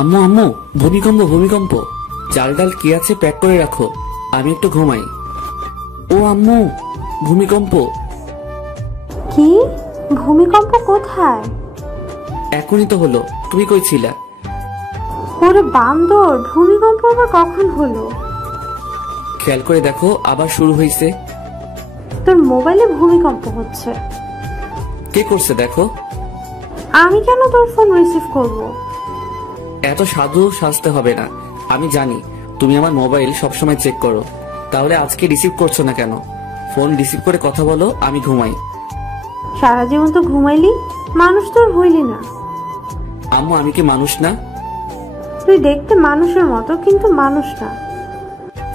আম্মু আম্মু, ভূমিকম্প ভূমিকম্প। চাল ডাল কি আছে প্যাক করে রাখো, আমি একটু ঘুমাই। ও আম্মু, ভূমিকম্প। কি? ভূমিকম্প কোথায়? এখনই তো হলো, তুমি কই ছিলা? ওরে বান্দর, ভূমিকম্প আবার কখন হলো? খেয়াল করে দেখো, আবার শুরু হয়েছে। তোর মোবাইলে ভূমিকম্প হচ্ছে। কে করছে দেখো। আমি কেন তোর ফোন রিসিভ করব? এত সাধু সাজতে হবে না, আমি জানি তুমি আমার মোবাইল সবসময় চেক করো। তাহলে আজকে রিসিভ করছো না কেন? ফোন রিসিভ করে কথা বলো, আমি ঘুমাই। সারা জীবন তো ঘুমাইলি, মানুষ তোর হইলি না। আম্মু, আমি কি মানুষ না? তুই দেখতে মানুষের মতো, কিন্তু মানুষ না।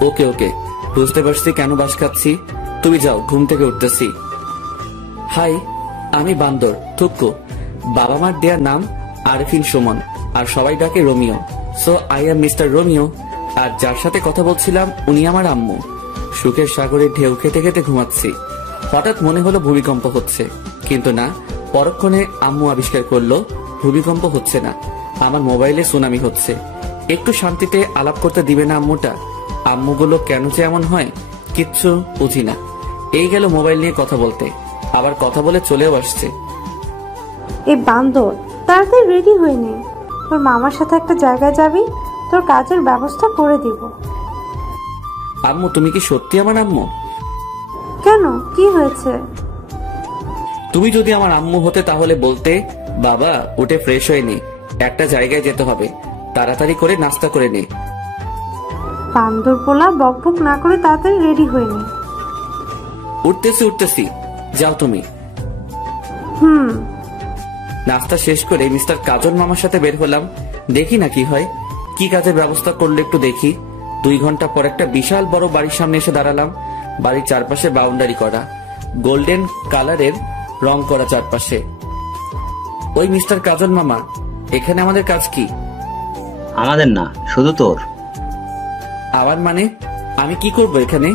ওকে ওকে, বুঝতে পারছি কেন বাস খাচ্ছি। তুমি যাও, ঘুম থেকে উঠতেছি। হাই, আমি বান্দর থুক্কু। বাবা মার দেয়ার নাম আরফিন সুমন, আর সবাই ডাকে Romeo. So I am Mister Romeo. আর যার সাথে কথা বলছিলাম উনি আমার আম্মু। সুখের সাগরে ঢেউ খেতে খেতে ঘুমাচ্ছি। হঠাৎ মনে হলো ভূমিকম্প হচ্ছে, কিন্তু না, পরক্ষণে আম্মু আবিষ্কার করলো ভূমিকম্প হচ্ছে না, আমার মোবাইলে সুনামি হচ্ছে। একটু শান্তিতে আলাপ করতে দিবে না আম্মুটা? আম্মুগুলো কেন যে এমন হয়, কিচ্ছু বুঝি না। এই গেল মোবাইল নিয়ে কথা বলতে, আবার কথা বলে চলেও আসছে। এই বান্দর, তাড়াতাড়ি রেডি হয়ে নে। তোর মামার সাথে একটা জায়গায় যাবি, তোর কাজের ব্যবস্থা করে দিব। আম্মু, তুমি কি সত্যি আমার আম্মু? কেন, কি হয়েছে? তুমি যদি আমার আম্মু হতে তাহলে বলতে, বাবা উঠে ফ্রেশ হয়ে নে, একটা জায়গায় যেতে হবে, তাড়াতাড়ি করে নাস্তা করে নে। বান্দর পোলা, বকবক না করে তাড়াতাড়ি রেডি হয়ে নে। উঠতেছি উঠতেছি, যাও তুমি। হুম। নাস্তা শেষ করে মিস্টার কাজল মামার সাথে বের হলাম, দেখি না কি হয়। কি কাজের ব্যবস্থা করলে একটু দেখি। 2 ঘন্টা পর একটা বিশাল বড় বাড়ির সামনে এসে দাঁড়ালাম। বাড়ির চারপাশে বাউন্ডারি করা, গোল্ডেন কালারের রং করা চারপাশে। ওই মিস্টার কাজল মামা, এখানে আমাদের কাজ কি? আমাদের না, শুধু তোর। আবার মানে? আমি কি করব এখানে?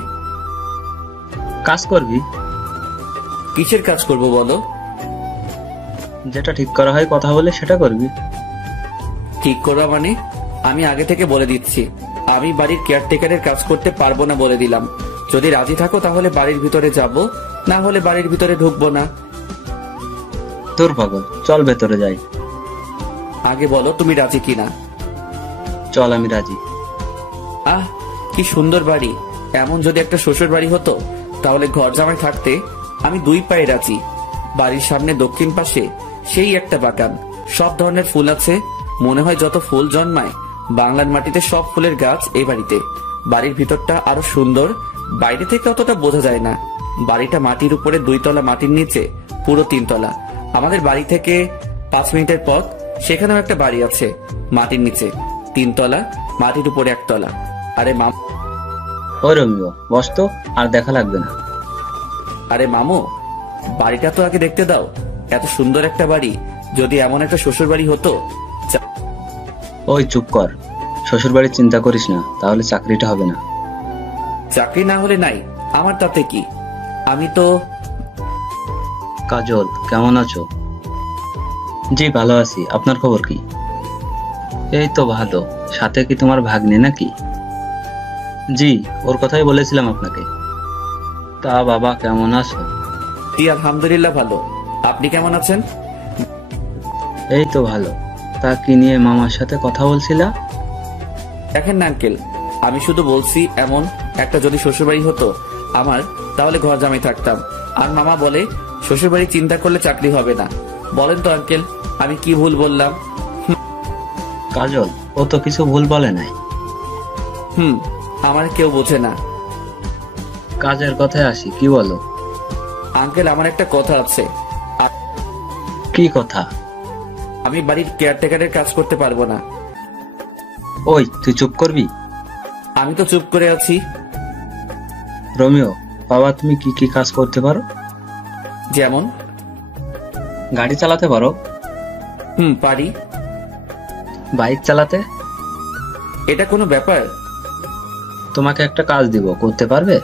কাজ করবি। কিসের কাজ করব বলো? যেটা ঠিক করা হয় কথা বলে সেটা করবি। ঠিক করা মানে? আমি আগে থেকে বলে দিচ্ছি, আমি বাড়ির কেয়ারটেকারের কাজ করতে পারবো না বলে দিলাম। যদি রাজি থাকো তাহলে বাড়ির ভিতরে যাব, না হলে বাড়ির ভিতরে ঢুকবো না। তোর পাগল, চল ভেতরে যাই। আগে বলো তুমি রাজি কিনা। চল, আমি রাজি। আহ, কি সুন্দর বাড়ি। এমন যদি একটা শ্বশুর বাড়ি হতো তাহলে ঘর জামাই থাকতে আমি 2 পায়ে রাজি। বাড়ির সামনে দক্ষিণ পাশে সেই একটা বাগান, সব ধরনের ফুল আছে। মনে হয় যত ফুল জন্মায় বাংলার মাটিতে সব ফুলের গাছ এই বাড়িতে। বাড়ির ভিতরটা আরো সুন্দর, বাইরে থেকে অতটা বোঝা যায় না। বাড়িটা মাটির উপরে 2 তলা, মাটির নিচে পুরো 3 তলা। আমাদের বাড়ি থেকে 5 মিনিটের পথ, সেখানেও একটা বাড়ি আছে, মাটির নিচে 3 তলা, মাটির উপরে 1 তলা। আরে ও রোমিও, বস তো, আর দেখা লাগবে না। আরে মামু, বাড়িটা তো আগে দেখতে দাও। এত সুন্দর একটা বাড়ি, যদি এমন একটা শ্বশুর বাড়ি হতো। ওই চুপ কর, শ্বশুর বাড়ির চিন্তা করিস না, তাহলে চাকরিটা হবে না। চাকরি না হলে নাই, আমার তাতে কি? আমি তো। কাজল, কেমন আছো? জি ভালো আছি, আপনার খবর কি? এই তো ভালো। সাথে কি তোমার ভাগ্নে নাকি? জি, ওর কথাই বলেছিলাম আপনাকে। তা বাবা, কেমন আছো? জি আলহামদুলিল্লাহ ভালো। আপনি কেমন আছেন? এই তো ভালো। তা কি নিয়ে মামার সাথে কথা বলছিলা? দেখেন না আঙ্কেল, আমি শুধু বলছি এমন একটা যদি শ্বশুরবাড়ি হতো আমার, তাহলে ঘর জামাই থাকতাম। আর মামা বলে শ্বশুরবাড়ি চিন্তা করলে চাকরি হবে না। বলেন তো আঙ্কেল, আমি কি ভুল বললাম? কাজল, ও তো কিছু ভুল বলে নাই। আমার কেউ বোঝে না। কাজের কথায় আসি, কি বলো? আঙ্কেল, আমার একটা কথা আছে। কি কথা? আমি বাড়ির কেয়ারটেকারের কাজ করতে পারবো না। ওই, তুই চুপ করবি? আমি তো চুপ করে আছি। রোমিও, বাবা তুমি কি কি কাজ করতে পারো? যেমন? গাড়ি চালাতে পারো? পারি। বাইক চালাতে? এটা কোনো ব্যাপার? তোমাকে একটা কাজ দিব, করতে পারবে?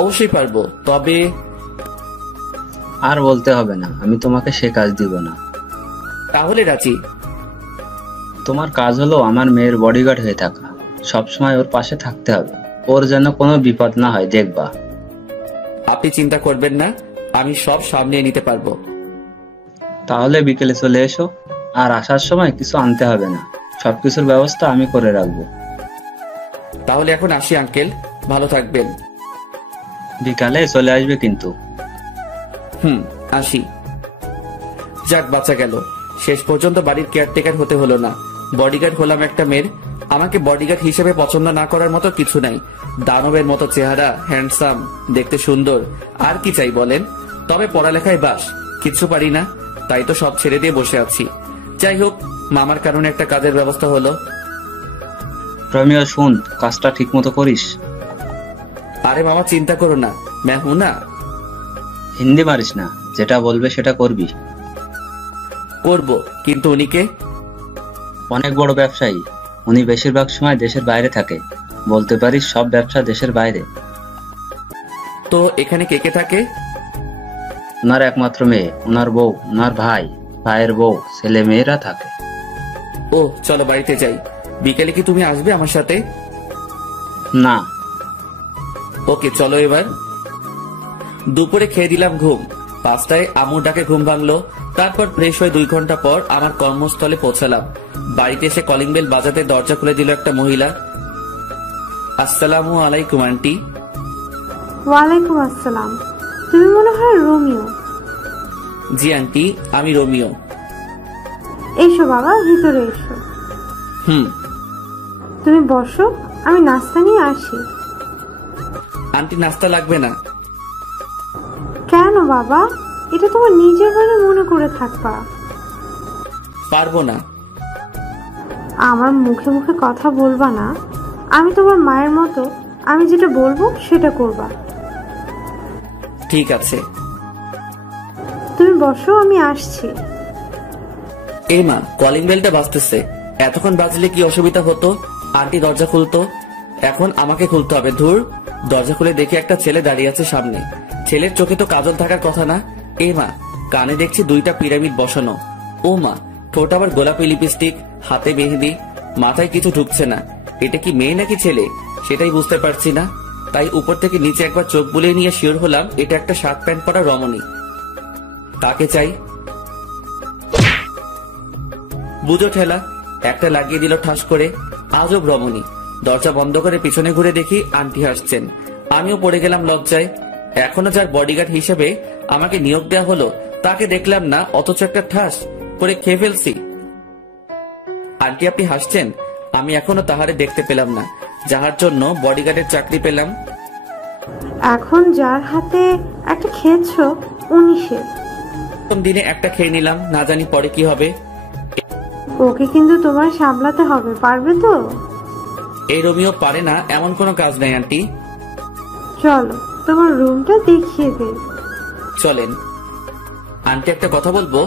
অবশ্যই পারবো, তবে। আর বলতে হবে না, আমি তোমাকে সে কাজ দিব না। তাহলে রাজি। তোমার কাজ হলো আমার মেয়ের বডিগার্ড হয়ে থাকা, সবসময় ওর পাশে থাকতে হবে, ওর যেন কোনো বিপদ না হয় দেখবা। আপনি চিন্তা করবেন না, আমি সব সামলিয়ে নিতে পারবো। তাহলে বিকেলে চলে এসো, আর আসার সময় কিছু আনতে হবে না, সবকিছুর ব্যবস্থা আমি করে রাখবো। তাহলে এখন আসি আঙ্কেল, ভালো থাকবেন। বিকালে চলে আসবে কিন্তু। আসি। যাক, বাঁচা গেল। শেষ পর্যন্ত বাড়ির কেয়ারটেকার হতে হলো না, বডিগার্ড হলাম একটা মেয়ের। আমাকে বডিগার্ড হিসেবে পছন্দ না করার মতো কিছু নাই। দানবের মতো চেহারা, হ্যান্ডসাম, দেখতে সুন্দর, আর কি চাই বলেন? তবে পড়ালেখায় বাস, কিছু পারি না, তাই তো সব ছেড়ে দিয়ে বসে আছি। যাই হোক, মামার কারণে একটা কাজের ব্যবস্থা হলো। রমিও শুন, কাজটা ঠিক মতো করিস। আরে মামা, চিন্তা করো না, मैं हूं ना। হিন্দি মারিস না, যেটা বলবে সেটা করবি। করবো, কিন্তু উনিকে? অনেক বড় ব্যবসায়ী উনি, বেশিরভাগ সময় দেশের বাইরে থাকে, বলতে পারিস সব ব্যবসা দেশের বাইরে। তো এখানে কে কে থাকে? ওনার একমাত্র মেয়ে, ওনার বউ, ওনার ভাই, ভাইয়ের বউ, ছেলে মেয়েরা থাকে। ও, চলো বাড়িতে যাই। বিকেলে কি তুমি আসবে আমার সাথে? না। ওকে, চলো এবার। দুপুরে খেয়ে দিলাম ঘুম। 5টায় আম্মুর ডাকে ঘুম ভাঙলো। তারপর ফ্রেশ হয়ে 2 ঘন্টা পর আমার কর্মস্থলে পৌঁছালাম। বাড়িতে এসে কলিং বেল বাজাতে দরজা খুলে দিল একটা মহিলা। আসসালামু আলাইকুম আন্টি। ওয়ালাইকুম আসসালাম। তুমি মনে হয় রোমিও? জি আন্টি, আমি রোমিও। এসো বাবা, ভিতরে এসো। তুমি বসো, আমি নাস্তা নিয়ে আসি। আন্টি, নাস্তা লাগবে না। কেন বাবা? এটা তোমার নিজের বাড়ি মনে করে থাকবা। পারবো না। আমার মুখে মুখে কথা বলবা না। আমি তোমার মায়ের মতো, আমি যেটা বলবো সেটা করবা। ঠিক আছে। তুমি বসো, আমি আসছি। এই মা, কলিং বেলটা বাজতেছে। এতক্ষণ বাজলে কি অসুবিধা হতো? আন্টি দরজা খুলতো, এখন আমাকে খুলতে হবে। ধুর, দরজা খুলে দেখি একটা ছেলে দাঁড়িয়ে আছে সামনে। ছেলের চোখে তো কাজল থাকার কথা না। এই মা, কানে দেখছি 2টা পিরামিড বসানো। ও মা, ঠোঁট আবার গোলাপি লিপস্টিক, হাতে মেহেদি, মাথায় কিছু ঢুকছে না। এটা কি মেয়ে নাকি ছেলে সেটাই বুঝতে পারছি না। তাই উপর থেকে নিচে একবার চোখ বুলিয়ে নিয়ে শিওর হলাম এটা একটা শার্ট প্যান্ট পরা রমণী। তাকে চাই। বুঝো ঠেলা, একটা লাগিয়ে দিল ঠাস করে। আজব রমণী। দরজা বন্ধ করে পিছনে ঘুরে দেখি আন্টি হাসছেন। আমিও পড়ে গেলাম লজ্জায়। এখনো যার বডিগার্ড হিসেবে আমাকে নিয়োগ দেওয়া হলো তাকে দেখলাম না, অথচ একটা ঠাস করে খেয়ে ফেলছি। আন্টি, আপনি হাসছেন? আমি এখনো তাহারে দেখতে পেলাম না, যাহার জন্য বডিগার্ডের চাকরি পেলাম। এখন যার হাতে একটা খেয়েছো উনি সে। প্রথম দিনে একটা খেয়ে নিলাম, না জানি পরে কি হবে। ওকে কিন্তু তোমার সামলাতে হবে, পারবে তো? এই রোমিও পারে না এমন কোনো কাজ নাই আন্টি। চলো তোমার রুমটা দেখিয়ে দে। চলেন। আন্টি, একটা কথা বলবো?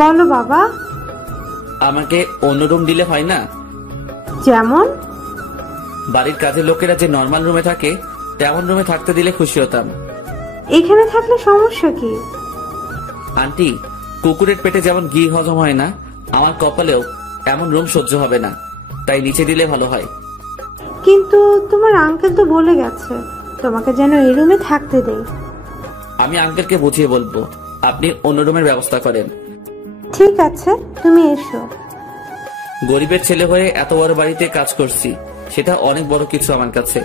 বলো বাবা। আমাকে অন্য রুম দিলে হয় না? যেমন? বাড়ির কাজের লোকেরা যে নর্মাল রুমে থাকে তেমন রুমে থাকতে দিলে খুশি হতাম। এখানে থাকলে সমস্যা কি? আন্টি, কুকুরের পেটে যেমন ঘি হজম হয় না, আমার কপালেও এমন রুম সহ্য হবে না, তাই নিচে দিলে ভালো হয়। কিন্তু তোমার আঙ্কেল তো বলে গেছে তোমাকে যেন এই রুমে থাকতে দেয়। আমি আঙ্কেলকে বুঝিয়ে বলবো, আপনি অন্য রুমের ব্যবস্থা করেন। ঠিক আছে, তুমি এসো। গরিবের ছেলে হয়ে এত বড় বাড়িতে কাজ করছি, সেটা অনেক বড় কিছু আমার কাছে।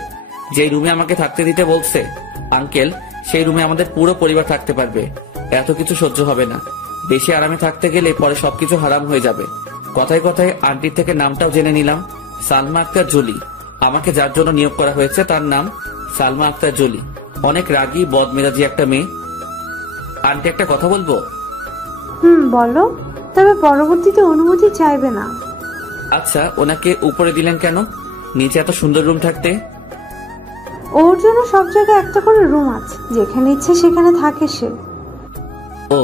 যেই রুমে আমাকে থাকতে দিতে বলছে আঙ্কেল, সেই রুমে আমাদের পুরো পরিবার থাকতে পারবে। এত কিছু সহ্য হবে না। বেশি আরামে থাকতে গেলে পরে সবকিছু হারাম হয়ে যাবে। কথায় কথায় আন্টির থেকে নামটাও জেনে নিলাম, সালমা আক্তার জলি। আমাকে যার জন্য নিয়োগ করা হয়েছে তার নাম সালমা আক্তার জলি। অনেক রাগী বদমেজাজি একটা মেয়ে। আন্টি, একটা কথা বলবো? বলো, তবে পরবর্তীতে অনুমতি চাইবে না। আচ্ছা, ওনাকে উপরে দিলেন কেন? নিচে এত সুন্দর রুম থাকতে। ওর জন্য সব জায়গায় একটা করে রুম আছে, যেখানে ইচ্ছে সেখানে থাকে সে। ও,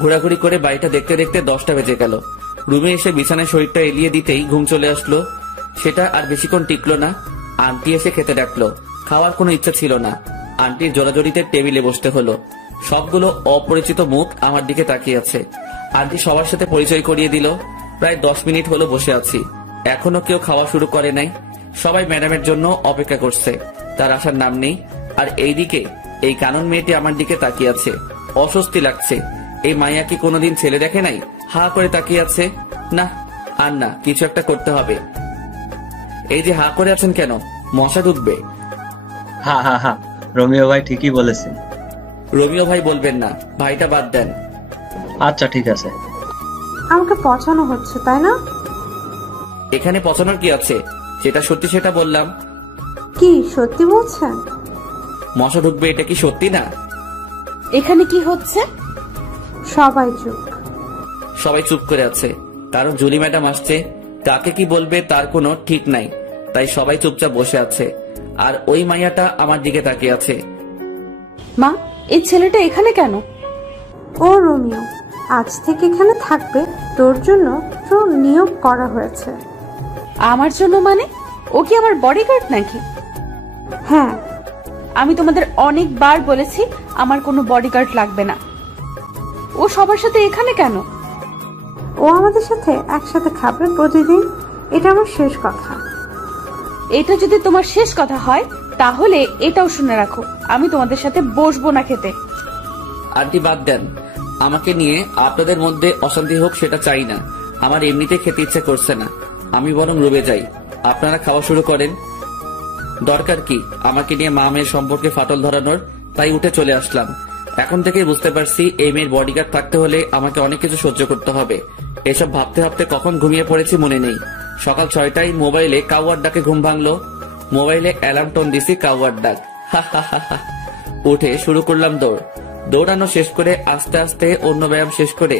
ঘোরাঘুরি করে বাড়িটা দেখতে দেখতে 10টা বেজে গেল। রুমে এসে বিছানায় শরীরটা এলিয়ে দিতেই ঘুম চলে আসলো। সেটা আর বেশিক্ষণ টিকলো না। আন্টি এসে খেতে ডাকলো। খাওয়ার কোনো ইচ্ছা ছিল না। আন্টির জোরাজোরিতে টেবিলে বসতে হলো। সবগুলো অপরিচিত মুখ আমার দিকে তাকিয়ে আছে। আন্টি সবার সাথে পরিচয় করিয়ে দিল। প্রায় 10 মিনিট হলো বসে আছি, এখনো কেউ খাওয়া শুরু করে নাই। সবাই ম্যাডামের জন্য অপেক্ষা করছে, তার আসার নাম নেই। আর এইদিকে এই কানন মেয়েটি আমার দিকে তাকিয়ে আছে, অস্বস্তি লাগছে। এই মাইয়া কি কোনোদিন ছেলে দেখে নাই? হা করে তাকিয়ে আছে। না, আর না, কিছু একটা করতে হবে। এই যে হা করে আছেন কেন? মশা ঢুকবে। হা হা হা, রোমিও ভাই ঠিকই বলেছেন। রোমিও ভাই বলবেন না, ভাইটা বাদ দেন। আচ্ছা ঠিক আছে। আমাকে পচানো হচ্ছে, তাই না? এখানে পচানোর কি আছে? যেটা সত্যি সেটা বললাম। কি সত্যি বলছেন? মশা ঢুকবে, এটা কি সত্যি না? এখানে কি হচ্ছে? সবাই চুপ। সবাই চুপ করে আছে, কারণ জুলি ম্যাডাম আসছে। কাকে কি বলবে তার কোনো ঠিক নাই, তাই সবাই চুপচাপ বসে আছে। আর ওই মাইয়াটা আমার দিকে তাকিয়ে আছে। মা, এই ছেলেটা এখানে কেন? ও রোমিও, আজ থেকে এখানে থাকবে। তোর জন্য তোর নিয়োগ করা হয়েছে। আমার জন্য মানে? ও কি আমার বডিগার্ড নাকি? হ্যাঁ। আমি তোমাদের অনেকবার বলেছি আমার কোনো বডিগার্ড লাগবে না। ও সবার সাথে এখানে কেন? ও আমাদের সাথে একসাথে খাবে প্রতিদিন। এটা আমার শেষ কথা। এটা যদি তোমার শেষ কথা হয় তাহলে এটাও শুনে রাখো, আমি তোমাদের সাথে বসবো না খেতে। আন্টি বাদ দেন, আমাকে নিয়ে আপনাদের মধ্যে অশান্তি হোক সেটা চাই না। আমার এমনিতে খেতে ইচ্ছে করছে না, আমি বরং রুমে যাই। আপনারা খাওয়া শুরু করেন। দরকার কি আমাকে নিয়ে মা মেয়ের সম্পর্কে ফাটল ধরানোর? তাই উঠে চলে আসলাম। এখন থেকেই বুঝতে পারছি এই মেয়ের বডিগার্ড থাকতে হলে আমাকে অনেক কিছু সহ্য করতে হবে। এসব ভাবতে ভাবতে কখন ঘুমিয়ে পড়েছি মনে নেই। সকাল 6টায় মোবাইলে কাউয়ার ডাকে ঘুম ভাঙলো। মোবাইলে অ্যালার্ম টোন দিছি, কাউয়ার ডাক। উঠে শুরু করলাম দৌড়। দৌড়ানো শেষ করে আস্তে আস্তে অন্য ব্যায়াম শেষ করে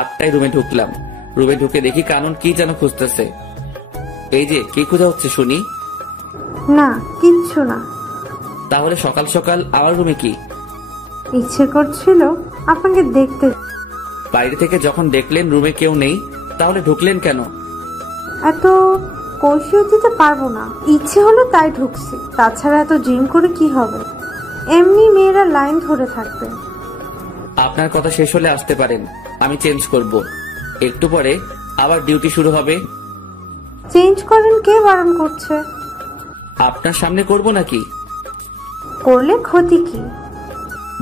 8টায় রুমে ঢুকলাম। রুমে ঢুকে দেখি কানন কি যেন খুঁজতেছে। এই যে কি খোঁজা হচ্ছে শুনি? না, কিচ্ছু না। তাহলে সকাল সকাল আমার রুমে কি? ইচ্ছে করছিল আপনাকে দেখতে। বাইরে থেকে যখন দেখলেন রুমে কেউ নেই, তাহলে ঢুকলেন কেন? এত কৈফিয়ত দিতে পারবো না, ইচ্ছে হলো তাই ঢুকছি। তাছাড়া এত জিম করে কি হবে? এমনি মেয়েরা লাইন ধরে থাকবে। আপনার কথা শেষ হলে আসতে পারেন, আমি চেঞ্জ করব। একটু পরে আবার ডিউটি শুরু হবে। চেঞ্জ করেন, কে বারণ করছে? আপনার সামনে করব নাকি? করলে ক্ষতি কি?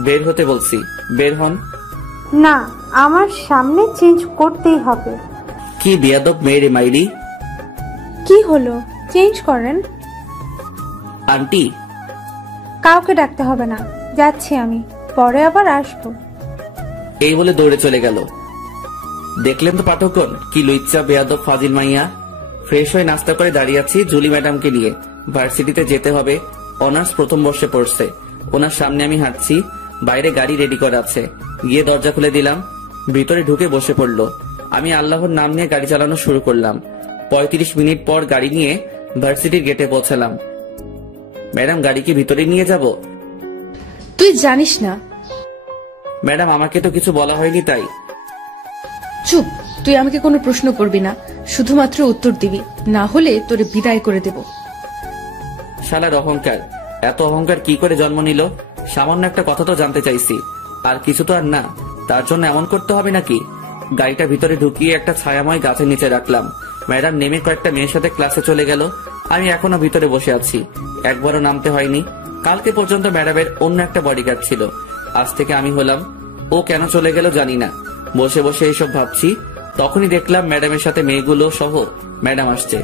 বের হতে বলছি, বের হন। না, আমার সামনে চেঞ্জ করতেই হবে। কি বেয়াদব মেয়েরে মাইরি। কি হলো? চেঞ্জ করেন। আন্টি, কাউকে ডাকতে হবে না, যাচ্ছি আমি, পরে আবার আসবো। এই বলে দৌড়ে চলে গেল। দেখলেন তো পাঠকগণ, কি লুইচ্চা বেয়াদব ফাজিল মাইয়া। ফ্রেশ হয়ে নাস্তা করে দাঁড়িয়ে আছি জুলি ম্যাডামকে নিয়ে। ভার্সিটিতে যেতে হবে, অনার্স প্রথম বর্ষে পড়ছে। ওনার সামনে আমি হাঁটছি, বাইরে গাড়ি রেডি করা আছে। গিয়ে দরজা খুলে দিলাম, ভিতরে ঢুকে বসে পড়লো। আমি আল্লাহর নাম নিয়ে গাড়ি চালানো শুরু করলাম। 35 মিনিট পর গাড়ি নিয়ে ভার্সিটির গেটে পৌঁছালাম। ম্যাডাম, গাড়ি কি ভিতরে নিয়ে যাব? তুই জানিস না। ম্যাডাম, আমাকে তো কিছু বলা হয়নি তাই। চুপ, তুই আমাকে কোনো প্রশ্ন করবি না, শুধুমাত্র উত্তর দিবি, না হলে তোরে বিদায় করে দেব। শালার অহংকার, এত অহংকার কি করে জন্ম নিল? সামান্য একটা কথা তো জানতে চাইছি, আর কিছু তো আর না, তার জন্য এমন করতে হবে নাকি? গাড়িটা ভিতরে ঢুকিয়ে একটা ছায়াময় গাছের নিচে রাখলাম। ম্যাডাম নেমে কয়েকটা মেয়ের সাথে ক্লাসে চলে গেল। আমি এখনো ভিতরে বসে আছি, একবারও নামতে হয়নি। কালকে পর্যন্ত ম্যাডামের অন্য একটা বডিগার্ড ছিল, আজ থেকে আমি হলাম। ও কেন চলে গেল জানি না। বসে বসে এইসব ভাবছি, তখনই দেখলাম ম্যাডামের সাথে মেয়েগুলো সহ ম্যাডাম আসছে।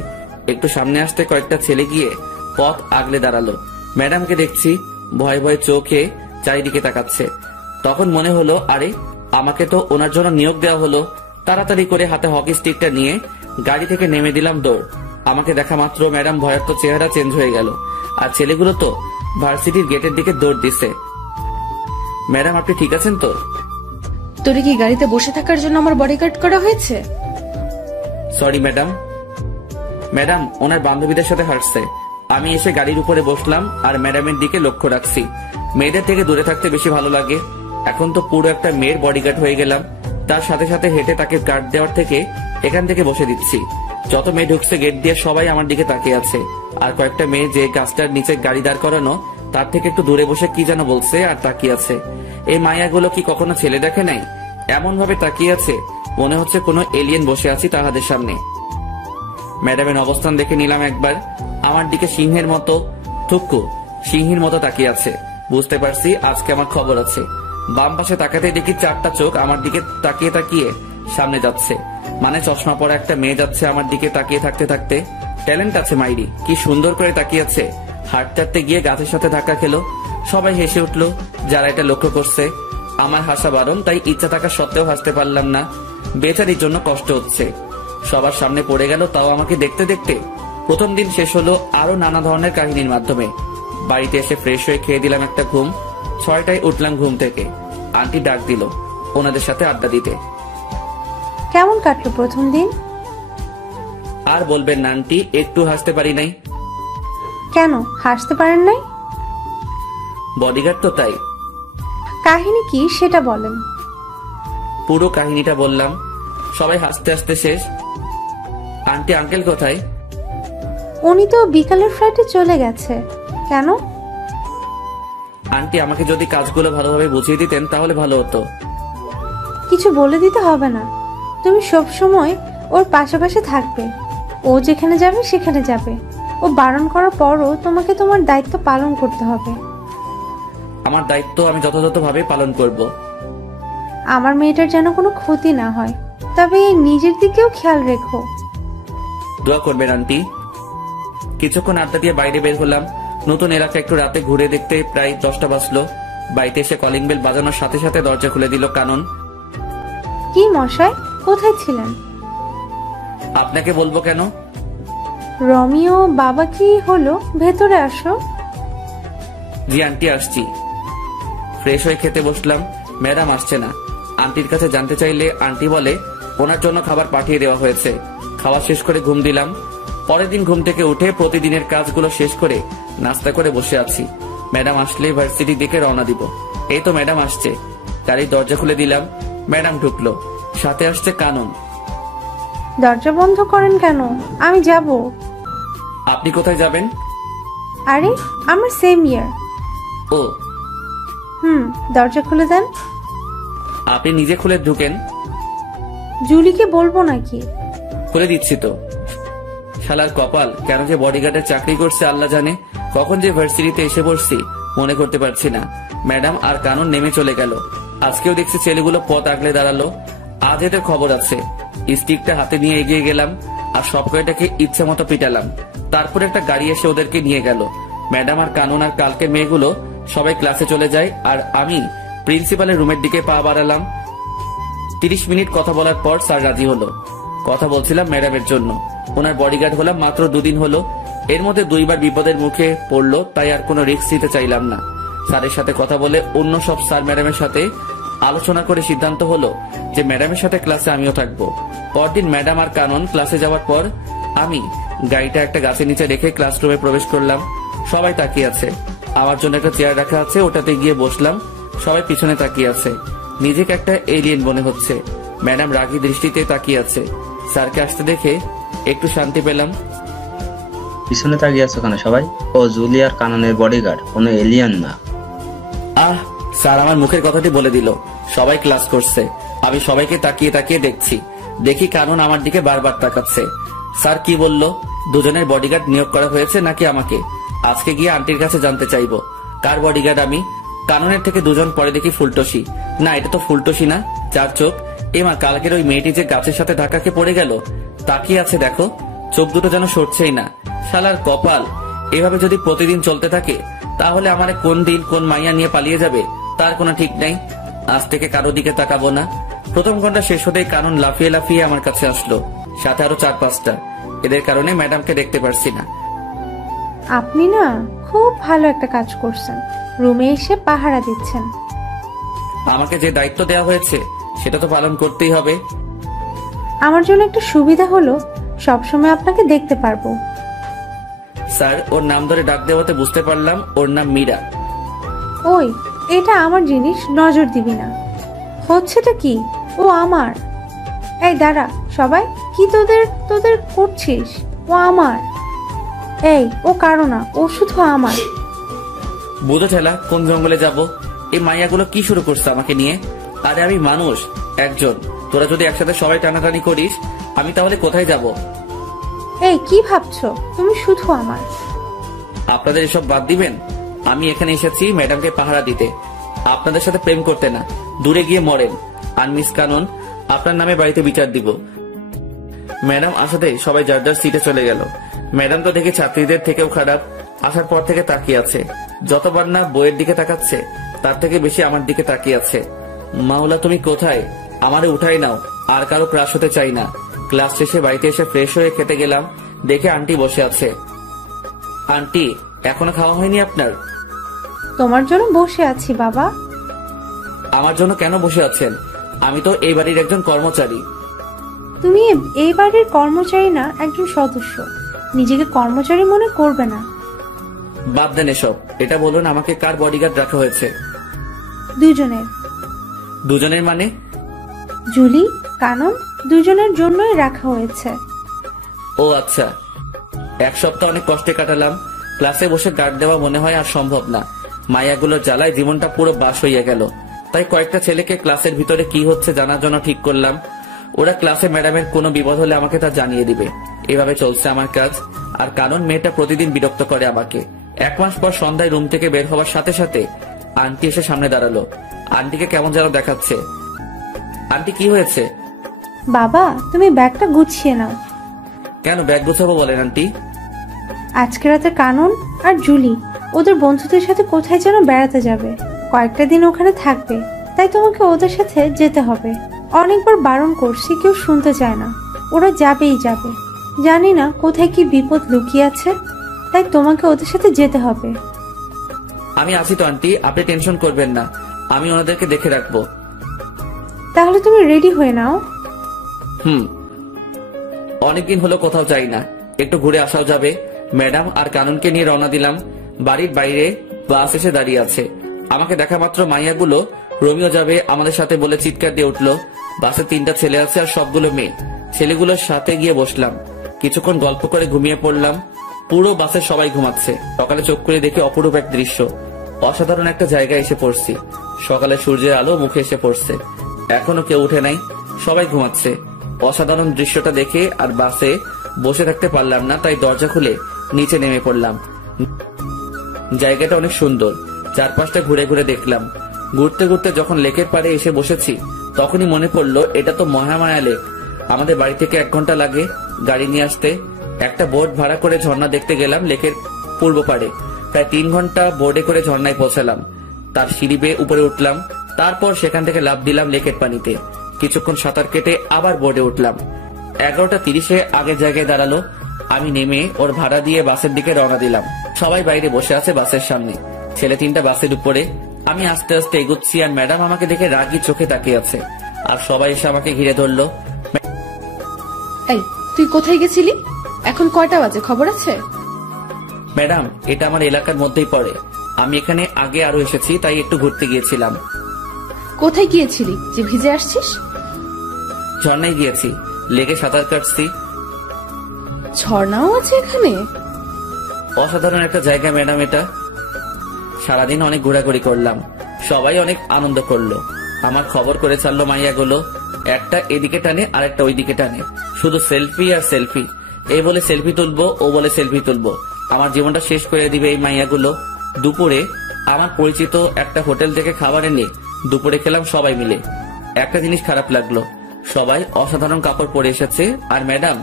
একটু সামনে আসতে কয়েকটা ছেলে গিয়ে পথ আগলে দাঁড়ালো। ম্যাডামকে দেখছি, ভয় ভয় চোখে চারিদিকে তাকাচ্ছে। তখন মনে হলো, আরে আমাকে তো ওনার জন্য নিয়োগ দেওয়া হলো। তাড়াতাড়ি করে হাতে হকি স্টিকটা নিয়ে গাড়ি থেকে নেমে দিলাম দৌড়। আমাকে দেখা মাত্র ম্যাডাম ভয়ার্ত চেহারা চেঞ্জ হয়ে গেল, আর ছেলেগুলো তো ভার্সিটির গেটের দিকে দৌড় দিছে। ম্যাডাম, আপনি ঠিক আছেন তো? তোরে কি গাড়িতে বসে থাকার জন্য আমার বডিগার্ড করা হয়েছে? Sorry madam. ম্যাডাম ওনার বান্ধবীদের সাথে হাঁটছে। আমি এসে গাড়ির উপরে বসলাম আর ম্যাডামের দিকে লক্ষ্য রাখছি। মেয়েদের থেকে দূরে থাকতে বেশি ভালো লাগে। এখন তো পুরো একটা মেয়ের বডিগার্ড হয়ে গেলাম। তার সাথে সাথে হেঁটে তাকে গার্ড দেওয়ার থেকে এখান থেকে বসে দিচ্ছি। যত মেয়ে ঢুকছে গেট দিয়ে সবাই আমার দিকে তাকিয়ে আছে। আর কয়েকটা মেয়ে যে গাছটার নিচে গাড়ি দাঁড় করানো তার থেকে একটু দূরে বসে কি যেন বলছে আর তাকিয়ে আছে। এই মায়াগুলো কি কখনো ছেলে দেখে নাই? এমন ভাবে তাকিয়ে আছে মনে হচ্ছে কোনো এলিয়েন বসে আছি তাহাদের সামনে। ম্যাডামের অবস্থান দেখে নিলাম একবার। আমার দিকে সিংহের মতো, থুক্কু সিংহের মতো তাকিয়ে আছে। বুঝতে পারছি আজকে আমার খবর আছে। বাম পাশে তাকাতে দেখি 4টা চোখ আমার দিকে তাকিয়ে তাকিয়ে সামনে যাচ্ছে। মানে চশমা পরা একটা মেয়ে যাচ্ছে আমার দিকে তাকিয়ে থাকতে থাকতে। ট্যালেন্ট আছে মাইরি, কি সুন্দর করে তাকিয়েছে। হাঁটতে গিয়ে গাছের সাথে ধাক্কা খেলো। সবাই হেসে উঠলো যারা এটা লক্ষ্য করছে। আমার হাসা বারণ, তাই ইচ্ছা থাকা সত্ত্বেও হাসতে পারলাম না। বেচারির জন্য কষ্ট হচ্ছে। সবার সামনে পড়ে গেল, তাও আমাকে দেখতে দেখতে। প্রথম দিন শেষ হলো আরো নানা ধরনের কাহিনীর মাধ্যমে। বাড়িতে এসে ফ্রেশ হয়ে খেয়ে দিলাম একটা ঘুম। 6টায় উঠলাম ঘুম থেকে। আন্টি ডাক দিল ওনাদের সাথে আড্ডা দিতে। কেমন কাটলো প্রথম দিন? আর বলবেন না আন্টি, একটু হাসতে পারি নাই। কেন হাসতে পারেন নাই? বডিগার্ড তো তাই। কাহিনী কি সেটা বলেন। পুরো কাহিনীটা বললাম। সবাই হাসতে হাসতে শেষ। আন্টি আঙ্কেল কোথায়? উনি তো বিকালের ফ্লাইটে চলে গেছে। কেন? আন্টি আমাকে যদি কাজগুলো ভালোভাবে বুঝিয়ে দিতেন তাহলে ভালো হতো। কিছু বলে দিতে হবে না, তুমি সব সময় ওর পাশাপাশি থাকবে। ও যেখানে যাবে সেখানে যাবে। ও বারণ করার পরও তোমাকে তোমার দায়িত্ব পালন করতে হবে। আমার দায়িত্ব আমি যথাযথভাবে পালন করব। আমার মেয়েটার যেন কোনো ক্ষতি না হয়, তবে নিজের দিকেও খেয়াল রেখো। দোয়া করবেন আন্টি। কিছুক্ষণ আড্ডা দিয়ে বাইরে বের হলাম। নতুন এলাকা একটু রাতে ঘুরে দেখতে প্রায় 10টা বাজলো। বাড়িতে এসে কলিং বেল বাজানোর সাথে সাথে দরজা খুলে দিল কানন। কি মশাই, কোথায় ছিলেন? আপনাকে বলবো কেন? রমিও বাবা কি হলো, ভেতরে আসো। জি আন্টি আসছি। ফ্রেশ হয়ে খেতে বসলাম। ম্যাডাম আসছে না। আন্টির কাছে জানতে চাইলে আন্টি বলে ওনার জন্য খাবার পাঠিয়ে দেওয়া হয়েছে। খাওয়া শেষ করে ঘুম দিলাম। পরের দিন ঘুম থেকে উঠে প্রতিদিনের কাজগুলো শেষ করে নাস্তা করে বসে আছি। ম্যাডাম আসলে ভার্সিটির দিকে রওনা দিব। এই তো ম্যাডাম আসছে। গাড়ির দরজা খুলে দিলাম। ম্যাডাম ঢুকলো, সাথে আসছে কানন। দরজা বন্ধ করেন কেন? আমি যাব। আপনি কোথায় যাবেন? আরে আমার সেম ইয়ার। ও দরজা খুলে দেন। আপনি নিজে খুলে ঢুকেন। জুলিকে বলবো নাকি? খুলে দিচ্ছি তো। শালার কপাল, কেন যে বডিগার্ডের চাকরি করছে আল্লাহ জানে। কখন যে ভার্সিটিতে এসে পড়ছি মনে করতে পারছি না। ম্যাডাম আর কানন নেমে চলে গেল। আজকেও দেখছি ছেলেগুলো পথ আগলে দাঁড়ালো। আজ এদের খবর আছে। স্টিকটা হাতে নিয়ে এগিয়ে গেলাম আর সব কয়টাকে ইচ্ছা মতো পিটালাম। তারপর একটা গাড়ি এসে ওদেরকে নিয়ে গেল। ম্যাডাম আর কানন আর কালকের মেয়েগুলো সবাই ক্লাসে চলে যায় আর আমি প্রিন্সিপালের রুমের দিকে পা বাড়ালাম। 30 মিনিট কথা বলার পর স্যার রাজি হলো। কথা বলছিলাম ম্যাডামের জন্য। ওনার বডিগার্ড হলাম মাত্র 2 দিন হলো। এর মধ্যে 2বার বিপদের মুখে পড়লো, তাই আর কোনো রিস্ক নিতে চাইলাম না। স্যারের সাথে কথা বলে অন্য সব স্যার ম্যাডামের সাথে আলোচনা করে সিদ্ধান্ত হলো যে ম্যাডামের সাথে ক্লাসে আমিও থাকবো। পরদিন ম্যাডাম আর কানন ক্লাসে যাওয়ার পর আমি গাড়িটা একটা গাছের নিচে রেখে ক্লাসরুমে প্রবেশ করলাম। সবাই তাকিয়ে আছে। আমার জন্য একটা চেয়ার রাখা আছে, ওটাতে গিয়ে বসলাম। সবাই পিছনে তাকিয়ে আছে। নিজেকে একটা এলিয়েন মনে হচ্ছে। ম্যাডাম রাগী দৃষ্টিতে তাকিয়ে আছে। স্যারকে আসতে দেখে একটু শান্তি পেলাম। পিছনে তাকিয়ে আছো কেন সবাই? ও জুলি আর কাননের বডিগার্ড, কোনো এলিয়ান না। আহ, স্যার আমার মুখের কথাটি বলে দিল। সবাই ক্লাস করছে। আমি সবাইকে তাকিয়ে তাকিয়ে দেখছি। দেখি কানন আমার দিকে বারবার তাকাচ্ছে। স্যার কি বলল? দুজনের বডিগার্ড নিয়োগ করা হয়েছে নাকি আমাকে? আজকে গিয়ে আন্টির কাছে জানতে চাইবো কার বডিগার্ড আমি। কাননের থেকে 2 জন পরে দেখি ফুলটসি। না, এটা তো ফুলটসি না, 4 চোখ। এমা, কালকের ওই মেয়েটি যে গাছের সাথে ধাক্কাকে পড়ে গেল তাকিয়ে আছে দেখো। চোখ দুটো যেন সরছেই না। শালার কপাল, এভাবে যদি প্রতিদিন চলতে থাকে তাহলে আমার কোন দিন কোন মাইয়া নিয়ে পালিয়ে যাবে তার কোনো ঠিক নাই। আজ থেকে কারো দিকে তাকাবো না। প্রথম ঘন্টা শেষ হতেই কানন লাফিয়ে লাফিয়ে আমার কাছে আসলো, সাথে আরো 4-5টা। এদের কারণে ম্যাডামকে দেখতে পারছি না। আপনি না খুব ভালো একটা কাজ করছেন, রুমে এসে পাহারা দিচ্ছেন। আমাকে যে দায়িত্ব দেওয়া হয়েছে সেটা তো পালন করতেই হবে। আমার জন্য একটা সুবিধা হলো সবসময় আপনাকে দেখতে পারবো। স্যার, ওর নাম ধরে ডাক দেওয়াতে বুঝতে পারলাম ওর নাম মীরা। ওই, এটা আমার জিনিস, নজর দিবি না। হচ্ছেটা কি? ও আমার। এই দাঁড়া সবাই, কি তোদের করছিস? ও আমার। এই, ও কারো না, ও শুধু আমার। বুঝো ঠেলা, কোন জঙ্গলে যাব? এই মাইয়াগুলো কি শুরু করছে আমাকে নিয়ে? আরে আমি মানুষ একজন, তোরা যদি একসাথে সবাই টানাটানি করিস আমি তাহলে কোথায় যাব? এই কি ভাবছো? তুমি শুধু আমার। আপনাদের এসব বাদ দিবেন। আমি এখানে এসেছি ম্যাডামকে পাহারা দিতে, আপনাদের সাথে প্রেম করতে না। দূরে গিয়ে মরেন। আর মিস কানন, আপনার নামে বাড়িতে বিচার দিব। ম্যাডাম আসাতেই সবাই যার যার সিটে চলে গেল। ম্যাডাম তো দেখে ছাত্রীদের থেকেও খারাপ, আসার পর থেকে তাকিয়ে আছে। যতবার না বইয়ের দিকে তাকাচ্ছে তার থেকে বেশি আমার দিকে তাকিয়ে আছে। মাওলা তুমি কোথায়? আমারে উঠাই নাও, আর কারো ক্লাস হতে চাই না। ক্লাস শেষে বাড়িতে এসে ফ্রেশ হয়ে খেতে গেলাম, দেখে আন্টি বসে আছে। আন্টি, এখনো খাওয়া হয়নি আপনার? তোমার জন্য বসে আছি বাবা। আমার জন্য কেন বসে আছেন? আমি তো এই বাড়ির একজন কর্মচারী। তুমি এই বাড়ির কর্মচারী না, একজন সদস্য। নিজেকে কর্মচারী মনে করবে না। বাদ দেন এসব। এটা বলুন, আমাকে কার বডিগার্ড রাখা হয়েছে? দুজনের। দুজনের মানে? জুলি, কানন, দুজনের জন্যই রাখা হয়েছে। ও আচ্ছা। এক সপ্তাহ অনেক কষ্টে কাটালাম। ক্লাসে বসে গার্ড দেওয়া মনে হয় আর সম্ভব না। মায়াগুলোর জ্বালায় জীবনটা পুরো বাস হইয়া গেল। তাই কয়েকটা ছেলেকে ক্লাসের ভিতরে কি হচ্ছে জানার জন্য ঠিক করলাম। ওরা ক্লাসে ম্যাডামের কোনো বিপদ হলে আমাকে তা জানিয়ে দিবে। এভাবে চলছে আমার কাজ। আর কানন মেয়েটা প্রতিদিন বিরক্ত করে আমাকে। 1 মাস পর সন্ধ্যায় রুম থেকে বের হওয়ার সাথে সাথে আন্টি এসে সামনে দাঁড়ালো। আন্টিকে কেমন যেন দেখাচ্ছে। আন্টি, কি হয়েছে? বাবা, তুমি ব্যাগটা গুছিয়ে নাও। কেন ব্যাগ গুছাবো বলেন আন্টি? আজকে রাতে কানন আর জুলি ওদের বন্ধুদের সাথে কোথায় যেন বেড়াতে যাবে। কয়েকটা দিন ওখানে থাকবে, তাই তোমাকে ওদের সাথে যেতে হবে। অনেকবার বারণ করছি, কেউ শুনতে চায় না। ওরা যাবেই যাবে। জানি না কোথায় কি বিপদ লুকিয়ে আছে, তাই তোমাকে ওদের সাথে যেতে হবে। আমি আছি তো আন্টি, আপনি টেনশন করবেন না। আমি ওনাদেরকে দেখে রাখবো। তাহলে তুমি রেডি হয়ে নাও। অনেকদিন হলো কোথাও যাই না, একটু ঘুরে আসাও যাবে। ম্যাডাম আর কাননকে নিয়ে রওনা দিলাম। বাড়ির বাইরে বাস এসে দাঁড়িয়ে আছে। আমাকে দেখা মাত্র মাইয়াগুলো রোমিও যাবে আমাদের সাথে বলে চিৎকার দিয়ে উঠলো। বাসে 3টা ছেলে আছে আর সবগুলো মেয়ে। ছেলেগুলোর সাথে গিয়ে বসলাম। কিছুক্ষণ গল্প করে ঘুমিয়ে পড়লাম। পুরো বাসে সবাই ঘুমাচ্ছে। সকালে চোখ করে দেখে অপরূপ এক দৃশ্য। অসাধারণ একটা জায়গায় এসে পড়ছি। সকালে সূর্যের আলো মুখে এসে পড়ছে। এখনো কেউ উঠে নাই, সবাই ঘুমাচ্ছে। অসাধারণ দৃশ্যটা দেখে আর বাসে বসে থাকতে পারলাম না, তাই দরজা খুলে নিচে নেমে পড়লাম। জায়গাটা অনেক সুন্দর। চারপাশটা ঘুরে ঘুরে দেখলাম। ঘুরতে ঘুরতে যখন লেকের পাড়ে এসে বসেছি তখনই মনে পড়লো এটা তো মহামায়া লেক। আমাদের বাড়ি থেকে 1 ঘন্টা লাগে গাড়ি নিয়ে আসতে। একটা বোট ভাড়া করে ঝর্ণা দেখতে গেলাম লেকের পূর্ব পাড়ে। প্রায় 3 ঘন্টা বোর্ডে করে ঝর্ণায় পৌঁছালাম। তার সিঁড়ি বেয়ে উপরে উঠলাম। তারপর সেখান থেকে লাফ দিলাম লেকের পানিতে। কিছুক্ষণ সাঁতার কেটে আবার বোর্ডে উঠলাম। 11:30 আগের জায়গায় দাঁড়ালো। আমি নেমে ওর ভাড়া দিয়ে বাসের দিকে রওনা দিলাম। সবাই বাইরে বসে আছে বাসের সামনে। ছেলে 3টা বাসের উপরে। আমি আস্তে আস্তে এগুচ্ছি আর ম্যাডাম আমাকে দেখে রাগী চোখে তাকিয়ে আছে। আর সবাই এসে আমাকে ঘিরে ধরলো। এই, তুই কোথায় গেছিলি? এখন কয়টা বাজে খবর আছে? ম্যাডাম, এটা আমার এলাকার মধ্যেই পড়ে। আমি এখানে আগে আরো এসেছি, তাই একটু ঘুরতে গিয়েছিলাম। কোথায় গিয়েছিলি যে ভিজে আসছিস? ঝর্ণায় গিয়েছি, লেকে সাঁতার কাটছি। ঝর্ণাও আছে এখানে? অসাধারণ একটা জায়গা ম্যাডাম এটা। সারাদিন অনেক ঘোরাঘুরি করলাম। সবাই অনেক আনন্দ করলো। আমার খবর করে ছাড়লো মাইয়াগুলো। একটা এদিকে টানে আর একটা ওইদিকে টানে। শুধু সেলফি আর সেলফি। এই বলে সেলফি তুলবো, ও বলে সেলফি তুলবো। আমার জীবনটা শেষ করে দিবে এই মাইয়াগুলো। দুপুরে আমার পরিচিত একটা হোটেল থেকে খাবার এনে দুপুরে খেলাম সবাই মিলে। একটা জিনিস খারাপ লাগলো, সবাই অসাধারণ কাপড় পরে এসেছে আর ম্যাডাম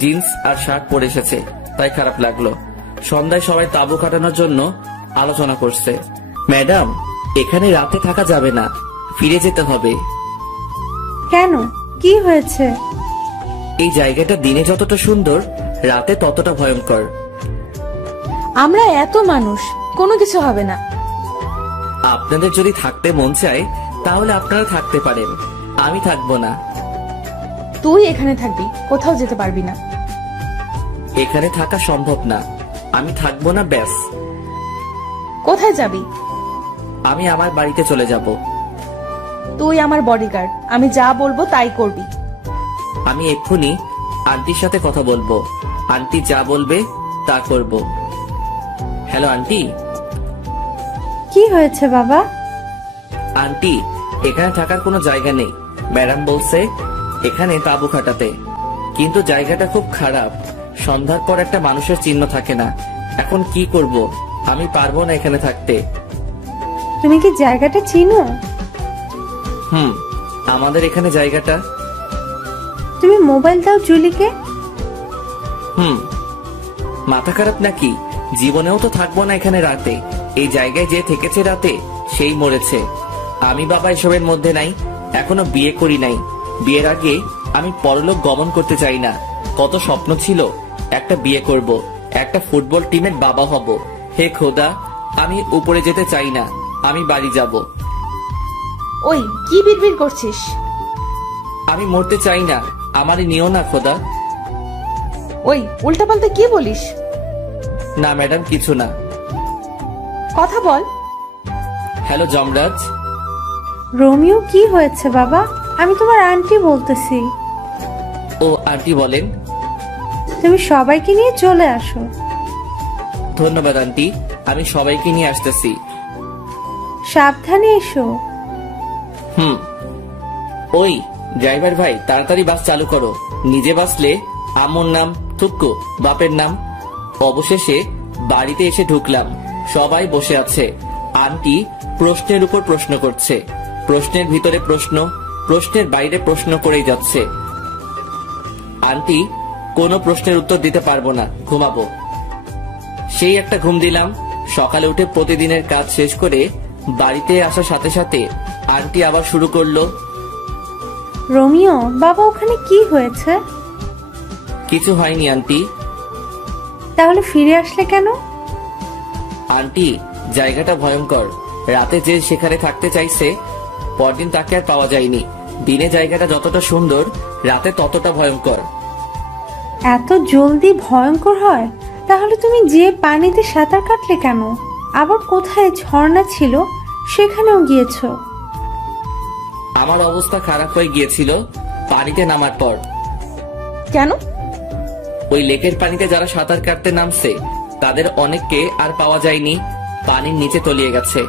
জিন্স আর শার্ট পরে এসেছে, তাই খারাপ লাগলো। সন্ধ্যায় সবাই তাঁবু কাটানোর জন্য আলোচনা করছে। ম্যাডাম, এখানে রাতে থাকা যাবে না, ফিরে যেতে হবে। কেন, কি হয়েছে? এই জায়গাটা দিনে যতটা সুন্দর, রাতে ততটা ভয়ঙ্কর। আমরা এত মানুষ, কোনো কিছু হবে না। আপনাদের যদি থাকতে মন চায় তাহলে আপনারা থাকতে পারেন, আমি থাকবো না। তুই এখানে থাকবি, কোথাও যেতে পারবি না। এখানে থাকা সম্ভব না, আমি থাকবো না, ব্যাস। কোথায় যাবি? আমি আমার বাড়িতে চলে যাব। তুই আমার বডিগার্ড, আমি যা বলবো তাই করবি। আমি এক্ষুনি আন্টির সাথে কথা বলবো, আন্টি যা বলবে তা করব। Hello aunty. কি হয়েছে বাবা? আন্টি, এখানে থাকার কোনো জায়গা নেই। ম্যাডাম বলছে এখানে তাঁবু খাটাতে, কিন্তু জায়গাটা খুব খারাপ। সন্ধ্যার পর একটা মানুষের চিহ্ন থাকে না। এখন কি করব? আমি পারবো না এখানে থাকতে। তুমি কি জায়গাটা চিনো? আমাদের এখানে জায়গাটা। তুমি মোবাইল দাও জুলিকে। মাথা খারাপ নাকি? জীবনেও তো থাকবো না এখানে রাতে। এই জায়গায় যে থেকেছে রাতে সেই মরেছে। আমি বাবা এসবের মধ্যে নাই। এখনো বিয়ে করি নাই। বিয়ের আগে আমি পরলোক গমন করতে চাই না। কত স্বপ্ন ছিল, একটা বিয়ে করব, একটা ফুটবল টিমের বাবা হব। হে খোদা, আমি উপরে যেতে চাই না। আমি বাড়ি যাব। ওই কি বিড়বিড় করছিস? আমি মরতে চাই না। আমারই নিও না খোদা। ওই উল্টাপাল্টা কি বলিস? না ম্যাডাম, কিছু না। কথা বল। হ্যালো যমরাজ। রোমিও, কি হয়েছে বাবা? আমি তোমার আন্টি বলতেছি। ও আন্টি বলেন। তুমি সবাইকে নিয়ে চলে আসো। ধন্যবাদ আন্টি, আমি সবাইকে নিয়ে আসতেছি। সাবধানে এসো। ওই ড্রাইভার ভাই, তাড়াতাড়ি বাস চালু করো। নিজে বাসলে আম্মুর নাম থুক্কু, বাপের নাম। অবশেষে বাড়িতে এসে ঢুকলাম। সবাই বসে আছে। আন্টি প্রশ্নের উপর প্রশ্ন করছে। প্রশ্নের ভিতরে প্রশ্ন, প্রশ্নের বাইরে প্রশ্ন করেই যাচ্ছে। আন্টি কোনো প্রশ্নের উত্তর দিতে পারবো না, ঘুমাবো। সেই একটা ঘুম দিলাম। সকালে উঠে প্রতিদিনের কাজ শেষ করে বাড়িতে আসার সাথে সাথে আন্টি আবার শুরু করলো। রোমিও বাবা, ওখানে কি হয়েছে? কিছু হয়নি আন্টি। তাহলে ফিরে আসলে কেন? আন্টি, জায়গাটা ভয়ঙ্কর। রাতে যে সেখানে থাকতে চাইছে, পরদিন তাকে আর পাওয়া যায়নি। দিনে জায়গাটা যতটা সুন্দর, রাতে ততটা ভয়ঙ্কর। এত জলদি ভয়ঙ্কর হয়? তাহলে তুমি যে পানিতে সাঁতার কাটলে কেন? আবার কোথায় ঝর্ণা ছিল সেখানেও গিয়েছো? আমার অবস্থা খারাপ হয়ে গিয়েছিল পানিতে নামার পর। কেন? ওই লেকের পানিতে যারা সাঁতার কাটতে নামছে তাদের অনেককে আর পাওয়া যায়নি। পানির নিচে তলিয়ে গেছে।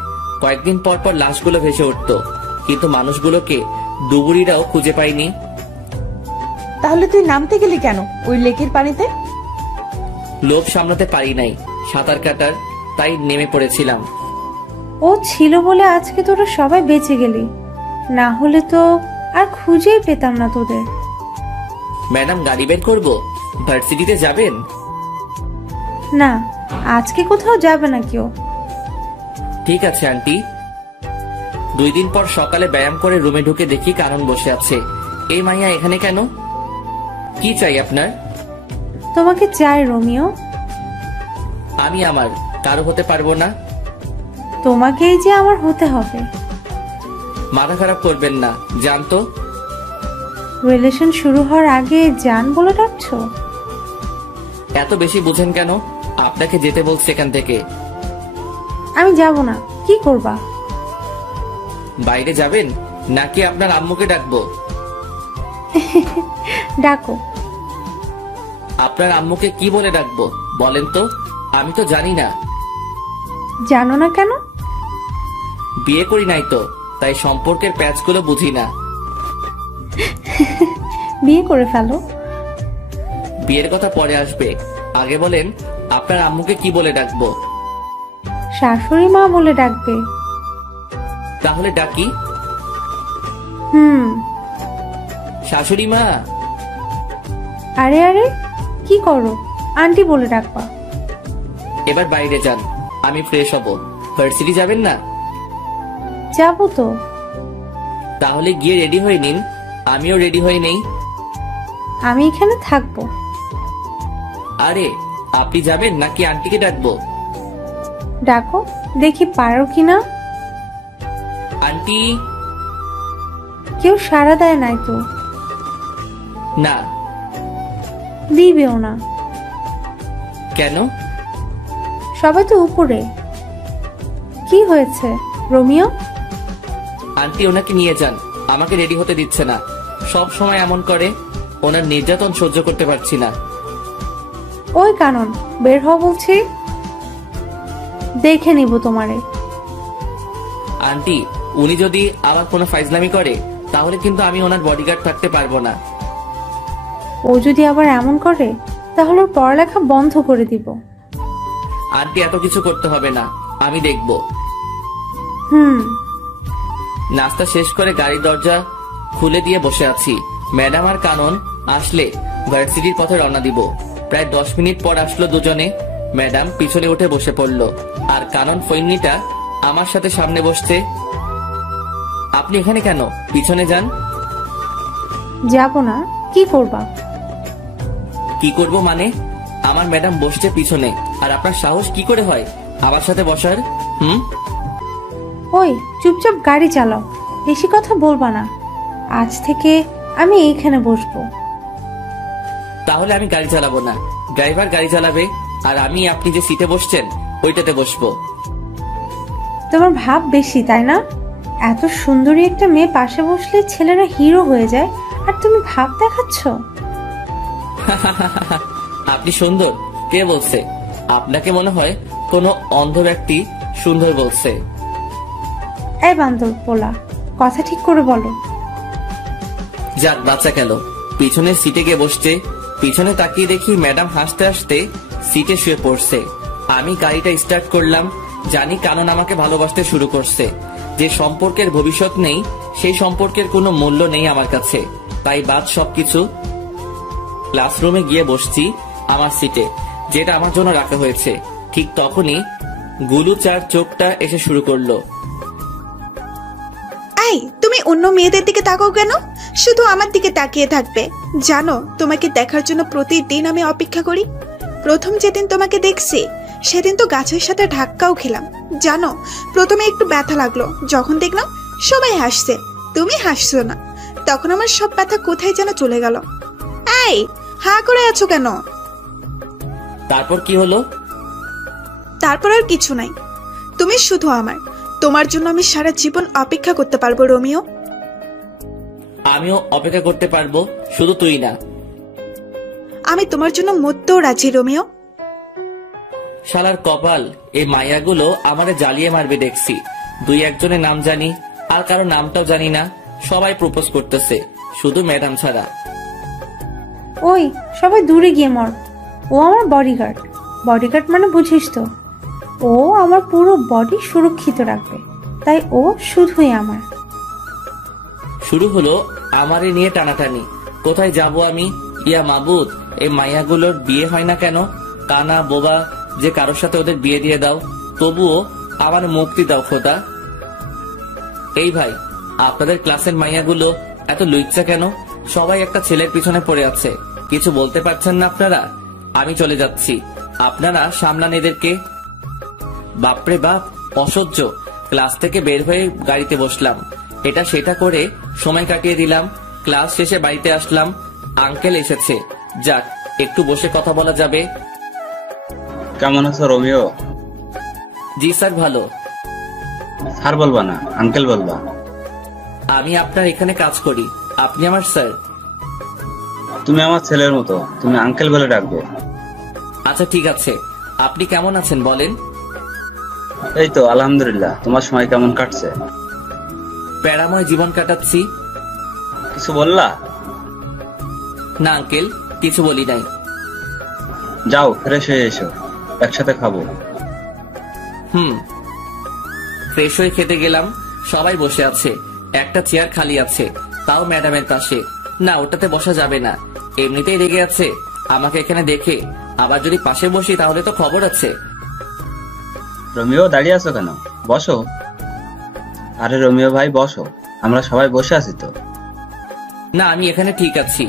কয়েকদিন পর পর লাশগুলো ভেসে উঠতো, কিন্তু মানুষগুলোকে ডুবুরিরাও খুঁজে পায়নি। তাহলে তুই নামতে গেলি কেন ওই লেকের পানিতে? লোভ সামলাতে পারি নাই সাঁতার কাটার, তাই নেমে পড়েছিলাম। ও ছিল বলে আজকে তোরা সবাই বেঁচে গেলি, না হলে তো আর খুঁজেই পেতাম না তোদের। ম্যাডাম, গাড়ি বের করবো? ভার্সিটিতে যাবেন? না, আজকে কোথাও যাবে না কেউ। ঠিক আছে আন্টি। 2 দিন পর সকালে ব্যায়াম করে রুমে ঢুকে দেখি কারণ বসে আছে। এই মাইয়া এখানে কেন? কি চাই আপনার? তোমাকে চাই রোমিও। আমি আমার কারো হতে পারবো না। তোমাকেই যে আমার হতে হবে। মাথা খারাপ করবেন না, জানতো। রিলেশন শুরু হওয়ার আগে জান বলে ডাকছো? এত বেশি বুঝেন কেন? আপনাকে যেতে বলছে এখান থেকে। আমি যাব না। কি করবা? বাইরে যাবেন নাকি আপনার আম্মুকে ডাকবো? ডাকো। আপনার আম্মুকে কি বলে ডাকবো বলেন তো? আমি তো জানি না। জানো না কেন? বিয়ে করি নাই তো, তাই সম্পর্কের প্যাচগুলো বুঝি না। বিয়ে করে ফেলো। বিয়ের কথা পরে আসবে, আগে বলেন আপনার আম্মুকে কি বলে ডাকবো? শাশুড়ি মা বলে ডাকবে। তাহলে ডাকি। শাশুড়ি মা। আরে আরে, কি করো? আন্টি বলে ডাকবা। এবার বাইরে যান, আমি ফ্রেশ হব। ভার্সিটি যাবেন না? যাবো তো। তাহলে গিয়ে রেডি হয়ে নিন, আমিও রেডি হয়ে নেই। আমি এখানে থাকবো। আরে, আপনি যাবেন নাকি আন্টিকে ডাকবো? ডাকো, দেখি পারো কিনা। আন্টি। কেউ সাড়া দেয় নাই তো? না। দিবেও না। কেন? সবাই তো উপরে। কি হয়েছে রোমিও? আন্টি ওনাকে নিয়ে যান, আমাকে রেডি হতে দিচ্ছে না। সব সময় এমন করে, ওনার নির্যাতন সহ্য করতে পারছি না। ওই কানন, বের হও বলছি। দেখে নিব তোমারে। আন্টি, উনি যদি আবার কোনো ফাইজলামি করে তাহলে কিন্তু আমি ওনার বডিগার্ড থাকতে পারবো না। ও যদি আবার এমন করে তাহলে ওর পড়ালেখা বন্ধ করে দিব। আন্টি এত কিছু করতে হবে না, আমি দেখবো। হুম। নাস্তা শেষ করে গাড়ির দরজা খুলে দিয়ে বসে আছি। ম্যাডাম আর কানন আসলে ভার্সিটির পথে রওনা দিব। প্রায় 10 মিনিট পর আসলো দুজনে। ম্যাডাম পিছনে উঠে বসে পড়লো, আর কানন ফৈন্নিটা আমার সাথে সামনে বসছে। আপনি এখানে কেন? পিছনে যান। যাব না, কি করবা? কি করব মানে? আমার ম্যাডাম বসছে পিছনে, আর আপনার সাহস কি করে হয় আমার সাথে বসার? ওই চুপচাপ গাড়ি চালাও, বেশি কথা বলবা না। আজ থেকে আমি এইখানে বসবো। তাহলে আমি গাড়ি চালাবো না, ড্রাইভার গাড়ি চালাবে, আর আমি আপনি যে সিটে বসছেন ওইটাতে বসবো। তোমার ভাব বেশি, তাই না? এত সুন্দরী একটা মেয়ে পাশে বসলে ছেলেরা হিরো হয়ে যায়, আর তুমি ভাব দেখাচ্ছ। আপনি সুন্দর? কে বলছে? আপনাকে মনে হয় কোনো অন্ধ ব্যক্তি সুন্দর বলছে। এই বান্দর পোলা, কথা ঠিক করে বলো। যাক বাচ্চা গেল। পিছনের সিটে গিয়ে বসছে। পিছনে তাকিয়ে দেখি ম্যাডাম হাসতে হাসতে সিটে শুয়ে পড়ছে। আমি গাড়িটা স্টার্ট করলাম। জানি কানন আমাকে ভালোবাসতে শুরু করছে। যে সম্পর্কের ভবিষ্যৎ নেই, সেই সম্পর্কের কোনো মূল্য নেই আমার কাছে। তাই বাদ সবকিছু ক্লাসরুমে গিয়ে বসছি আমার সিটে, যেটা আমার জন্য রাখা হয়েছে। ঠিক তখনই গুলু চার চোখটা এসে শুরু করলো। এই, তুমি অন্য মেয়েদের দিকে তাকাও কেন? শুধু আমার দিকে তাকিয়ে থাকবে। জানো, তোমাকে দেখার জন্য প্রতিদিন আমি অপেক্ষা করি। প্রথম যেদিন তোমাকে দেখছি সেদিন তো গাছের সাথে ধাক্কাও খেলাম। জানো, প্রথমে একটু ব্যথা লাগলো, যখন দেখলাম সবাই হাসছে, তুমি হাসছো না, তখন আমার সব ব্যথা কোথায় যেন চলে গেল। এই, হা করে আছো কেন? তারপর কি হলো? তারপর আর কিছু নাই। তুমি শুধু আমার। তোমার জন্য আমি সারা জীবন অপেক্ষা করতে পারবো রোমিও। আমিও অপেক্ষা করতে পারবো, শুধু তুই না। আমি তোমার জন্য মরতেও রাজি রোমিও। শালার কপাল, এই মাইয়াগুলো আমারে জ্বালিয়ে মারবে দেখছি। দুই একজনের নাম জানি, আর কারো নামটাও জানি না। সবাই প্রপোজ করতেছে, শুধু ম্যাডাম ছাড়া। ওই সবাই দূরে গিয়ে মর। ও আমার বডিগার্ড। বডিগার্ড মানে বুঝিস তো, ও আমার পুরো বডি সুরক্ষিত রাখবে, তাই ও শুধুই আমার। শুরু হলো আমারে নিয়ে টানাটানি। কোথায় যাব আমি? ইয়া মাবুদ, এই মাইয়াগুলোর বিয়ে হয় না কেন? কানা বোবা যে কারোর সাথে ওদের বিয়ে দিয়ে দাও, তবুও আমার মুক্তি দাও খোদা। এই ভাই, আপনাদের ক্লাসের মাইয়াগুলো এত লুইচ্ছা কেন? সবাই একটা ছেলের পিছনে পড়ে আছে, কিছু বলতে পারছেন না আপনারা? আমি চলে যাচ্ছি, আপনারা সামলান এদেরকে। বাপরে বাপ, অসহ্য। ক্লাস থেকে বের হয়ে গাড়িতে বসলাম। এটা সেটা করে সময় কাটিয়ে দিলাম। ক্লাস শেষে বাড়িতে আসলাম। আঙ্কেল এসেছে, যাক একটু বসে কথা বলা যাবে। কেমন আছো রোমিও? জি স্যার, ভালো। স্যার বলবা না, আঙ্কেল বলবা। আমি আপনার এখানে কাজ করি, আপনি আমার স্যার। তুমি আমার ছেলের মতো, তুমি আঙ্কেল বলে ডাকবে। আচ্ছা ঠিক আছে। আপনি কেমন আছেন বলেন? এই তো আলহামদুলিল্লাহ। তোমার সময় কেমন কাটছে? প্যারাময় জীবন কাটাচ্ছি। কিছু বললা? না আঙ্কেল, কিছু বলি নাই। যাও ফ্রেশ হয়ে এসো, একসাথে খাবো। ফ্রেশ হয়ে খেতে গেলাম। সবাই বসে আছে, একটা চেয়ার খালি আছে, তাও ম্যাডামের পাশে। না, ওটাতে বসা যাবে না, এমনিতেই রেগে আছে আমাকে এখানে দেখে। আবার যদি পাশে বসি তাহলে তো খবর আছে। রোমিও দাঁড়িয়ে আছো কেন? বসো। আরে রোমিও ভাই বসো, আমরা সবাই বসে আছি তো। না, আমি এখানে ঠিক আছি।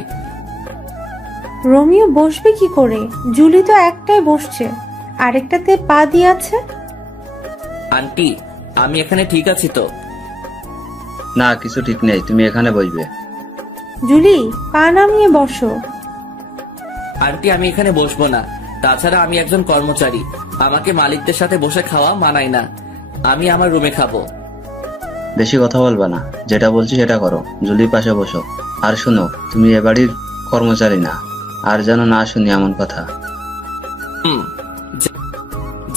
রোমিও বসবে কি করে? জুলি তো একটাই বসছে, আরেকটাতে পা দিয়ে আছে। আন্টি, আমি এখানে ঠিক আছি তো? না, কিছু ঠিক নেই, তুমি এখানে বসবে। জুলি, পা নামিয়ে বসো। আন্টি, আমি এখানে বসবো না। তাছাড়া আমি একজন কর্মচারী, আমাকে মালিকদের সাথে বসে খাওয়া মানায় না। আমি আমার রুমে খাবো। বেশি কথা বলবা না, যেটা বলছি সেটা করো। জুলির পাশে বসো। আর শোনো, তুমি এ বাড়ির কর্মচারী না, আর যেন না শুনি এমন কথা।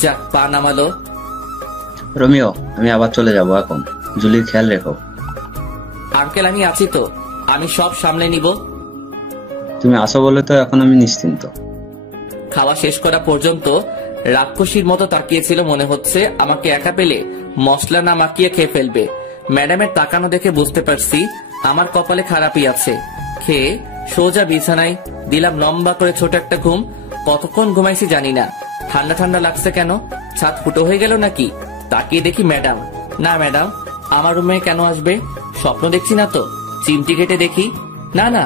যাক, পা নামালো। রোমিও, আমি আবার চলে যাব এখন। জুলির খেয়াল রেখো। আঙ্কেল আমি আছি তো, আমি সব সামলে নিব। তুমি আসো বলে তো এখন আমি নিশ্চিন্ত। খাওয়া শেষ করা পর্যন্ত রাক্ষসীর মতো তাকিয়েছিল, মনে হচ্ছে আমাকে একা পেলে মশলা না মাখিয়ে খেয়ে ফেলবে। ম্যাডামের তাকানো দেখে বুঝতে পারছি আমার কপালে খারাপই আছে। খেয়ে সোজা বিছানায় দিলাম লম্বা করে ছোট একটা ঘুম। কতক্ষণ ঘুমাইছি জানি না। ঠান্ডা ঠান্ডা লাগছে কেন? ছাদ ফুটো হয়ে গেল নাকি? তাকিয়ে দেখি ম্যাডাম। না ম্যাডাম আমার রুমে কেন আসবে? স্বপ্ন দেখছি না তো? চিমটি কেটে দেখি, না না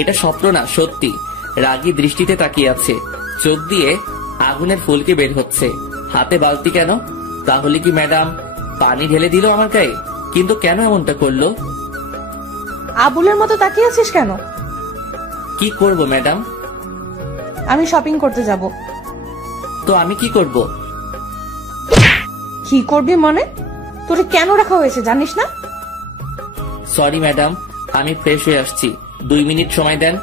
এটা স্বপ্ন না, সত্যি। রাগী দৃষ্টিতে তাকিয়ে আছে, চোখ দিয়ে আগুনের ফুলকি বের হচ্ছে। হাতে বালতি কেন? তাহলে কি ম্যাডাম পানি ঢেলে দিল আমার গায়ে? কিন্তু কেন এমনটা করলো? আবুলের মতো তাকিয়ে আছিস কেন? কি করব ম্যাডাম? আমি শপিং করতে যাব। তো আমি কি করব? কি করবি মানে? তোরে কেন রাখা হয়েছে জানিস না? সরি ম্যাডাম, আমি ফ্রেশ হয়ে আসছি, 2 মিনিট সময় দেন।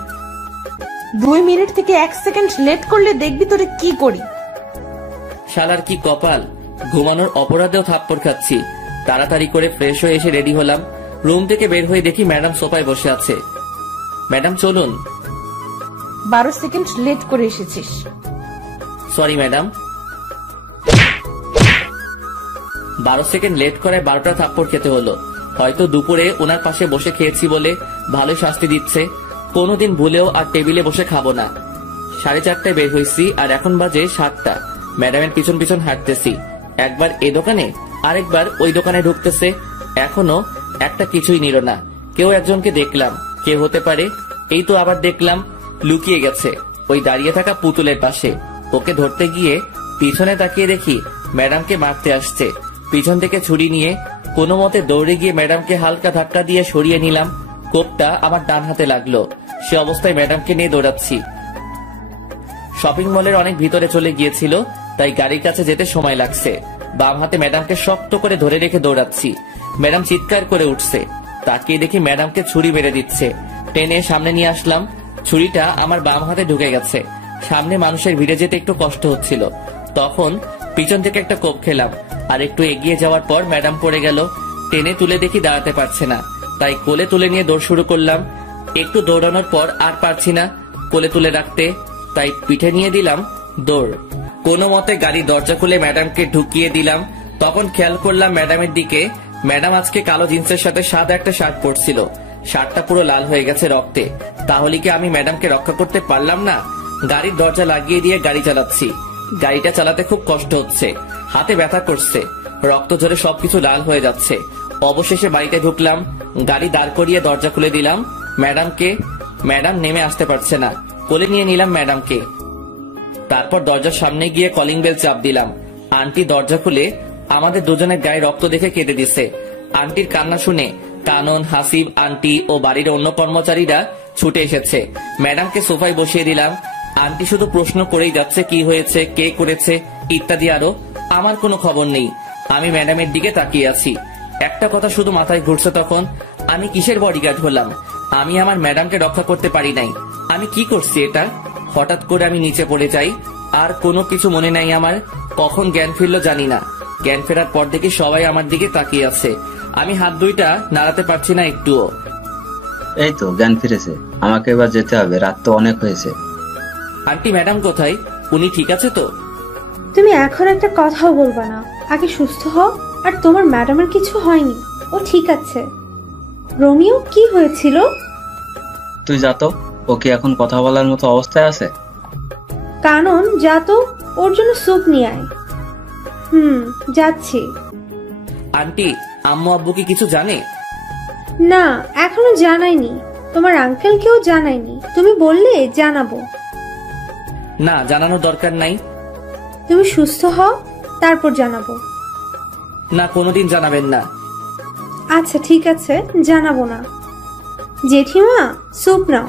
2 মিনিট থেকে 1 সেকেন্ড লেট করলে দেখবি তোরে কি করি। শালার কি কপাল, ঘুমানোর অপরাধেও থাপ্পড় খাচ্ছি। তাড়াতাড়ি করে ফ্রেশ হয়ে এসে রেডি হলাম। রুম থেকে বের হয়ে দেখি ম্যাডাম সোফায় বসে আছে। ম্যাডাম চলুন। 12 সেকেন্ড লেট করে এসেছিস। Sorry madam. 12 সেকেন্ড লেট করে 12টা থাপ্পড় খেতে হলো। হয়তো দুপুরে ওনার পাশে বসে খেয়েছি বলে ভালো শাস্তি দিচ্ছে। কোনোদিন ভুলেও আর টেবিলে বসে খাবো না। 4:30টায় বের হয়েছি আর এখন বাজে 7টা। ম্যাডামের পিছন পিছন হাঁটতেছি, একবার এ দোকানে আরেকবার ওই দোকানে ঢুকতেছে। এখনো একটা কিছুই নিল না। কেউ একজনকে দেখলাম, কে হতে পারে? এই তো আবার দেখলাম লুকিয়ে গেছে ওই দাঁড়িয়ে থাকা পুতুলের পাশে। ওকে ধরতে গিয়ে পিছনে তাকিয়ে দেখি ম্যাডামকে মারতে আসছে। পিছন থেকে ছুরি নিয়ে কোনো মতে দৌড়ে গিয়ে ম্যাডামকে হালকা ধাক্কা দিয়ে সরিয়ে নিলাম। কোপটা আমার ডান হাতে লাগলো। সে অবস্থায় ম্যাডামকে নিয়ে দৌড়াচ্ছি। শপিং মলের অনেক ভিতরে চলে গিয়েছিল, তাই গাড়ির কাছে যেতে সময় লাগছে। বাম হাতে ম্যাডামকে শক্ত করে ধরে রেখে দৌড়াচ্ছি। ম্যাডাম চিৎকার করে উঠছে। তাকিয়ে দেখি ম্যাডামকে ছুরি মেরে দিচ্ছে। টেনে সামনে নিয়ে আসলাম। ছুরিটা আমার বাম হাতে ঢুকে গেছে। সামনে মানুষের ভিড়ে যেতে একটু কষ্ট হচ্ছিল। তখন পিছন থেকে একটা কোপ খেলাম। আর একটু এগিয়ে যাওয়ার পর ম্যাডাম পড়ে গেল। টেনে তুলে দেখি দাঁড়াতে পারছে না, তাই কোলে তুলে নিয়ে দৌড় শুরু করলাম। একটু দৌড়ানোর পর আর পারছি না কোলে তুলে রাখতে, তাই পিঠে নিয়ে দিলাম দৌড়। কোনো মতে গাড়ি দরজা খুলে ম্যাডামকে ঢুকিয়ে দিলাম। তখন খেয়াল করলাম ম্যাডামের দিকে। ম্যাডাম আজকে কালো জিন্সের সাথে সাদা একটা শার্ট পরছিল। শার্টটা পুরো লাল হয়ে গেছে রক্তে। তাহলে কি আমি ম্যাডামকে রক্ষা করতে পারলাম না? গাড়ির দরজা লাগিয়ে দিয়ে গাড়ি চালাচ্ছি। গাড়িটা চালাতে খুব কষ্ট হচ্ছে, হাতে ব্যথা করছে, রক্ত ঝরে সবকিছু লাল হয়ে যাচ্ছে। অবশেষে বাড়িতে ঢুকলাম, গাড়ি দাঁড় করিয়ে দরজা খুলে দিলাম ম্যাডামকে। ম্যাডাম নেমে আসতে পারছে না, কোলে নিয়ে নিলাম ম্যাডামকে। তারপর দরজার সামনে গিয়ে কলিং বেল চাপ দিলাম। আন্টি দরজা খুলে আমাদের দুজনের গায়ে রক্ত দেখে কেঁদে দিছে। আন্টির কান্না শুনে কানন, হাসিব, আন্টি ও বাড়ির অন্য কর্মচারীরা ছুটে এসেছে। ম্যাডামকে সোফায় বসিয়ে দিলাম। আন্টি শুধু প্রশ্ন করেই যাচ্ছে, কি হয়েছে, কে করেছে, ইত্যাদি আরো। আমার কোনো খবর নেই। আমি ম্যাডামের দিকে তাকিয়ে আছি। একটা কথা শুধু মাথায় ঘুরছে, তখন আমি কিসের বডিগার্ড হলাম? আমি আমার ম্যাডামকে রক্ষা করতে পারি নাই। আমি কি করছি এটা? হঠাৎ করে আমি নিচে পড়ে যাই, আর কোনো কিছু মনে নাই আমার। কখন জ্ঞান ফিরলো জানি না। জ্ঞান ফেরার পর দেখি সবাই আমার দিকে তাকিয়ে আছে। আমি হাত দুইটা নাড়াতে পারছি না একটুও। এই তো জ্ঞান ফিরেছে, আমাকে এবার যেতে হবে, রাত তো অনেক হয়েছে। আন্টি ম্যাডাম কোথায়? উনি ঠিক আছে তো? তুমি এখন একটা কথাও বলবা না, আগে সুস্থ হও। আর তোমার ম্যাডামের কিছু হয়নি, ও ঠিক আছে। রোমিও কি হয়েছিল? তুই যা তো, ও কি এখন কথা বলার মতো অবস্থায় আছে? কানন যা তো, ওর জন্য স্যুপ নিয়ে আয়। যাচ্ছি। আন্টি আম্মু আব্বু কি কিছু জানে? না, এখনো জানাইনি। তোমার আঙ্কেলকেও জানাইনি। তুমি বললে জানাবো। না, জানানোর দরকার নাই। তুমি সুস্থ হও, তারপর জানাবো। না, কোনোদিন জানাবেন না। আচ্ছা ঠিক আছে, জানাবো না। জেঠিমা স্যুপ নাও।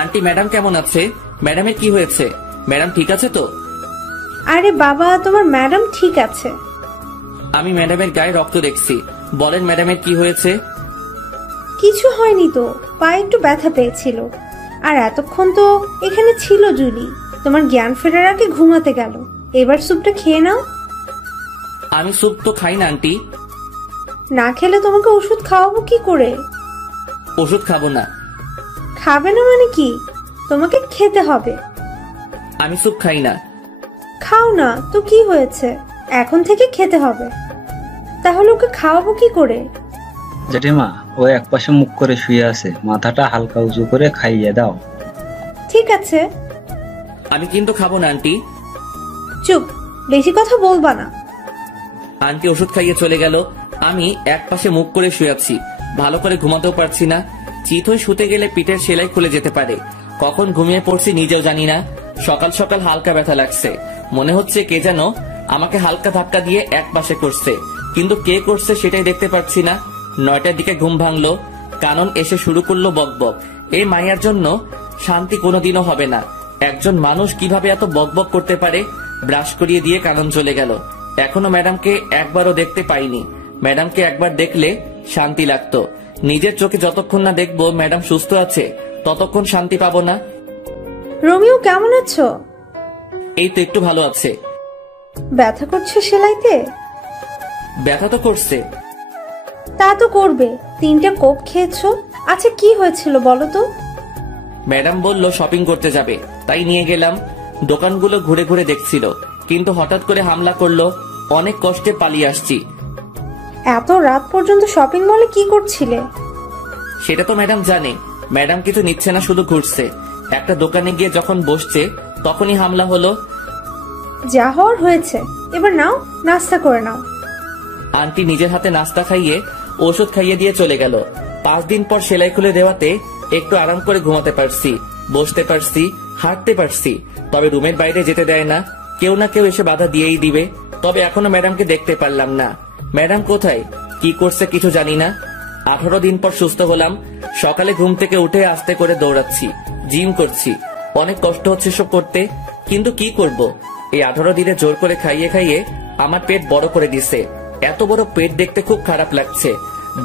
আন্টি ম্যাডাম কেমন আছে? ম্যাডামের কি হয়েছে? ম্যাডাম ঠিক আছে তো? আরে বাবা, তোমার ম্যাডাম ঠিক আছে। আমি ম্যাডামের গায়ে রক্ত দেখছি। বলেন ম্যাডামের কি হয়েছে? কিছু হয়নি তো, পায়ে একটু ব্যথা পেয়েছিল। আর এতক্ষণ তো এখানে ছিল জুলি। তোমার জ্ঞান ফেরার আগে ঘুমাতে গেল। এবার স্যুপটা খেয়ে নাও। আমি স্যুপ তো খাই না আন্টি। না খেলে তোমাকে ওষুধ খাওয়াবো কি করে? ওষুধ খাবো না। খাবে না মানে কি? তোমাকে খেতে হবে। আমি স্যুপ খাই না। খাও না তো কি হয়েছে, এখন থেকে খেতে হবে। তাহলে ওকে খাওয়াবো কি করে? জেঠিমা, ও একপাশে মুখ করে শুয়ে আছে, মাথাটা হালকা উঁচু করে খাইয়ে দাও। ঠিক আছে। আমি কিন্তু খাবো না আন্টি। চুপ, বেশি কথা বলবা না। আন্টি ওষুধ খাইয়ে চলে গেল। আমি এক পাশে মুখ করে শুয়ে আছি, ভালো করে ঘুমাতেও পারছি না। চিত হয়ে শুতে গেলে পিঠের সেলাই খুলে যেতে পারে, কখন ঘুমিয়ে পড়ছি নিজেও জানি না। সকাল সকাল হালকা ব্যথা লাগছে, মনে হচ্ছে কে যেন আমাকে হালকা ধাক্কা দিয়ে এক পাশে করছে, কিন্তু কে করছে সেটাই দেখতে পাচ্ছি না। 9টার দিকে ঘুম ভাঙলো, কানন এসে শুরু করলো বকবক। এই মাইয়ার জন্য শান্তি কোনোদিনও হবে না। একজন মানুষ কিভাবে এত বকবক করতে পারে? ব্রাশ করিয়ে দিয়ে কানন চলে গেল। এখনো ম্যাডামকে একবারও দেখতে পাইনি। ম্যাডামকে একবার দেখলে শান্তি লাগতো। নিজের চোখে যতক্ষণ না দেখবো ম্যাডাম সুস্থ আছে, ততক্ষণ শান্তি পাবো না। রোমিও কেমন আছো? এই তো একটু ভালো আছে। ব্যথা করছে সেলাইতে? ব্যথা তো করছে। তা তো করবে, 3টে কোক খেয়েছো। আচ্ছা কি হয়েছিল বলো তো? ম্যাডাম বলল শপিং করতে যাবে, তাই নিয়ে গেলাম। দোকানগুলো ঘুরে ঘুরে দেখছিল, কিন্তু হঠাৎ করে হামলা করলো। অনেক কষ্টে পালিয়ে আসছি। এত রাত পর্যন্ত শপিং মলে কি করছিলে? সেটা তো ম্যাডাম জানে। ম্যাডাম কিছু নিচ্ছে না, শুধু ঘুরছে। একটা দোকানে গিয়ে যখন বসছে তখনই হামলা হলো। যা হওয়ার হয়েছে, এবার নাও, নাস্তা করে নাও। আন্টি নিজের হাতে নাস্তা খাইয়ে ওষুধ খাইয়ে দিয়ে চলে গেল। 5 দিন পর সেলাই খুলে দেওয়াতে একটু আরাম করে ঘুমাতে পারছি, বসতে পারছি, হাঁটতে পারছি। তবে রুমের বাইরে যেতে দেয় না, কেউ না কেউ এসে বাধা দিয়েই দিবে। তবে এখনো ম্যাডামকে দেখতে পারলাম না। ম্যাডাম কোথায়, কি করছে কিছু জানি না। 18 দিন পর সুস্থ হলাম। সকালে ঘুম থেকে উঠে আস্তে করে দৌড়াচ্ছি, জিম করছি। অনেক কষ্ট হচ্ছে সব করতে, কিন্তু কি করব? এই 18 দিনে জোর করে খাইয়ে খাইয়ে আমার পেট বড় করে দিছে। এত বড় পেট দেখতে খুব খারাপ লাগছে।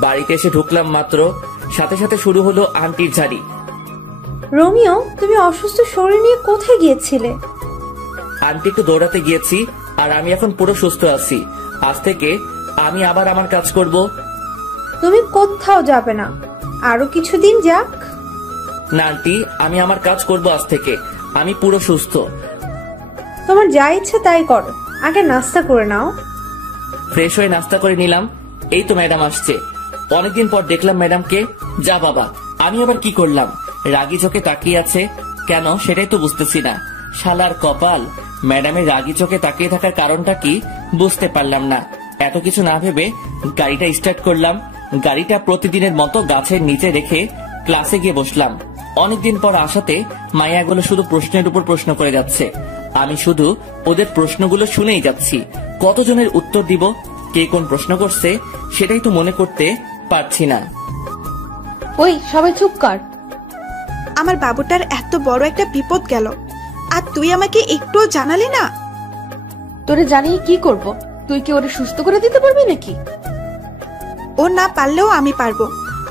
বাড়িতে এসে ঢুকলাম মাত্র, সাথে সাথে শুরু হলো আন্টির ঝাড়ি। রোমিও, তুমি অসুস্থ শরীর নিয়ে কোথায় গিয়েছিলে? আন্টি একটু দৌড়াতে গিয়েছি, আর আমি এখন পুরো সুস্থ আছি। আজ থেকে আমি আবার আমার কাজ করব। তুমি কোথাও যাবে না, আরো কিছুদিন যাক। না আন্টি, আমি আমার কাজ করব আজ থেকে। আমি পুরো সুস্থ। তোমার যা ইচ্ছে তাই করো, আগে নাস্তা করে নাও। ফ্রেশ হয়ে নাস্তা করে নিলাম। এই তো ম্যাডাম আসছে। অনেকদিন পর দেখলাম ম্যাডামকে। যা বাবা, আমি আবার কি করলাম? রাগী চোখে তাকিয়ে আছে কেন সেটাই তো বুঝতেছি না। শালার কপাল, ম্যাডামের রাগী চোখে তাকিয়ে থাকার কারণটা কি বুঝতে পারলাম না। এত কিছু না ভেবে গাড়িটা স্টার্ট করলাম। গাড়িটা প্রতিদিনের মতো গাছের নিচে রেখে ক্লাসে গিয়ে বসলাম। অনেকদিন পর আসাতে মাইয়াগুলো শুধু প্রশ্নের উপর প্রশ্ন করে যাচ্ছে। আমি শুধু ওদের প্রশ্নগুলো শুনেই যাচ্ছি। কতজনের উত্তর দিব, কে কোন প্রশ্ন করছে সেটাই তো মনে করতে পারছি না। ওই সবাই চুপ কর। আমার বাবুটার এত বড় একটা বিপদ গেল, আর তুই আমাকে একটুও জানালি না। তোরে জানিয়ে কি করব? তুই কি ওরে সুস্থ করে দিতে পারবি নাকি? ও না পারলেও আমি পারবো।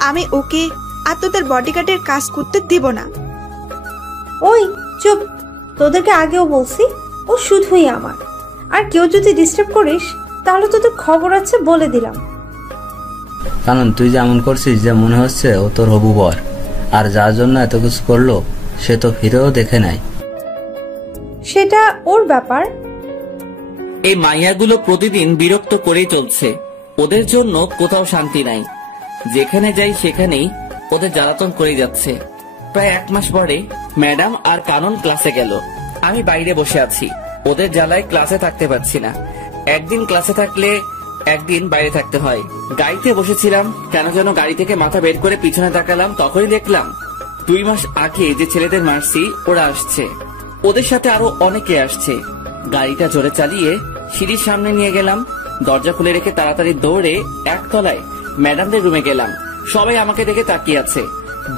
আমি ওকে আর তোদের বডিগার্ডের কাজ করতে দিব না। ওই চুপ, তোদেরকে আগেও বলছি ও শুধুই আমার। আর কেউ যদি ডিস্টার্ব করিস তাহলে তোদের খবর আছে, বলে দিলাম। কারণ তুই যেমন করছিস যে মনে হচ্ছে ও তোর হবু বর, আর যার জন্য এত কিছু করলো সে তো ফিরেও দেখে নাই। সেটা ওর ব্যাপার। এই মাইয়াগুলো প্রতিদিন বিরক্ত করেই চলছে। ওদের জন্য কোথাও শান্তি নাই। যেখানে যাই সেখানেই ওদের জ্বালাতন করে যাচ্ছে। প্রায় 1 মাস পরে ম্যাডাম আর কানন ক্লাসে গেল। আমি বাইরে বসে আছি। ওদের জ্বালায় ক্লাসে থাকতে পারছি না। একদিন ক্লাসে থাকলে একদিন বাইরে থাকতে হয়। গাড়িতে বসেছিলাম, কেন যেন গাড়ি থেকে মাথা বের করে পিছনে তাকালাম। তখনই দেখলাম 2 মাস আগে যে ছেলেদের মারছি ওরা আসছে। ওদের সাথে আরো অনেকে আসছে। গাড়িটা জোরে চালিয়ে সিঁড়ির সামনে নিয়ে গেলাম। দরজা খুলে রেখে তাড়াতাড়ি দৌড়ে একতলায় ম্যাডামদের রুমে গেলাম। সবাই আমাকে দেখে তাকিয়ে আছে।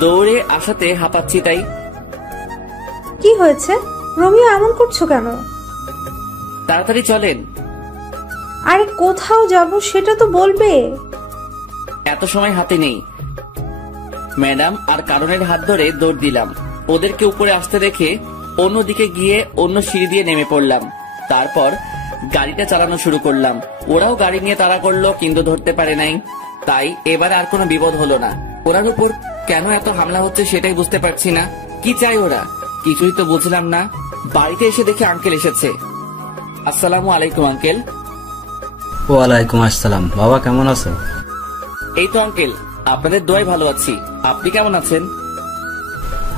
দৌড়ে আসাতে হাঁপাচ্ছি তাই। কি হয়েছে রোমিও, এমন করছো কেন? তাড়াতাড়ি চলেন। আরে কোথাও যাব সেটা তো বলবে। এত সময় হাতে নেই। ম্যাডাম আর কারণের হাত ধরে দৌড় দিলাম। ওদেরকে উপরে আসতে দেখে অন্যদিকে গিয়ে অন্য সিঁড়ি দিয়ে নেমে পড়লাম। তারপর গাড়িটা চালানো শুরু করলাম। ওরাও গাড়ি নিয়ে তাড়া করলো কিন্তু ধরতে পারে নাই। তাই এবার আর কোনো বিপদ হলো না। ওরার উপর কেন এত হামলা হচ্ছে সেটাই বুঝতে পারছি না। কি চাই ওরা, কিছুই তো বুঝলাম না। বাড়িতে এসে দেখি আঙ্কেল এসেছে। আসসালামু আলাইকুম আঙ্কেল। ওয়ালাইকুম আসসালাম। বাবা কেমন আছো? এই তো আঙ্কেল, আপনাদের দোয়ায় ভালো আছি। আপনি কেমন আছেন?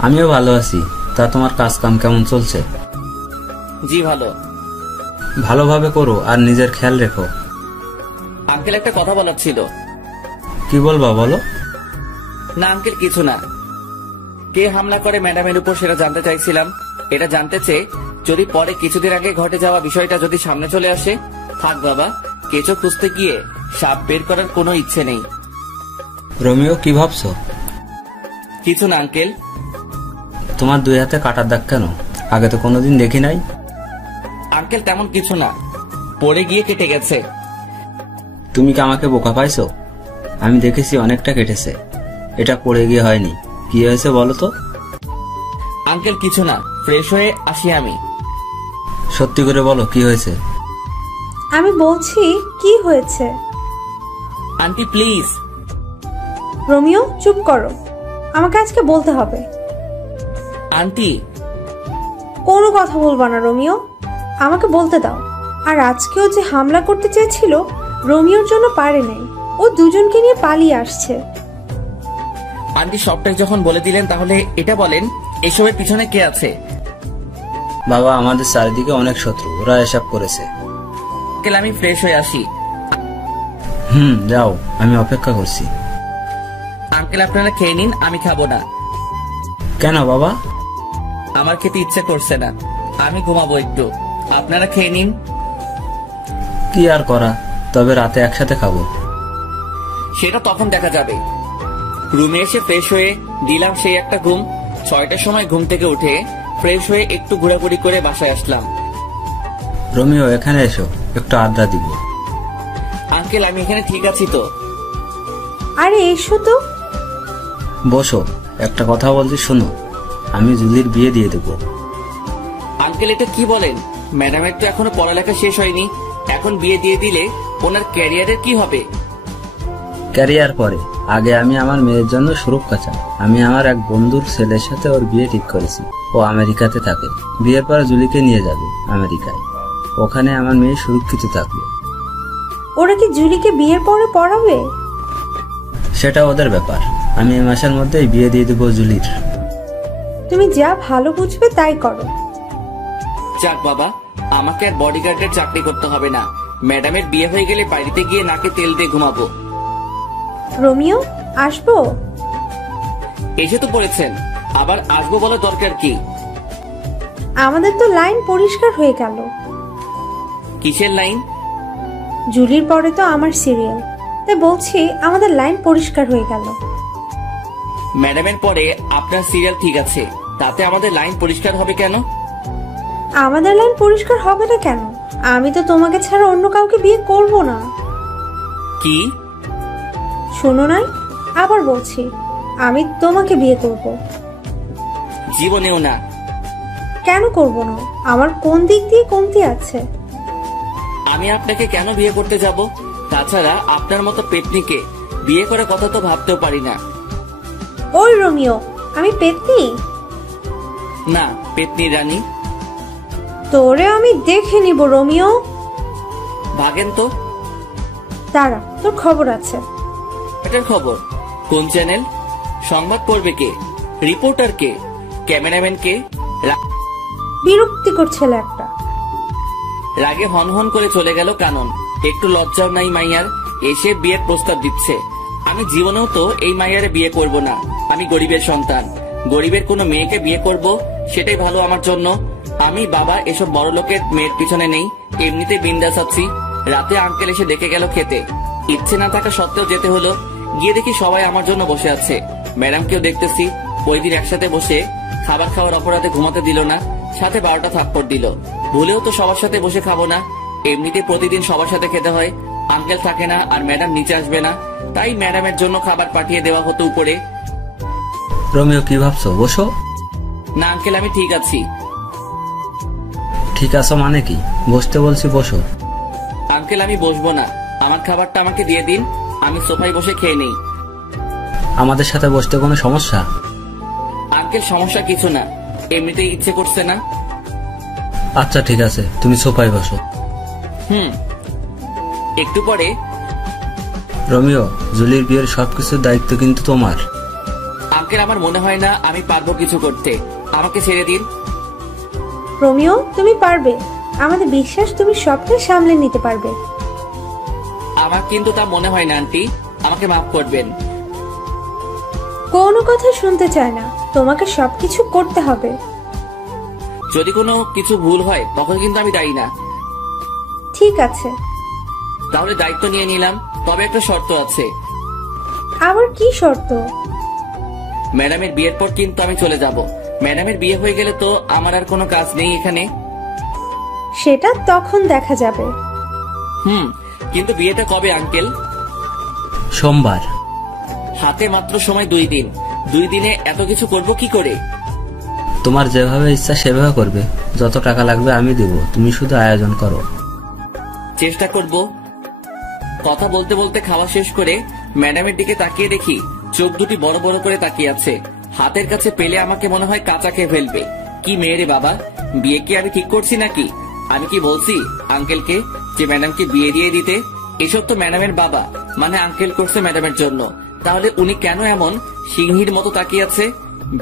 আমিও ভালো আছি। তা তোমার কাজ কাম কেমন চলছে? জি ভালো। ভালোভাবে করো আর নিজের খেয়াল রেখো। আঙ্কেল একটা কথা বলার ছিল। কি বলবা বলো। না আঙ্কেল কিছু না। কে হামলা করে ম্যাডামের উপর সেটা জানতে চাইছিলাম। এটা জানতে চেয়ে যদি পরে কিছুদিন আগে ঘটে যাওয়া বিষয়টা যদি সামনে চলে আসে, থাক বাবা, কেঁচো খুঁজতে গিয়ে সাপ বের করার কোনো ইচ্ছে নেই। রোমিও কি ভাবছো? কিছু না আঙ্কেল। তোমার দুই হাতে কাটার দাগ কেন? আগে তো কোনোদিন দেখি নাই। আঙ্কেল তেমন কিছু না, পড়ে গিয়ে কেটে গেছে। তুমি কি আমাকে বোকা পাইছো? আমি দেখেছি অনেকটা কেটেছে। এটা পড়ে গিয়ে হয়নি। কি হয়েছে বলো তো। আঙ্কেল কিছু না, ফ্রেশ হয়ে আসি আমি। সত্যি করে বলো কি হয়েছে। আমি বলছি কি হয়েছে। Aunty please. রোমিও চুপ করো, আমাকে আজকে বলতে হবে। আন্টি কোনো কথা বলবা না রোমিও, আমাকে বলতে দাও। আর আজকেও যে হামলা করতে চেয়েছিল রোমিওর জন্য পারে নাই, ও দুজনকে নিয়ে পালিয়ে আসছে। আন্টি সবটাই যখন বলে দিলেন তাহলে এটা বলেন এসবের পিছনে কে আছে। বাবা, আমাদের চারিদিকে অনেক শত্রু, ওরা এসব করেছে। আঙ্কেল আমি ফ্রেশ হয়ে আসি। যাও, আমি অপেক্ষা করছি। আঙ্কেল আপনারা খেয়ে নিন, আমি খাবো না। কেন বাবা? আমার খেতে ইচ্ছে করছে না, আমি ঘুমাবো একটু। আপনারা খেয়ে নিন। কি আর করা, তবে রাতে একসাথে খাবো। সেটা তখন দেখা যাবে। রুমে এসে ফ্রেশ হয়ে দিলাম সেই একটা ঘুম। 6টার সময় ঘুম থেকে উঠে ফ্রেশ হয়ে একটু ঘোরাঘুরি করে বাসায় আসলাম। রোমিও এখানে এসো, একটু আড্ডা দিব। আঙ্কেল আমি এখানে ঠিক আছি তো। আরে এসো তো। বসো, একটা কথা বলছি শোনো। আমি জুলির বিয়ে দিয়ে দেবো। আঙ্কেল এটা কি বলেন? ম্যাডামের তো এখনো পড়ালেখা শেষ হয়নি, এখন বিয়ে দিয়ে দিলে ওনার ক্যারিয়ারের কি হবে? ক্যারিয়ার পরে, আগে আমি আমার মেয়ের জন্য সুরক্ষা চাই। আমি আমার এক বন্ধুর ছেলের সাথে ওর বিয়ে ঠিক করেছি। ও আমেরিকাতে থাকে। বিয়ের পর জুলিকে নিয়ে যাবে আমেরিকায়। ওখানে আমার মেয়ে সুরক্ষিত থাকবে। ওরা কি জুলিকে বিয়ের পরে পড়াবে? সেটা ওদের ব্যাপার। আমি এই মাসের মধ্যেই বিয়ে দিয়ে দেবো জুলির। তুমি যা ভালো বুঝবে তাই করো। যাক বাবা, আমাকে আর বডিগার্ডের চাকরি করতে হবে না। ম্যাডামের বিয়ে হয়ে গেলে বাড়িতে গিয়ে নাকে তেল দিয়ে ঘুমাবো। রোমিও আসবো? এসে তো পড়েছেন, আবার আসবো বলার দরকার কি? আমাদের তো লাইন পরিষ্কার হয়ে গেল। কিসের লাইন? জুলির পরে তো আমার সিরিয়াল, তাই বলছি আমাদের লাইন পরিষ্কার হয়ে গেল। ম্যাডামের পরে আপনার সিরিয়াল ঠিক আছে, তাতে আমাদের লাইন পরিষ্কার হবে কেন? আমাদের লাইন পরিষ্কার হবে না কেন? আমি তো তোমাকে ছাড়া অন্য কাউকে বিয়ে করব না। কি? শোনো নাই, আবার বলছি, আমি তোমাকে বিয়ে করব। জীবনেও না। কেন করব না? আমার কোন দিক দিয়ে কমতি আছে? আমি আপনাকে কেন বিয়ে করতে যাব? তাছাড়া আপনার মতো পেতনিকে বিয়ে করার কথা তো ভাবতেও পারি না। ওই রোমিও, আমি পেতনি না, পেতনি রানী। তোরে আমি দেখে নিব রোমিও। ভাগেন তো। দাঁড়া, তোর খবর আছে। এটার খবর? কোন চ্যানেল? সংবাদ পড়বে কে? রিপোর্টার কে? ক্যামেরাম্যান কে? বিরক্তিকর ছেলে একটা। রাগে হন হন করে চলে গেল কানন। একটু লজ্জাও নাই মাইয়ার, এসে বিয়ের প্রস্তাব দিচ্ছে। আমি জীবনেও তো এই মাইয়ারে বিয়ে করব না। আমি গরিবের সন্তান, গরিবের কোনো মেয়েকে বিয়ে করব সেটাই ভালো আমার জন্য। আমি বাবা এসব বড় লোকের মেয়ের পিছনে নেই, এমনিতে বিন্দাস আছি। রাতে আঙ্কেল এসে ডেকে গেল খেতে, ইচ্ছে না থাকা সত্ত্বেও যেতে হলো। গিয়ে দেখি সবাই আমার জন্য বসে আছে, ম্যাডামকেও দেখতেছি। ওই দিন একসাথে বসে খাবার খাওয়ার অপরাধে ঘুমাতে দিল না, সাথে 12টা থাপ্পড় দিল। ভুলেও তো সবার সাথে বসে খাবো না, এমনিতে প্রতিদিন সবার সাথে খেতে হয়। আঙ্কেল থাকে না আর ম্যাডাম নিচে আসবে না, তাই ম্যাডামের জন্য খাবার পাঠিয়ে দেওয়া হতো উপরে। রোমিও কি ভাবছো? বসো। না আঙ্কেল আমি ঠিক আছি। ঠিক আছো মানে কি? বসতে বলছি বসো। আঙ্কেল আমি বসবো না, আমার খাবারটা আমাকে দিয়ে দিন, আমি সোফায় বসে খেয়ে নেই। আমাদের সাথে বসতে কোনো সমস্যা? আঙ্কেল সমস্যা কিছু না, এমনিতেই ইচ্ছে করছে না। আচ্ছা ঠিক আছে, তুমি সোফায় বসো। একটু পরে রোমিও, জুলির বিয়ের সবকিছুর দায়িত্ব কিন্তু তোমার। আঙ্কেল আমার মনে হয় না আমি পারবো কিছু করতে, আমাকে ছেড়ে দিন। রোমিও, তুমি পারবে, আমাদের বিশ্বাস তুমি সবটাই সামলে নিতে পারবে। আমার কিন্তু তা মনে হয় না আন্টি, আমাকে মাফ করবেন। কোনো কথা শুনতে চায় না, তোমাকে সবকিছু করতে হবে। যদি কোনো কিছু ভুল হয় তখন কিন্তু আমি দায়ী না। ঠিক আছে। তাহলে দায়িত্ব নিয়ে নিলাম, তবে একটা শর্ত আছে। আবার কি শর্ত? ম্যাডামের বিয়ের পর কিন্তু আমি চলে যাব। ম্যাডামের বিয়ে হয়ে গেলে তো আমার আর কোনো কাজ নেই এখানে। সেটা তখন দেখা যাবে। কিন্তু বিয়েটা কবে আঙ্কেল? সোমবার। হাতে মাত্র সময় 2 দিন, 2 দিনে এত কিছু করব কি করে? তোমার যেভাবে ইচ্ছা সেভাবে করবে, যত টাকা লাগবে আমি দেব, তুমি শুধু আয়োজন করো। চেষ্টা করব। কথা বলতে বলতে খাওয়া শেষ করে ম্যাডামের দিকে তাকিয়ে দেখি চোখ দুটি বড় বড় করে তাকিয়ে আছে। হাতের কাছে পেলে আমাকে মনে হয় কাঁচা খেয়ে ফেলবে। কি মেয়ে রে বাবা, বিয়ে কি আমি ঠিক করছি নাকি? আমি কি বলছি আঙ্কেলকে যে ম্যাডামকে বিয়ে দিয়ে দিতে? এসব তো ম্যাডামের বাবা মানে আঙ্কেল করছে ম্যাডামের জন্য। তাহলে উনি কেন এমন সিংহীর মতো তাকিয়ে আছে?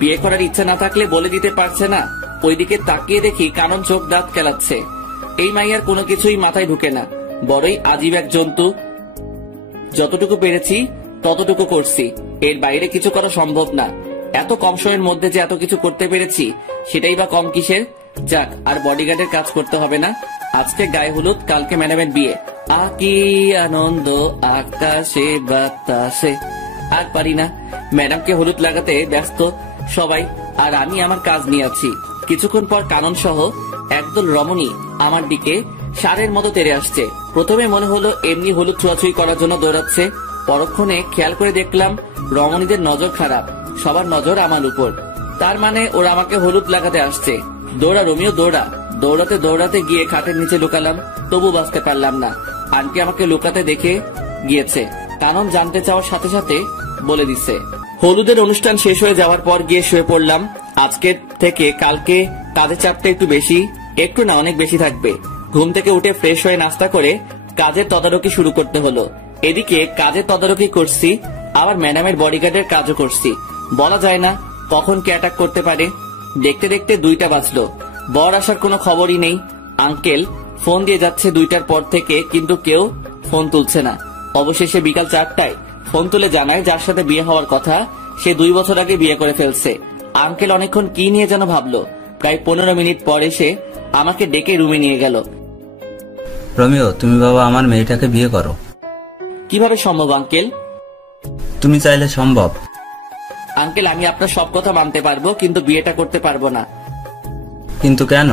বিয়ে করার ইচ্ছা না থাকলে বলে দিতে পারছে না? ওইদিকে তাকিয়ে দেখি কানন চোখ দাঁত কেলাচ্ছে। এই মাইয়ার কোনো কিছুই মাথায় ঢুকে না, বড়ই আজীব এক জন্তু। যতটুকু পেরেছি ততটুকু করছি, এর বাইরে কিছু করা সম্ভব না। এত কম সময়ের মধ্যে যে এত কিছু করতে পেরেছি সেটাই বা কম কিসের? যাক, আর বডিগার্ডের কাজ করতে হবে না। আজকে গায়ে হলুদ, কালকে ম্যাডামের বিয়ে। কি আনন্দ আকাশে বাতাসে। আর পারি না, ম্যাডামকে হলুদ লাগাতে ব্যস্ত সবাই, আর আমি আমার কাজ নিয়ে আছি। কিছুক্ষণ পর কানন সহ একদল রমণী আমার দিকে সারের মতো তেড়ে আসছে। প্রথমে মনে হলো এমনি হলুদ ছোঁয়াছুঁই করার জন্য দৌড়াচ্ছে, পরক্ষণে খেয়াল করে দেখলাম রমণীদের নজর খারাপ, সবার নজর আমার উপর। তার মানে ওরা আমাকে হলুদ লাগাতে আসছে। দৌড়া রোমিও দৌড়া। দৌড়াতে দৌড়াতে গিয়ে খাটের নিচে লুকালাম, তবু বাঁচতে পারলাম না। আন্টি আমাকে লুকাতে দেখে গিয়েছে। কানন জানতে চাওয়ার সাথে সাথে বলে দিচ্ছে। হলুদের অনুষ্ঠান শেষ হয়ে যাওয়ার পর গিয়ে শুয়ে পড়লাম। আজকে থেকে কালকে কাজের চাপটা একটু বেশি, একটু না অনেক বেশি থাকবে। ঘুম থেকে উঠে ফ্রেশ হয়ে নাস্তা করে কাজের তদারকি শুরু করতে হলো। এদিকে কাজের তদারকি করছি, আবার ম্যাডামের বডিগার্ডের কাজও করছি। বলা যায় না কখন কে অ্যাটাক করতে পারে। দেখতে দেখতে 2টা বাজলো, বর আসার কোনো খবরই নেই। আঙ্কেল ফোন দিয়ে যাচ্ছে 2টার পর থেকে, কিন্তু কেউ ফোন তুলছে না। অবশেষে বিকাল 4টায় ফোন তুলে জানায় যার সাথে বিয়ে হওয়ার কথা সে 2 বছর আগে বিয়ে করে ফেলছে। আঙ্কেল অনেকক্ষণ কি নিয়ে যেন ভাবলো। প্রায় 15 মিনিট পর এসে আমাকে ডেকে রুমে নিয়ে গেল। রোমিও, তুমি বাবা আমার মেয়েটাকে বিয়ে করো। কিভাবে সম্ভব আঙ্কেল? তুমি চাইলে সম্ভব। আঙ্কেল আমি আপনার সব কথা মানতে পারবো, কিন্তু বিয়েটা করতে পারবো না। কিন্তু কেন?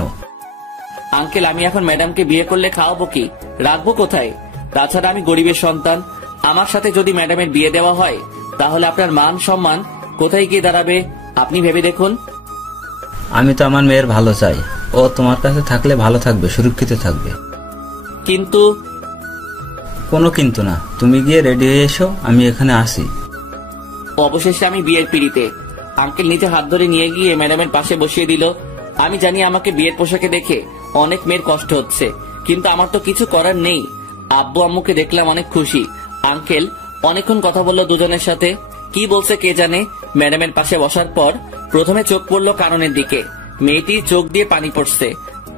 আঙ্কেল আমি এখন ম্যাডামকে বিয়ে করলে খাওয়াবো কি, রাখবো কোথায়? তাছাড়া আমি গরিবের সন্তান। আমার সাথে যদি ম্যাডামের বিয়ে দেওয়া হয় তাহলে আপনার মান সম্মান কোথায় গিয়ে দাঁড়াবে আপনি ভেবে দেখুন। আমি তো আমার মেয়ের ভালো চাই, ও তোমার কাছে থাকলে ভালো থাকবে, সুরক্ষিত থাকবে। কিন্তু কোনো কিন্তু না, তুমি গিয়ে রেডি হয়ে এসো, আমি এখানে আসি। অবশেষে আমি বিয়ের পিড়িতে। আঙ্কেল নিজে হাত ধরে নিয়ে গিয়ে ম্যাডামের পাশে বসিয়ে দিল। আমি জানি আমাকে বিয়ের পোশাকে দেখে অনেক মেয়ের কষ্ট হচ্ছে, কিন্তু আমার তো কিছু করার নেই। আব্বু আম্মুকে দেখলাম অনেক খুশি। আঙ্কেল অনেকক্ষণ কথা বললো দুজনের সাথে, কি বলছে কে জানে। ম্যাডামের পাশে বসার পর প্রথমে চোখ পড়লো কাননের দিকে। মেয়েটির চোখ দিয়ে পানি পড়ছে।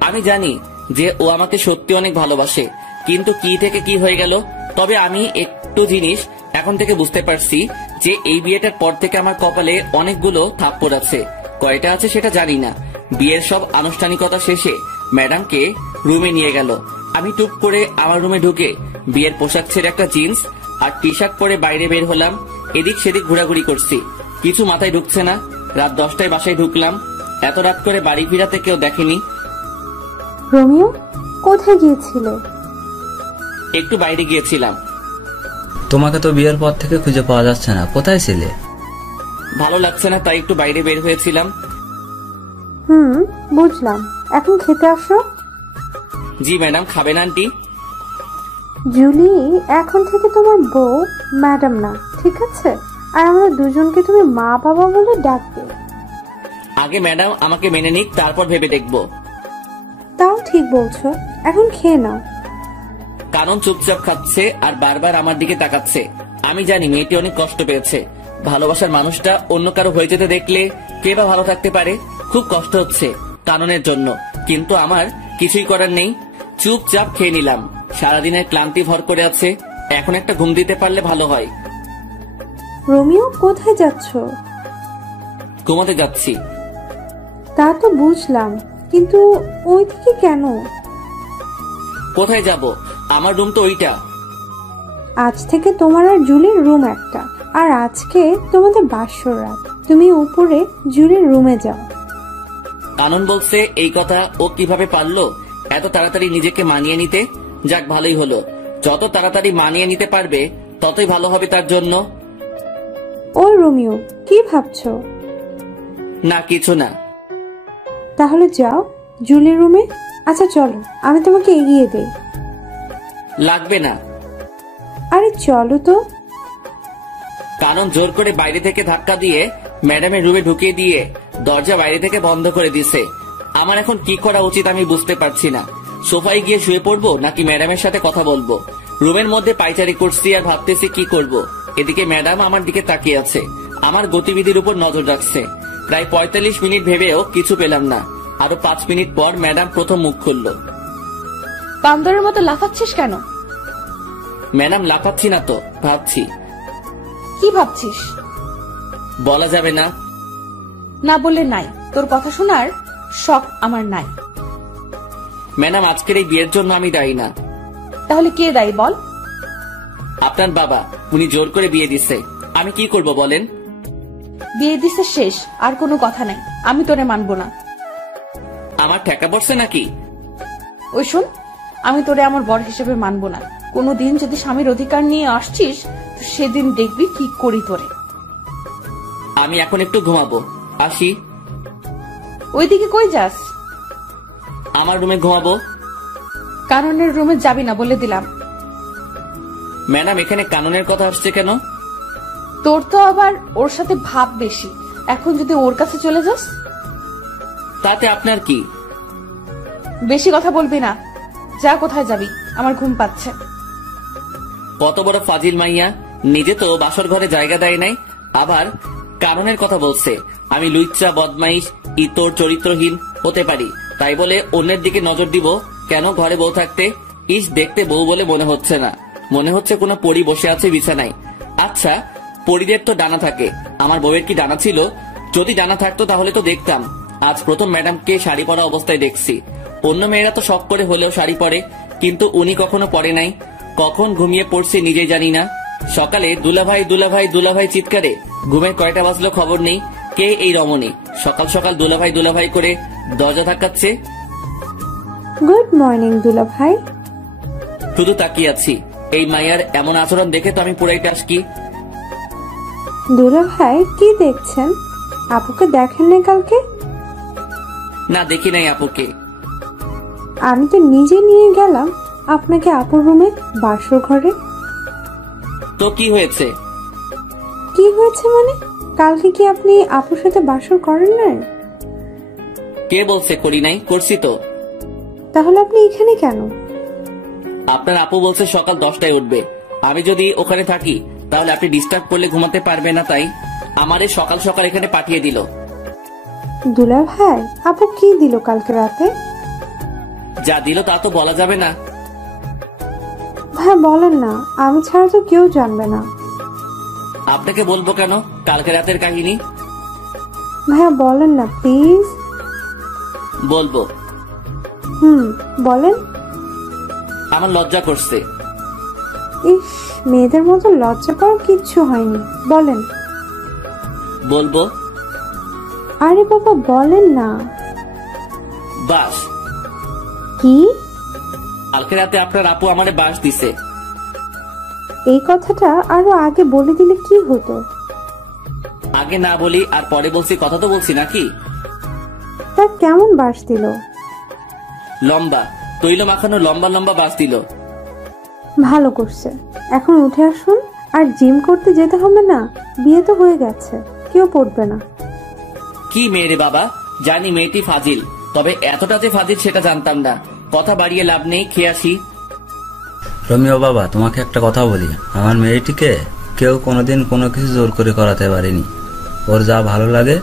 আমি জানি যে ও আমাকে সত্যি অনেক ভালোবাসে, কিন্তু কি থেকে কি হয়ে গেল। তবে আমি একটু জিনিস এখন থেকে বুঝতে পারছি যে এই বিয়েটার পর থেকে আমার কপালে অনেকগুলো থাপ্পড় আছে। কয়টা আছে সেটা জানি না। বিয়ের সব আনুষ্ঠানিকতা শেষে ম্যাডামকে রুমে নিয়ে গেল। আমি টুপ করে আমার রুমে ঢুকে বিয়ের পোশাক ছেড়ে একটা জিন্স আর টি শার্ট পরে বাইরে বের হলাম। এদিক সেদিক ঘোরাঘুরি করছি, কিছু মাথায় ঢুকছে না। রাত 10টায় বাসায় ঢুকলাম। এত রাত করে বাড়ি ফিরাতে কেউ দেখেনি। রোমিও, কোথায় গিয়েছিলে? একটু বাইরে গিয়েছিলাম। তোমাকে তো বিয়ের পর থেকে খুঁজে পাওয়া যাচ্ছে না, কোথায় ছিলে? ভালো লাগছে না তাই একটু বাইরে বের হয়েছিলাম। বুঝলাম। এখন খেতে আসো। জি ম্যাডাম। খাবেন আন্টি? জুলি, এখন থেকে তোমার বউ ম্যাডাম না, ঠিক আছে? আর আমরা দুজনকে তুমি মা বাবা বলে ডাকবে। আগে ম্যাডাম আমাকে মেনে নিক, তারপর ভেবে দেখবো। তাও ঠিক বলছো, এখন খেয়ে নাও। কারণ চুপচাপ খাচ্ছে আর বারবার আমার দিকে তাকাচ্ছে। আমি জানি মেয়েটি অনেক কষ্ট পেয়েছে। ভালোবাসার মানুষটা অন্য কারো হয়ে যেতে দেখলে কে বা ভালো থাকতে পারে। খুব কষ্ট হচ্ছে কাননের জন্য, কিন্তু আমার কিছুই করার নেই। চুপচাপ খেয়ে নিলাম। সারাদিনের ক্লান্তি ভর করে আছে, এখন একটা ঘুম দিতে পারলে ভালো হয়। রোমিও, কোথায় যাচ্ছ? ঘুমাতে যাচ্ছি। তা তো বুঝলাম, কিন্তু ওইদিকে কেন? কোথায় যাব? আমার রুম তো ওইটা। আজ থেকে তোমার আর জুলির রুম একটা, আর আজকে তোমাদের বাসর রাত। তুমি উপরে জুলির রুমে যাও। কানন বলছে এই কথা। ও কিভাবে পারলো এত তাড়াতাড়ি নিজেকে মানিয়ে নিতে? যাক, ভালোই হলো। যত তাড়াতাড়ি মানিয়ে নিতে পারবে ততই ভালো হবে তার জন্য। ওই রোমিও, কি ভাবছো? না, কিছু না। তাহলে যাও জুলির রুমে। আচ্ছা চলো, আমি তোমাকে এগিয়ে দেই। লাগবে না। আরে চলো তো। কানন জোর করে বাইরে থেকে ধাক্কা দিয়ে ম্যাডামের রুমে ঢুকিয়ে দিয়ে দরজা বাইরে থেকে বন্ধ করে দিছে। আমার এখন কি করা উচিত আমি বুঝতে পারছি না। সোফায় গিয়ে শুয়ে পড়বো নাকি ম্যাডামের সাথে কথা বলবো? রুমের মধ্যে পায়চারি করছি আর ভাবতেছি কি করব। এদিকে ম্যাডাম আমার দিকে তাকিয়ে আছে, আমার গতিবিধির উপর নজর রাখছে। প্রায় 45 মিনিট ভেবেও কিছু পেলাম না। আরো 5 মিনিট পর ম্যাডাম প্রথম মুখ খুলল। বান্দরের মতো লাফাচ্ছিস কেন? ম্যাডাম, লাফাচ্ছি না তো, ভাবছি। কি ভাবছিস? বলা যাবে না। না বললে নাই, তোর কথা শোনার শখ আমার নাই। ম্যাডাম, আজকের এই বিয়ের জন্য আমি দায়ী না। তাহলে কে দায়ী বল? আপনার বাবা, উনি জোর করে বিয়ে দিচ্ছে। আমি কি করব বলেন? বিয়ে দিছে শেষ, আর কোনো কথা নাই। আমি তোরে মানবো না। আমার ঠেকা পড়ছে নাকি? ওই শোন, আমি তোরে আমার বর হিসেবে মানবো না। কোনোদিন যদি স্বামীর অধিকার নিয়ে আসছিস তো সেদিন দেখবি কি করি তোরে। আমি এখন একটু ঘুমাবো, আসি। ওইদিকে কই যাস? আমার রুমে ঘুমাবো। কারণের রুমে যাবি না বলে দিলাম। ম্যাডাম, এখানে কাননের কথা আসছে কেন? তোর তো আবার ওর সাথে ভাব বেশি। এখন যদি ওর কাছে চলে যাস? তাতে আপনার কি? বেশি কথা বলবি না। যা, কোথায় যাবি? আমার ঘুম পাচ্ছে। কত বড় ফাজিল মাইয়া, নিজে তো বাসর ঘরে জায়গা দেয় নাই, আবার কারণের কথা বলছে। আমি লুচ্চা, বদমাইশ, ইতর, চরিত্রহীন হতে পারি, তাই বলে অন্যের দিকে নজর দিব কেন? ঘরে বউ থাকতে ইস, দেখতে বউ বলে মনে হচ্ছে না, মনে হচ্ছে কোনো পরী বসে আছে বিছানায়। আচ্ছা, পরীদের তো ডানা থাকে, আমার বউয়ের কি ডানা ছিল? যদি ডানা থাকতো তাহলে তো দেখতাম। আজ প্রথম ম্যাডামকে শাড়ি পরা অবস্থায় দেখছি। অন্য মেয়েরা তো শখ করে হলেও শাড়ি পরে, কিন্তু উনি কখনো পরে নাই। কখন ঘুমিয়ে পড়ছে নিজেই জানি না। সকালে দুলাভাই দুলাভাই দুলাভাই চিৎকারে ঘুমের কয়টা বাজলো খবর নেই। কে এই রমণী সকাল সকাল দুলাভাই দুলাভাই করে দরজা ধাক্কাচ্ছে? গুড মর্নিং দুলা ভাই। শুধু তাকিয়ে আছি। এই মাইয়ার এমন আচরণ দেখে তো আমি পুরাই টাসকি। দুলা ভাই, কি দেখছেন? আপুকে দেখেন না কালকে? না, দেখি নাই আপুকে। আমি তো নিজে নিয়ে গেলাম আপনাকে আপুর রুমে, বাসর ঘরে। তো কি হয়েছে? কি হয়েছে মানে? কালকে কি আপনি আপুর সাথে বাসর করেন নাই? কে বলছে করি নাই? করছি তো। তাহলে আপনি এখানে কেন? আপনার আপু বলছে সকাল 10টায় উঠবে। আমি যদি ওখানে থাকি তাহলে আপনি ডিস্টার্ব করলে ঘুমাতে পারবে না, তাই আমারে সকাল সকাল এখানে পাঠিয়ে দিল। দুলা ভাই, আপু কি দিল কালকে রাতে? যা দিল তা তো বলা যাবে না। ভাই বলেন না, আমি ছাড়া তো কেউ জানবে না। আপনাকে বলবো কেন কালকে রাতের কাহিনী? ভাইয়া বলেন না প্লিজ। বলবো। বলেন। আমার লজ্জা করছে। ইস, মেয়েদের মতো লজ্জা পাওয়ার কিচ্ছু হয়নি, বলেন। বলবো। আরে বাবা বলেন না। বাস। কি? কালকে রাতে আপনার আপু আমারে বাস দিছে। এই কথাটা আরো আগে বলে দিলে কি হতো? আগে না বলি আর পরে বলছি, কথা তো বলছি নাকি? তা কেমন বাস দিল? লম্বা, তৈল মাখানো লম্বা লম্বা বাস দিল। ভালো করছে। এখন উঠে আসুন। আর জিম করতে যেতে হবে না, বিয়ে তো হয়ে গেছে, কেউ পড়বে না। কি মেয়ে রে বাবা, জানি মেয়েটি ফাজিল, তবে এতটা যে ফাজিল সেটা জানতাম না। কথা বাড়িয়ে লাভ নেই, খেয়ে আসি। রমিও বাবা, তোমাকে একটা কথা বলি, আমার মেয়েটিকে কেউ কোনোদিন কোনো কিছু জোর করে করাতে পারেনি। ওর যা ভালো লাগে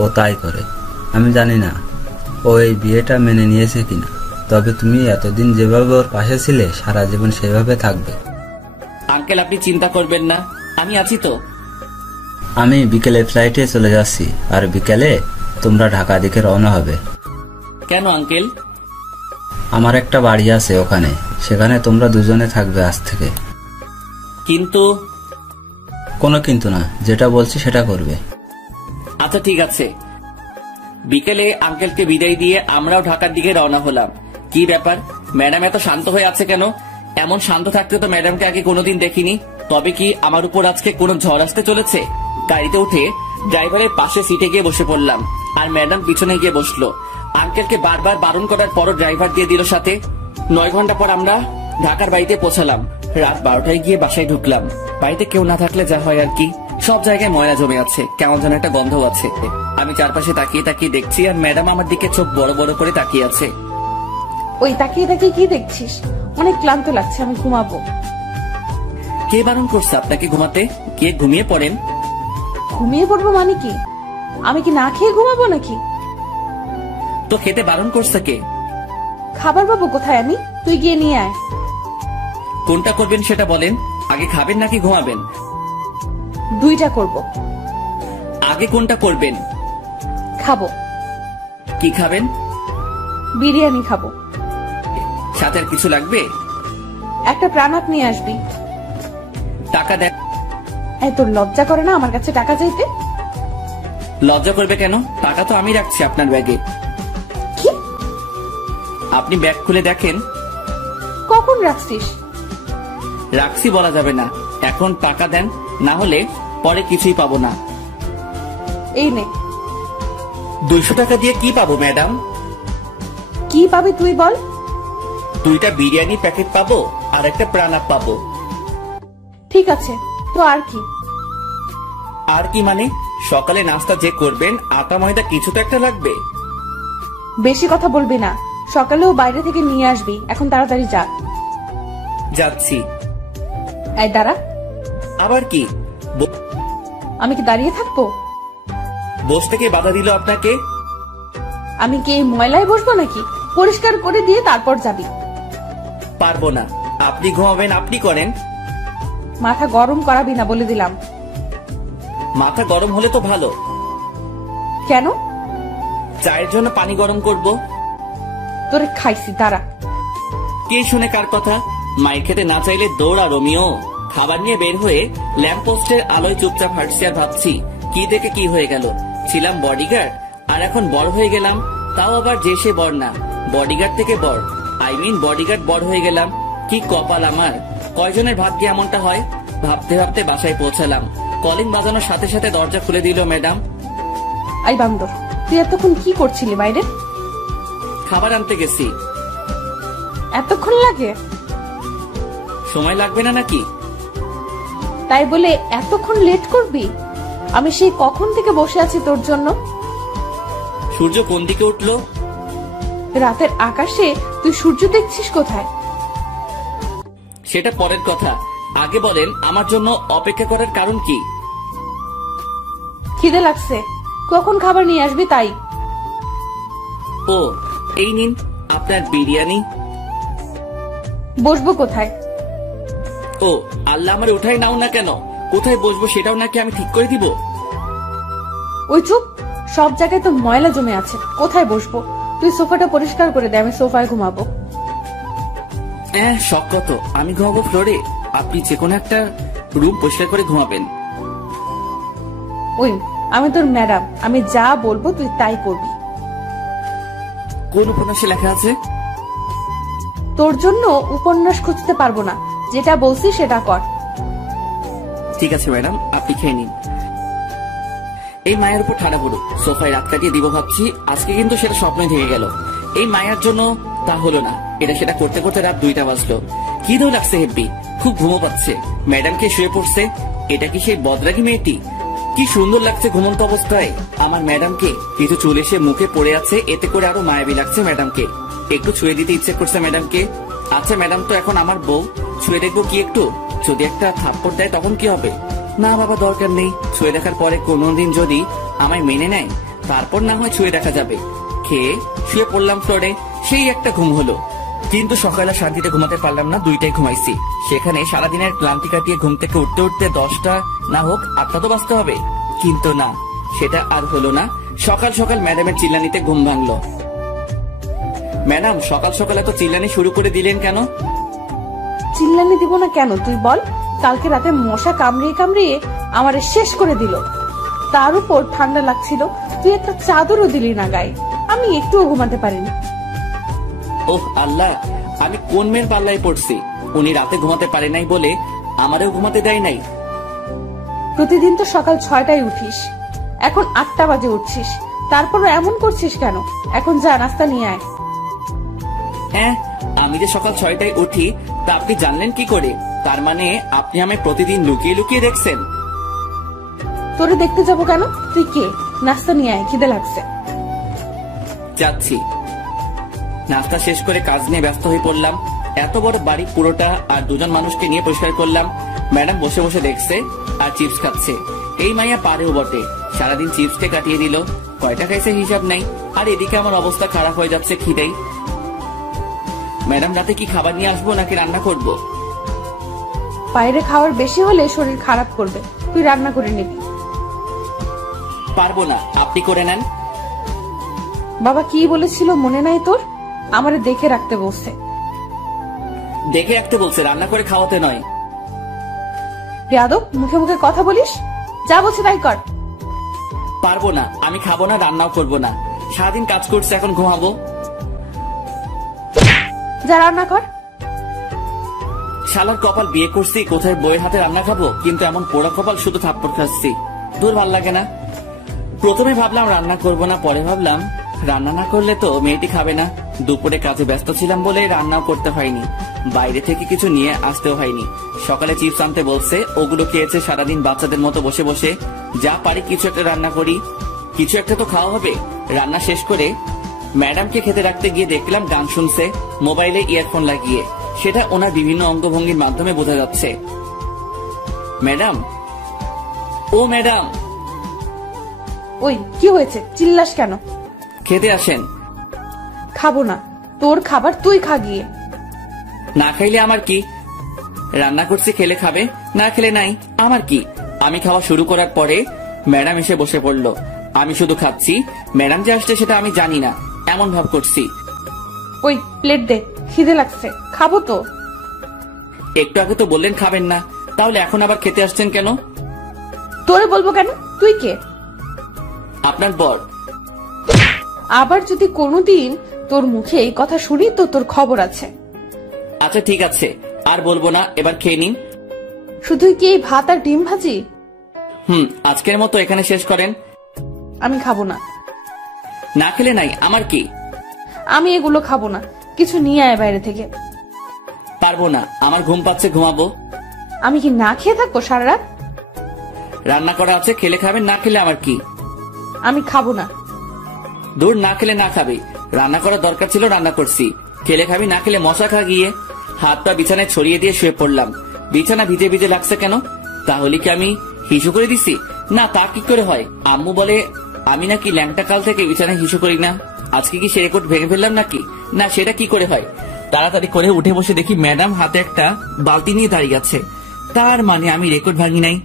ও তাই করে। আমি জানি না ও এই বিয়েটা মেনে নিয়েছে কিনা, তবে তুমি এতদিন যেভাবে ওর পাশে ছিলে সারা জীবন সেভাবে থাকবে। আঙ্কেল আপনি চিন্তা করবেন না, আমি আছি তো। আমি বিকেলে ফ্লাইটে চলে যাচ্ছি, আর বিকেলে তোমরা ঢাকা দিকে রওনা হবে। কেন আঙ্কেল? আমার একটা বাড়ি আছে ওখানে, সেখানে তোমরা দুজনে থাকবে আজ থেকে। কিন্তু? কোনো কিন্তু না, যেটা বলছি সেটা করবে। আচ্ছা ঠিক আছে। বিকেলে আঙ্কেলকে বিদায় দিয়ে আমরাও ঢাকার দিকে রওনা হলাম। কি ব্যাপার, ম্যাডাম এত শান্ত হয়ে আছে কেন? এমন শান্ত থাকতে তো ম্যাডামকে আগে কোনোদিন দেখিনি। তবে কি আমার উপর আজকে কোনো ঝড় আসতে চলেছে? গাড়িতে উঠে ড্রাইভারের পাশে সিটে গিয়ে বসে পড়লাম, আর ম্যাডাম পিছনে গিয়ে বসলো। আঙ্কেলকে বারবার বারণ করার পরও ড্রাইভার দিয়ে দিল সাথে। 9 ঘন্টা পর আমরা ঢাকার বাড়িতে পৌঁছালাম। রাত 12টায় গিয়ে বাসায় ঢুকলাম। বাড়িতে কেউ না থাকলে যা হয় আর কি, সব জায়গায় ময়লা জমে আছে, কেমন যেন একটা গন্ধ আছে। আমি চারপাশে তাকিয়ে তাকিয়ে দেখছি, আর ম্যাডাম আমার দিকে চোখ বড় বড় করে তাকিয়ে আছে। ওই তাকিয়ে তাকিয়ে কি দেখছিস? অনেক ক্লান্ত লাগছে, আমি ঘুমাবো। কে বারণ করছে আপনাকে ঘুমাতে? গিয়ে ঘুমিয়ে পড়েন। ঘুমিয়ে পড়বো মানে কি? আমি কি না খেয়ে ঘুমাবো নাকি? তো খেতে বারণ করছে কে? খাবার পাবো কোথায় আমি? তুই গিয়ে নিয়ে আয়। কোনটা করবেন সেটা বলেন। আগে খাবেন নাকি ঘুমাবেন? দুইটা করব। আগে কোনটা করবেন? খাবো। কি খাবেন? বিরিয়ানি খাবো। সাথে আর কিছু লাগবে? একটা প্রাণাত নিয়ে আসবি। টাকা দেন। এই তোর লজ্জা করে না আমার কাছে টাকা চাইতে? লজ্জা করবে কেন? টাকা তো আমি রাখছি আপনার ব্যাগে। কি? আপনি ব্যাগ খুলে দেখেন। কখন রাখছিস? রাখছি বলা যাবে না। এখন টাকা দেন, না হলে পরে কিছুই পাবো না। এই নে। 200 টাকা দিয়ে কি পাবো ম্যাডাম? কি পাবি তুই বল? 2টা বিরিয়ানি প্যাকেট পাবো, আর একটা প্রাণাপ পাবো। ঠিক আছে, তো আর কি? আর কি মানে? সকালে নাস্তা যে করবেন, আটা ময়দা কিছু তো একটা লাগবে। বেশি কথা বলবি না। সকালেও বাইরে থেকে নিয়ে আসবি। এখন তাড়াতাড়ি যা। যাচ্ছি। এই দাঁড়া। আবার কি? আমি কি দাঁড়িয়ে থাকবো? বস থেকে বাধা দিল আপনাকে? আমি কি এই ময়লায় বসবো নাকি? পরিষ্কার করে দিয়ে তারপর যাবি। পারবো না। আপনি ঘুমাবেন, আপনি করেন। মাথা গরম করাবি না বলে দিলাম। মাথা গরম হলে তো ভালো। কেন? চায়ের জন্য পানি গরম করব। তোরে খাইছি, দাঁড়া। কে শুনে কার কথা? মায়ের খেতে না চাইলে দৌড়া রোমিও। খাবার নিয়ে বের হয়ে ল্যাম্প পোস্টের আলোয় চুপচাপ হাঁটছি আর ভাবছি, কি দেখে কি হয়ে গেল। ছিলাম বডিগার্ড, আর এখন বড় হয়ে গেলাম। তাও আবার যে সে বড় না, বডিগার্ড থেকে বড়। বডিগার্ড বড় হয়ে গেলাম। কি কপাল আমার! কয়জনের ভাগ্যে এমনটা হয়? ভাবতে ভাবতে বাসায় পৌঁছালাম। কলিং বাজানোর সাথে সাথে দরজা খুলে দিল ম্যাডাম। আই বান্দর, তুই এতক্ষণ কি করছিলি বাইরে? খাবার আনতে গেছি। এতক্ষণ লাগে? সময় লাগবে না নাকি? তাই বলে এতক্ষণ লেট করবি? আমি সেই কখন থেকে বসে আছি তোর জন্য। সূর্য কোন দিকে উঠলো? রাতের আকাশে তুই সূর্য দেখছিস কোথায়? সেটা পরের কথা। আগে বলেন আমার জন্য অপেক্ষা করার কারণ কি? খিদে লাগছে। কখন খাবার নিয়ে আসবি তাই। ও, এই নিন আপনার বিরিয়ানি। বসবো কোথায়? ও আল্লাহ, আমার উঠাই নাও না কেন? কোথায় বসবো সেটাও নাকি আমি ঠিক করে দিব? ওই চুপ। সব জায়গায় তো ময়লা জমে আছে, কোথায় বসবো? তুই সোফাটা পরিষ্কার করে দে, আমি সোফায় ঘুমাবো। শখ কত, আমি ঘুমাবো ফ্লোরে। আপনি যে কোনো একটা রুম পরিষ্কার করে ঘুমাবেন। ওই, আমি তোর ম্যাডাম, আমি যা বলবো তুই তাই করবি। কোন উপন্যাসে লেখা আছে? তোর জন্য উপন্যাস খুঁজতে পারবো না, যেটা বলছি সেটা কর। ঠিক আছে ম্যাডাম, আপনি খেয়ে নিন। এই মায়ের উপর ঠাড়া পড়ুক, সোফায় রাত কাটিয়ে দিব ভাবছি, আজকে কিন্তু সেটা স্বপ্নে থেকে গেল। এই মায়ের জন্য তা হলো না। এটা সেটা করতে করতে রাত 2টা বাজলো। কি দৌ লাগছে হেব্বি, খুব ঘুমো পাচ্ছে। ম্যাডামকে শুয়ে পড়ছে, এটা কি সেই বদরাগী মেয়েটি? কি সুন্দর লাগছে ঘুমন্ত অবস্থায় আমার ম্যাডামকে। কিছু চুল এসে মুখে পড়ে আছে, এতে করে আরো মায়াবী লাগছে ম্যাডামকে। একটু ছুঁয়ে দিতে ইচ্ছে করছে ম্যাডামকে। আচ্ছা ম্যাডাম তো এখন আমার বউ, ছুঁয়ে দেখবো কি একটু? যদি একটা থাপ্পড় দেয় তখন কি হবে? না বাবা দরকার নেই, ছুঁয়ে দেখার পরে কোনোদিন যদি আমায় মেনে নেয় তারপর না হয় ছুঁয়ে দেখা যাবে। খেয়ে শুয়ে পড়লাম ফ্লোরে, সেই একটা ঘুম হলো। কিন্তু সকালে শান্তিতে ঘুমাতে পারলাম না, 2টায় ঘুমাইছি। সেখানে সারাদিনের ক্লান্তি কাটিয়ে ঘুম থেকে উঠতে উঠতে 10টা না হোক 8টা তো বাজতে হবে। কিন্তু না, সেটা আর হলো না। সকাল সকাল ম্যাডামের চিল্লানিতে ঘুম ভাঙলো। ম্যাডাম সকাল সকাল এত চিল্লানি শুরু করে দিলেন কেন? চিল্লানি দিব না কেন তুই বল? কালকে রাতে মশা কামড়িয়ে কামড়িয়ে আমারে শেষ করে দিল। তার উপর ঠান্ডা লাগছিল, তুই একটা চাদরও দিলি না গায়ে। আমি একটুও ঘুমাতে পারিনি। ওহ আল্লাহ, আমি কোন মেয়ের পাল্লায় পড়ছি? উনি রাতে ঘুমাতে পারে নাই বলে আমারও ঘুমাতে দেয় নাই। প্রতিদিন তো সকাল 6টায় উঠিস, এখন 8টা বাজে উঠছিস, তারপরও এমন করছিস কেন? এখন যা নাস্তা নিয়ে আয়। হ্যাঁ, আমি যে সকাল 6টায় উঠি তা আপনি জানলেন কি করে? তার মানে আপনি আমায় প্রতিদিন লুকিয়ে লুকিয়ে দেখছেন? তোরে দেখতে যাবো কেন? তুই কে? নাস্তা নিয়ে আয়, খিদে লাগছে। যাচ্ছি। নাস্তা শেষ করে কাজ নিয়ে ব্যস্ত হয়ে পড়লাম। এত বড় বাড়ি পুরোটা আর 2জন মানুষকে নিয়ে পরিষ্কার করলাম। ম্যাডাম বসে বসে দেখছে আর চিপস খাচ্ছে। এই মাইয়া পারেও বটে, সারাদিন চিপসকে কাটিয়ে দিল। কয়টা খাইছে হিসাব নাই। আর এদিকে আমার অবস্থা খারাপ হয়ে যাচ্ছে খিদেই। ম্যাডাম রাতে কি খাবার নিয়ে আসবো নাকি রান্না করব? বাইরে খাওয়ার বেশি হলে শরীর খারাপ করবে, তুই রান্না করে নিবি। পারবো না, আপনি করে নেন। বাবা কি বলেছিল মনে নাই তোর? আমারে দেখে রাখতে বলছে। দেখে রাখতে বলছে, রান্না করে খাওয়াতে নয়। বেয়াদব, মুখে মুখে কথা বলিস। যা বলছে তাই কর। পারবো না, আমি খাবো না, রান্নাও করবো না। সারাদিন কাজ করছে, এখন ঘুমাবো। যা রান্না কর। শালার কপাল, বিয়ে করছি কোথায় বইয়ের হাতে রান্না খাবো, কিন্তু এমন পোড়া কপাল, শুধু থাপ্পড় খাচ্ছি। দূর ভাল লাগে না। প্রথমে ভাবলাম রান্না করবো না, পরে ভাবলাম রান্না না করলে তো মেয়েটি খাবে না। দুপুরে কাজে ব্যস্ত ছিলাম বলে রান্নাও করতে হয়নি, বাইরে থেকে কিছু নিয়ে আসতেও হয়নি। সকালে চিপস আনতে বলছে, ওগুলো খেয়েছে সারাদিন বাচ্চাদের মতো বসে বসে। যা পারি কিছু একটা রান্না করি, কিছু একটা তো খাওয়া হবে। রান্না শেষ করে ম্যাডামকে খেতে রাখতে গিয়ে দেখলাম গান শুনছে মোবাইলে ইয়ারফোন লাগিয়ে। সেটা ওনার বিভিন্ন অঙ্গভঙ্গির মাধ্যমে বোঝা যাচ্ছে। ম্যাডাম, ও ম্যাডাম। ওই কি হয়েছে, চিল্লাস কেন? খেতে আসেন। খাবো না, তোর খাবার তুই খা গিয়ে। না খাইলে আমার কি? রান্না করছি, খেলে খাবে, না খেলে নাই, আমার কি? আমি খাওয়া শুরু করার পরে ম্যাডাম এসে বসে পড়লো। আমি শুধু খাচ্ছি, ম্যাডাম যে আসছে সেটা আমি জানি না, এমন ভাব করছি। ওই প্লেট দে, খিদে লাগছে, খাবো তো। একটু আগে তো বললেন খাবেন না, তাহলে এখন আবার খেতে আসছেন কেন? তোরে বলবো কেন? তুই কে? আপনার বর। আবার যদি কোনোদিন তোর মুখে এই কথা শুনি তো তোর খবর আছে। আচ্ছা ঠিক আছে, আর বলবো না, এবার খেয়ে নিন। শুধুই কি এই ভাত আর ডিম ভাজি? আজকের মতো এখানে শেষ করেন। আমি খাবো না। না খেলে নাই, আমার কি? আমি এগুলো খাবো না, কিছু নিয়ে আয় বাইরে থেকে। পারবো না, আমার ঘুম পাচ্ছে, ঘুমাবো। আমি কি না খেয়ে থাকবো সারা রাত? রান্না করা আছে, খেলে খাবেন, না খেলে আমার কি? আমি খাবো না। দূর, না খেলে না খাবে। রান্না করার দরকার ছিল, রান্না করছি। খেলে খাবি, না খেলে মশা খা গিয়ে। হাত পা বিছানায় ছড়িয়ে দিয়ে শুয়ে পড়লাম। বিছানা ভিজে ভিজে লাগছে কেন? তাহলে কি আমি হিসু করে দিছি? না, তা কি করে হয়? আম্মু বলে আমি নাকি ল্যাংটা কাল থেকে বিছানায় হিসু করি না। আজকে কি সে রেকর্ড ভেঙে ফেললাম নাকি? না, সেটা কি করে হয়? তাড়াতাড়ি করে উঠে বসে দেখি ম্যাডাম হাতে একটা বালতি নিয়ে দাঁড়িয়ে আছে। তার মানে আমি রেকর্ড ভাঙি নাই,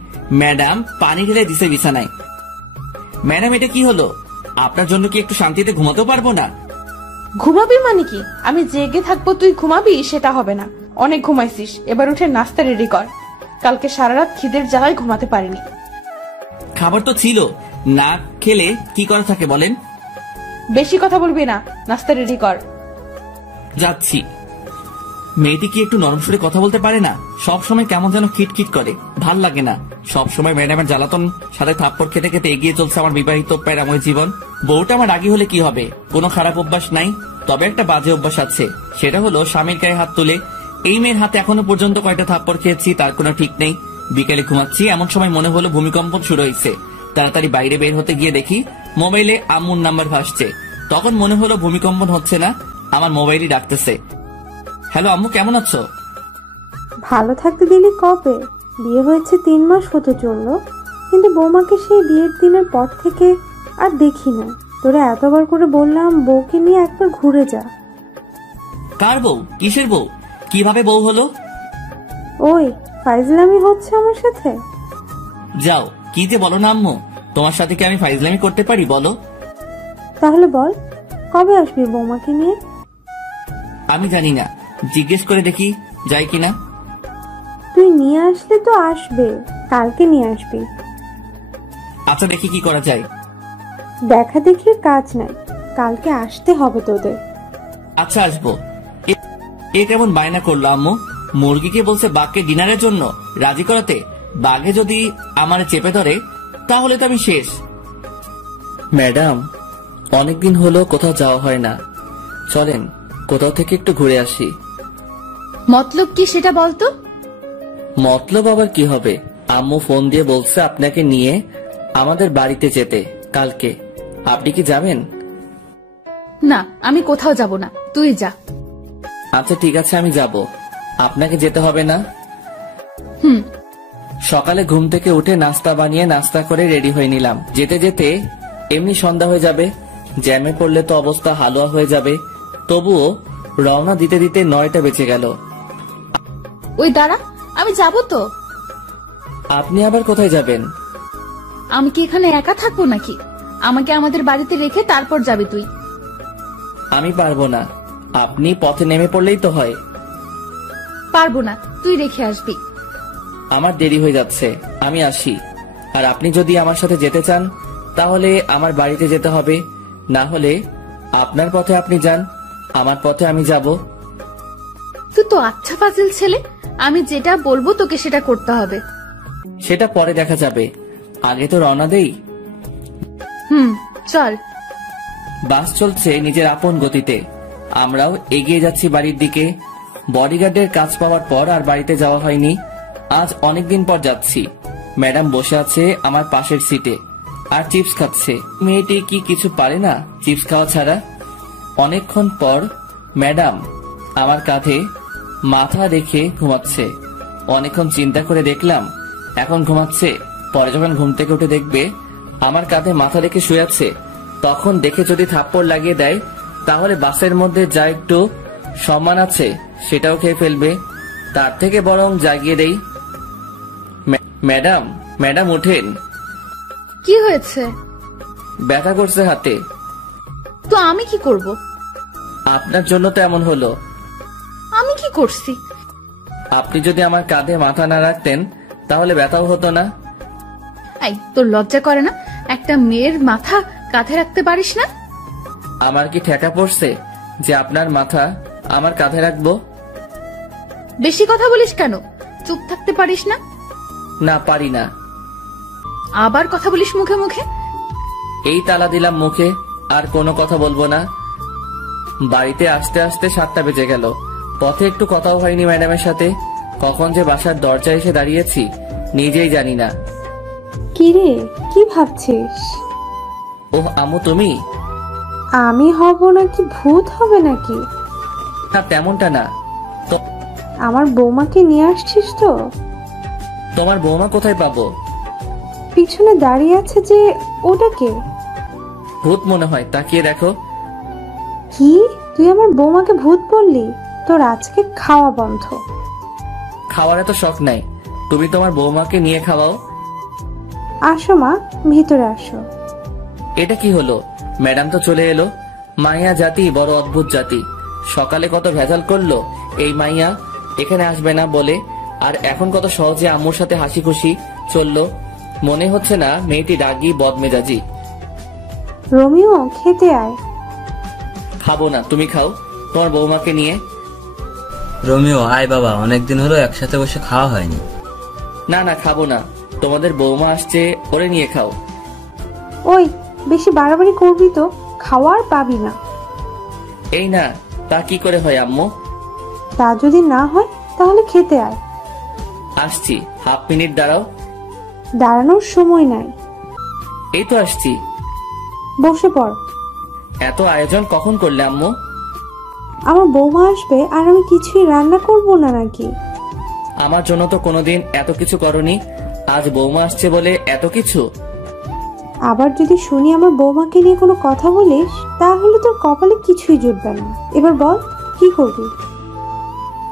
ম্যাডাম পানি ঢেলে দিছে বিছানায়। ম্যাডাম, এটা কি হলো? আপনার জন্য কি একটু শান্তিতে ঘুমাতেও পারবো না? ঘুমাবি মানে কি? আমি জেগে থাকবো, তুই ঘুমাবি সেটা হবে না। অনেক ঘুমাইছিস, এবার উঠে নাস্তা রেডি কর। কালকে সারা রাত খিদের জ্বালায় ঘুমাতে পারিনি। খাবার তো ছিল, না খেলে কি করা থাকে বলেন? বেশি কথা বলবি না, নাস্তা রেডি কর। যাচ্ছি। মেয়েটি কি একটু নরম সুরে কথা বলতে পারে না? সব সময় কেমন যেন খিটখিট করে, ভাল লাগে না। সব সময় ম্যাডামের জ্বালাতন সাথে থাপ্পড় খেতে খেতে এগিয়ে চলছে আমার বিবাহিত প্যারাময় জীবন। বউটা আমার রাগী হলে কি হবে? কোনো খারাপ অভ্যাস নাই, তবে একটা বাজে অভ্যাস আছে। সেটা হলো স্বামীর গায়ে হাত তুলে এই মেয়ের হাতে এখনো পর্যন্ত কয়টা থাপ্পড় খেয়েছি তার কোনো ঠিক নেই। বিকেলে ঘুমাচ্ছি, এমন সময় মনে হলো ভূমিকম্পন শুরু হয়েছে। তাড়াতাড়ি বাইরে বের হতে গিয়ে দেখি মোবাইলে আম্মুর নাম্বার ভাসছে। তখন মনে হলো ভূমিকম্পন হচ্ছে না, আমার মোবাইলই ডাকতেছে। হ্যালো আম্মু, কেমন আছো? ভালো থাকতে দিলি কবে? বিয়ে হয়েছে 3 মাস হতে চললো, কিন্তু বৌমাকে সেই বিয়ের দিনের পর থেকে আর দেখি না। তোরা এতবার করে বললাম বউকে নিয়ে একবার ঘুরে যা। কার বউ? কিসের বউ? কিভাবে বউ হলো? ওই ফাইজলামি হচ্ছে আমার সাথে? যাও, কি যে বলো না আম্মু, তোমার সাথে কি আমি ফাইজলামি করতে পারি বলো? তাহলে বল, কবে আসবি বৌমাকে নিয়ে? আমি জানি না, জিজ্ঞেস করে দেখি যাই কিনা। তুই নিয়ে আসলে তো আসবে, কালকে নিয়ে আসবি। আচ্ছা, দেখি কি করা যায়। দেখা দেখির কাজ নাই, কালকে আসতে হবে তোদের। আচ্ছা, আসবো। এ কেমন বায়না করলো আম্মু? মুরগিকে বলছে বাঘকে ডিনারের জন্য রাজি করাতে, বাঘে যদি আমার চেপে ধরে তাহলে তো আমি শেষ। ম্যাডাম, অনেকদিন হলো কোথাও যাওয়া হয় না, চলেন কোথাও থেকে একটু ঘুরে আসি। মতলব কি সেটা বলতো? মতলব আবার কি হবে? আম্মু ফোন দিয়ে বলছে আপনাকে নিয়ে আমাদের বাড়িতে যেতে কালকে। আপনি কি যাবেন? না, আমি কোথাও যাব না, তুই যা। আচ্ছা ঠিক আছে, আমি যাব। আপনাকে যেতে হবে না? হুম। সকালে ঘুম থেকে উঠে নাস্তা বানিয়ে নাস্তা করে রেডি হয়ে নিলাম। যেতে যেতে এমনি সন্ধ্যা হয়ে যাবে, জ্যামে পড়লে তো অবস্থা হালুয়া হয়ে যাবে। তবুও রওনা দিতে দিতে 9টা বেঁচে গেল। ওই দাঁড়া, আমি যাব তো। আপনি আবার কোথায় যাবেন? আমি কি এখানে একা থাকবো নাকি? আমাকে আমাদের বাড়িতে রেখে তারপর যাবি তুই। আমি পারবো না, আপনি পথে নেমে পড়লেই তো হয়। পারবো না, তুই রেখে আসবি। আমার দেরি হয়ে যাচ্ছে, আমি আসি। আর আপনি যদি আমার সাথে যেতে চান তাহলে আমার বাড়িতে যেতে হবে, না হলে আপনার পথে আপনি যান, আমার পথে আমি যাব। তুই তো আচ্ছা ফাজিল ছেলে, আমি যেটা বলবো তোকে সেটা করতে হবে। সেটা পরে দেখা যাবে, আগে তো রওনা দেই। হুম, চল। বাস চলছে নিজের আপন গতিতে, আমরাও এগিয়ে যাচ্ছি বাড়ির দিকে। বডিগার্ডের কাজ পাওয়ার পর আর বাড়িতে যাওয়া হয়নি। আজ অনেকদিন পর যাচ্ছি। ম্যাডাম বসে আছে আমার পাশের সিটে আর চিপস খাচ্ছে। মেয়েটি কি কিছু পারে না চিপস খাওয়া ছাড়া? অনেকক্ষণ পর ম্যাডাম আমার কাঁধে মাথা রেখে ঘুমাচ্ছে। অনেকক্ষণ চিন্তা করে দেখলাম এখন ঘুমাচ্ছে, পরে যখন ঘুম থেকে উঠে দেখবে আমার কাঁধে মাথা রেখে শুয়ে আছে, তখন দেখে যদি থাপ্পড় লাগিয়ে দেয় তাহলে বাসের মধ্যে যা একটু সম্মান আছে সেটাও খেয়ে ফেলবে। তার থেকে বরং জাগিয়ে দেই। ম্যাডাম, ম্যাডাম উঠেন। কি হয়েছে? ব্যথা করছে হাতে। তো আমি কি করব? আপনার জন্য তো এমন হলো। আমি কি করছি? আপনি যদি আমার কাঁধে মাথা না রাখতেন তাহলে ব্যথাও হতো না। এই, তোর লজ্জা করে না? একটা মেয়ের মাথা কাঁধে রাখতে পারিস না? আমার কি ঠেকা পড়ছে যে আপনার মাথা আমার কাঁধে রাখবো? বেশি কথা বলিস কেন? চুপ থাকতে পারিস না? না, পারি না। আবার কথা বলিস মুখে মুখে। এই তালা দিলাম মুখে, আর কোনো কথা বলবো না। বাড়িতে আসতে আসতে 7টা বেজে গেল। পথে একটু কথাও হয়নি ম্যাডামের সাথে। কখন যে বাসার দরজায় এসে দাঁড়িয়েছি নিজেই জানি না। কি রে, কি ভাবছিস? ওহ আম্মু, তুমি? আমি হব নাকি ভূত হবে নাকি? না, তেমনটা না। তো আমার বৌমাকে নিয়ে আসছিস তো? তোমার বৌমা কোথায় পাবো? পিছনে দাঁড়িয়ে আছে যে, ওটাকে? ভূত মনে হয়, তাকিয়ে দেখো। কি, তুই আমার বৌমাকে ভূত বললি? তোর আজকে খাওয়া বন্ধ। খাওয়ার এত শখ নাই, তুমি তোমার বৌমাকে নিয়ে খাওয়াও। আসো মা, ভিতরে আসো। এটা কি হলো? ম্যাডাম তো চলে এলো। মাইয়া জাতি বড় অদ্ভুত জাতি। সকালে কত ভেজাল করলো এই মাইয়া এখানে আসবে না বলে, আর এখন কত সহজে আম্মুর সাথে হাসি খুশি চললো। মনে হচ্ছে না মেয়েটি রাগী বদমেজাজি। রোমিও, খেতে আয়। খাবো না, তুমি খাও তোমার বৌমাকে নিয়ে। রোমিও, আয় বাবা, অনেকদিন হলো একসাথে বসে খাওয়া হয়নি। না না, খাবো না, তোমাদের বৌমা আসছে, ওরে নিয়ে খাও। ওই, বেশি বাড়াবাড়ি করবি তো খাওয়ার পাবি না। এই না, তা কি করে হয় আম্মু? তা যদি না হয় তাহলে খেতে আয়। আসছি, হাফ মিনিট দাঁড়াও। দাঁড়ানোর সময় নাই, এই তো আসছি। বসে পড়। এত আয়োজন কখন করলে আম্মু? আমার বৌমা আসবে আর আমি কিছুই রান্না করব না নাকি? আমার জন্য তো কোনোদিন এত কিছু করনি, আজ বৌমা আসছে বলে এত কিছু? আবার যদি শুনি আমার বৌমাকে নিয়ে কোনো কথা বলিস তাহলে তোর কপালে কিছুই জুটবে না। এবার বল কি করবি?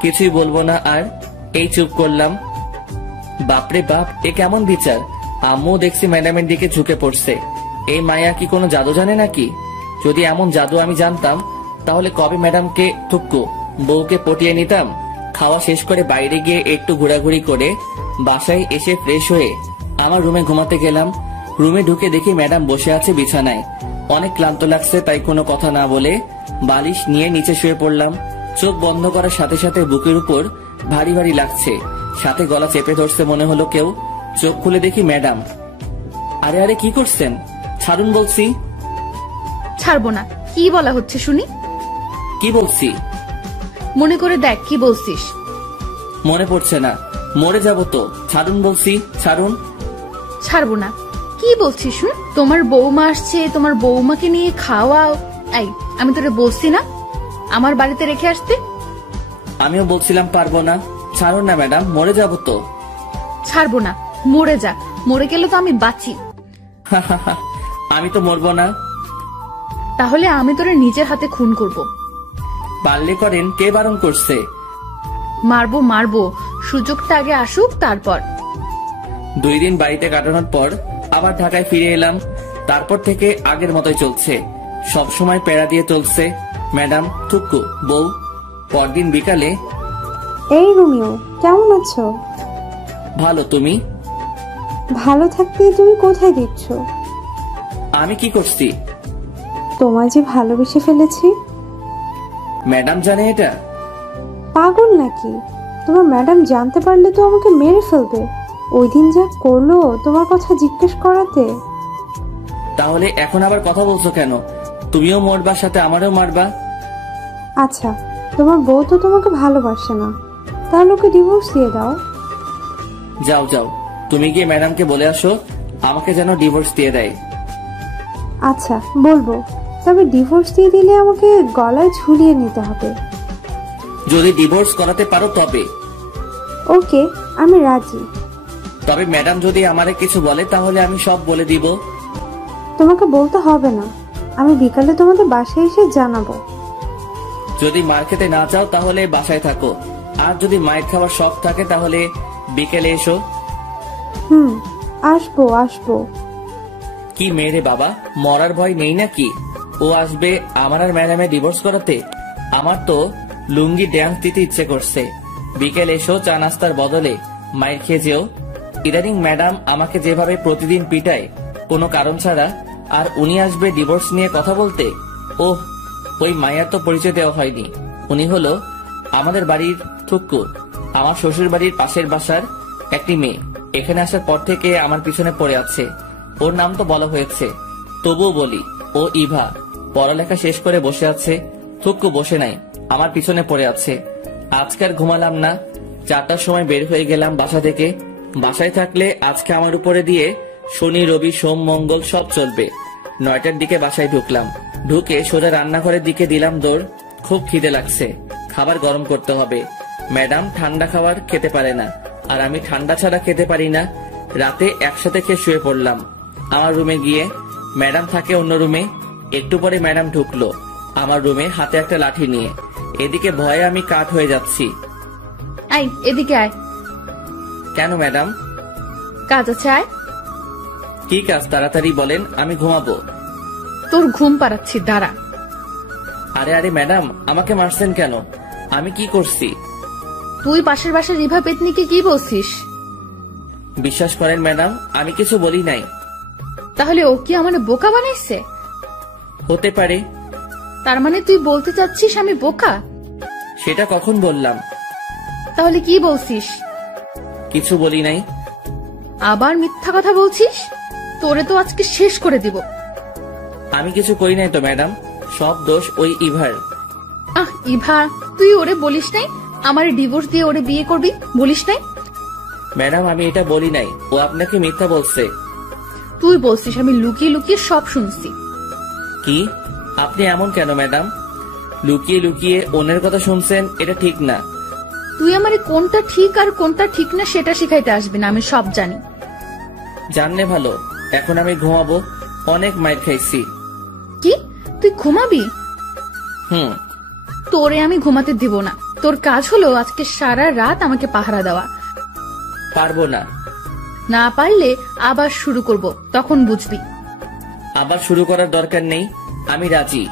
কিছুই বলবো না আর, এই চুপ করলাম। বাপরে বাপ, এ কেমন বিচার! আম্মু দেখছি ম্যাডামের দিকে ঝুঁকে পড়ছে। এই মায়া কি কোনো জাদু জানে নাকি? যদি এমন জাদু আমি জানতাম তাহলে কবে ম্যাডামকে থুক্কু বউকে পটিয়ে নিতাম। খাওয়া শেষ করে বাইরে গিয়ে একটু ঘোরাঘুরি করে বাসায় এসে ফ্রেশ হয়ে আমার রুমে ঘুমাতে গেলাম। রুমে ঢুকে দেখি ম্যাডাম বসে আছে বিছানায়। অনেক ক্লান্ত লাগছে, তাই কোনো কথা না বলে বালিশ নিয়ে নিচে শুয়ে পড়লাম। চোখ বন্ধ করার সাথে সাথে বুকের উপর ভারী ভারী লাগছে, সাথে গলা চেপে ধরছে মনে হলো কেউ। চোখ খুলে দেখি ম্যাডাম। আরে আরে কি করছেন? ছাড়ুন বলছি। ছাড়বো না। কি বলা হচ্ছে শুনি? কি বলছি? মনে করে দেখ কি বলছিস। মনে পড়ছে না, মরে যাব তো। ছাড়ুন বলছি, ছাড়ুন। ছাড়বো না। কি বলছিস শুন? তোমার বৌমা আসছে, তোমার বৌমাকে নিয়ে খাওয়া। এই, আমি তোরে বলছি না আমার বাড়িতে রেখে আসতে? আমিও বলছিলাম পারবো না। ছাড়ুন না ম্যাডাম, মরে যাব তো। ছাড়বো না। মরে যা, মরে গেলে তো আমি বাঁচি। আমি তো মরবো না। তাহলে আমি তোরে নিজের হাতে খুন করব। পারলে করেন, কে বারণ করছে? মারবো মারবো, সুযোগটা আগে আসুক তারপর। 2 দিন বাড়িতে কাটানোর পর আবার ঢাকায় ফিরে এলাম। তারপর থেকে আগের মতোই চলছে, সব সময় প্যারা দিয়ে চলছে। ম্যাডাম, থুক্কু, বউ। পরদিন বিকালে, এই রোমিও, কেমন আছো? ভালো, তুমি? ভালো থাকতে তুমি কোথায় দিচ্ছ? আমি কি করছি? তোমায় যে ভালোবেসে ফেলেছি। ম্যাডাম জানে এটা? পাগল নাকি? তোমার ম্যাডাম জানতে পারলে তো আমাকে মেরে ফেলবে। ওই দিন যা করলো তোমার কথা জিজ্ঞেস করাতে। তাহলে এখন আবার কথা বলছো কেন? তুমিও মরবা, সাথে আমারও মারবা। আচ্ছা, তোমার বউ তো তোমাকে ভালোবাসে না, তাহলে ওকে ডিভোর্স দিয়ে দাও। যাও যাও, তুমি গিয়ে ম্যাডামকে বলে আসো আমাকে যেন ডিভোর্স দিয়ে দেয়। আচ্ছা বলবো, তবে ডিভোর্স দিয়ে দিলে আমাকে গলায় ঝুলিয়ে নিতে হবে। যদি ডিভোর্স করাতে পারো তবে। ওকে, আমি রাজি। তবে ম্যাডাম যদি আমারে কিছু বলে তাহলে আমি সব বলে দিব। তোমাকে বলতে হবে না, আমি বিকালে তোমাদের বাসায় এসে জানাবো। যদি মার খেতে না চাও তাহলে বাসায় থাকো, আর যদি মায়ের খাওয়ার শখ থাকে তাহলে বিকেলে এসো। আসবো আসবো। কি মেয়ে রে বাবা, মরার ভয় নেই নাকি? ও আসবে আমার আর ম্যাডামে ডিভোর্স করাতে? আমার তো লুঙ্গি ড্যান্স দিতে ইচ্ছে করছে। বিকেল এসো, চা নাস্তার বদলে মায়ের খেয়ে যেও। ইদানিং ম্যাডাম আমাকে যেভাবে প্রতিদিন পিটায় কোনো কারণ ছাড়া, আর উনি আসবে ডিভোর্স নিয়ে কথা বলতে। ওহ, ওই মায়ের তো পরিচয় দেওয়া হয়নি। উনি হলো আমাদের বাড়ির থুক্কু, আমার শ্বশুর বাড়ির পাশের বাসার একটি মেয়ে। এখানে আসার পর থেকে আমার পিছনে পড়ে আছে। ওর নাম তো বলা হয়েছে, তবুও বলি, ও ইভা। পড়ালেখা শেষ করে বসে আছে, থুক্কু বসে নাই, আমার পিছনে পড়ে আছে। আজকাল ঘুমালাম না, 4টার সময় বের হয়ে গেলাম বাসা থেকে। বাসায় থাকলে আজকে আমার উপরে দিয়ে শনি রবি সোম মঙ্গল সব চলবে। 9টার দিকে বাসায় ঢুকলাম, ঢুকে সোজা রান্নাঘরের দিকে দিলাম দৌড়। খুব খিদে লাগছে, খাবার গরম করতে হবে। ম্যাডাম ঠান্ডা খাবার খেতে পারে না, আর আমি ঠান্ডা ছাড়া খেতে পারি না। রাতে একসাথে খেয়ে শুয়ে পড়লাম। আমার রুমে গিয়ে, ম্যাডাম থাকে অন্য রুমে। একটু পরে ম্যাডাম ঢুকলো আমার রুমে, হাতে একটা লাঠি নিয়ে। এদিকে ভয়ে আমি কাঠ হয়ে যাচ্ছি। আয় এদিকে আয়। কেন ম্যাডাম? কাজ আছে, আয়। কি কাজ? তাড়াতাড়ি বলেন, আমি ঘুমাবো। তোর ঘুম পাড়াচ্ছি, দাঁড়া। আরে আরে ম্যাডাম, আমাকে মারছেন কেন? আমি কি করছি? তুই পাশের বাসার রিভা পেতনিকে কি বলছিস? বিশ্বাস করেন ম্যাডাম, আমি কিছু বলি নাই। তাহলে ও কি আমার বোকা বানাইছে? হতে পারে। তার মানে তুই বলতে চাচ্ছিস আমি বোকা? সেটা কখন বললাম? তাহলে কি বলছিস? কিছু বলি নাই। আবার মিথ্যা কথা বলছিস? তোরে তো আজকে শেষ করে দিব। আমি কিছু করি নাই তো ম্যাডাম, সব দোষ ওই ইভার। ইভা, তুই ওরে বলিস নাই? আমার ডিভোর্স দিয়ে ওরে বিয়ে করবি বলিস নাই? ম্যাডাম আমি এটা বলি নাই, ও আপনাকে মিথ্যা বলছে। তুই বলছিস, আমি লুকিয়ে লুকিয়ে সব শুনছি। কি আপনি এমন কেন ম্যাডাম? লুকিয়ে লুকিয়ে অন্যের কথা শুনছেন, এটা ঠিক না। তুই আমারে কোনটা ঠিক আর কোনটা ঠিক না সেটা শিখাইতে আসবি না, আমি সব জানি। জানলে ভালো। এখন আমি ঘুমাবো, অনেক মাইর খাইছি। কি তুই ঘুমাবি? হুম। তোরে আমি ঘুমাতে দিব না। তোর কাজ হলো আজকে সারা রাত আমাকে পাহারা দেওয়া। পারবো না। না পারলে আবার শুরু করব, তখন বুঝবি। আবার শুরু করার দরকার নেই, আমি রাজি।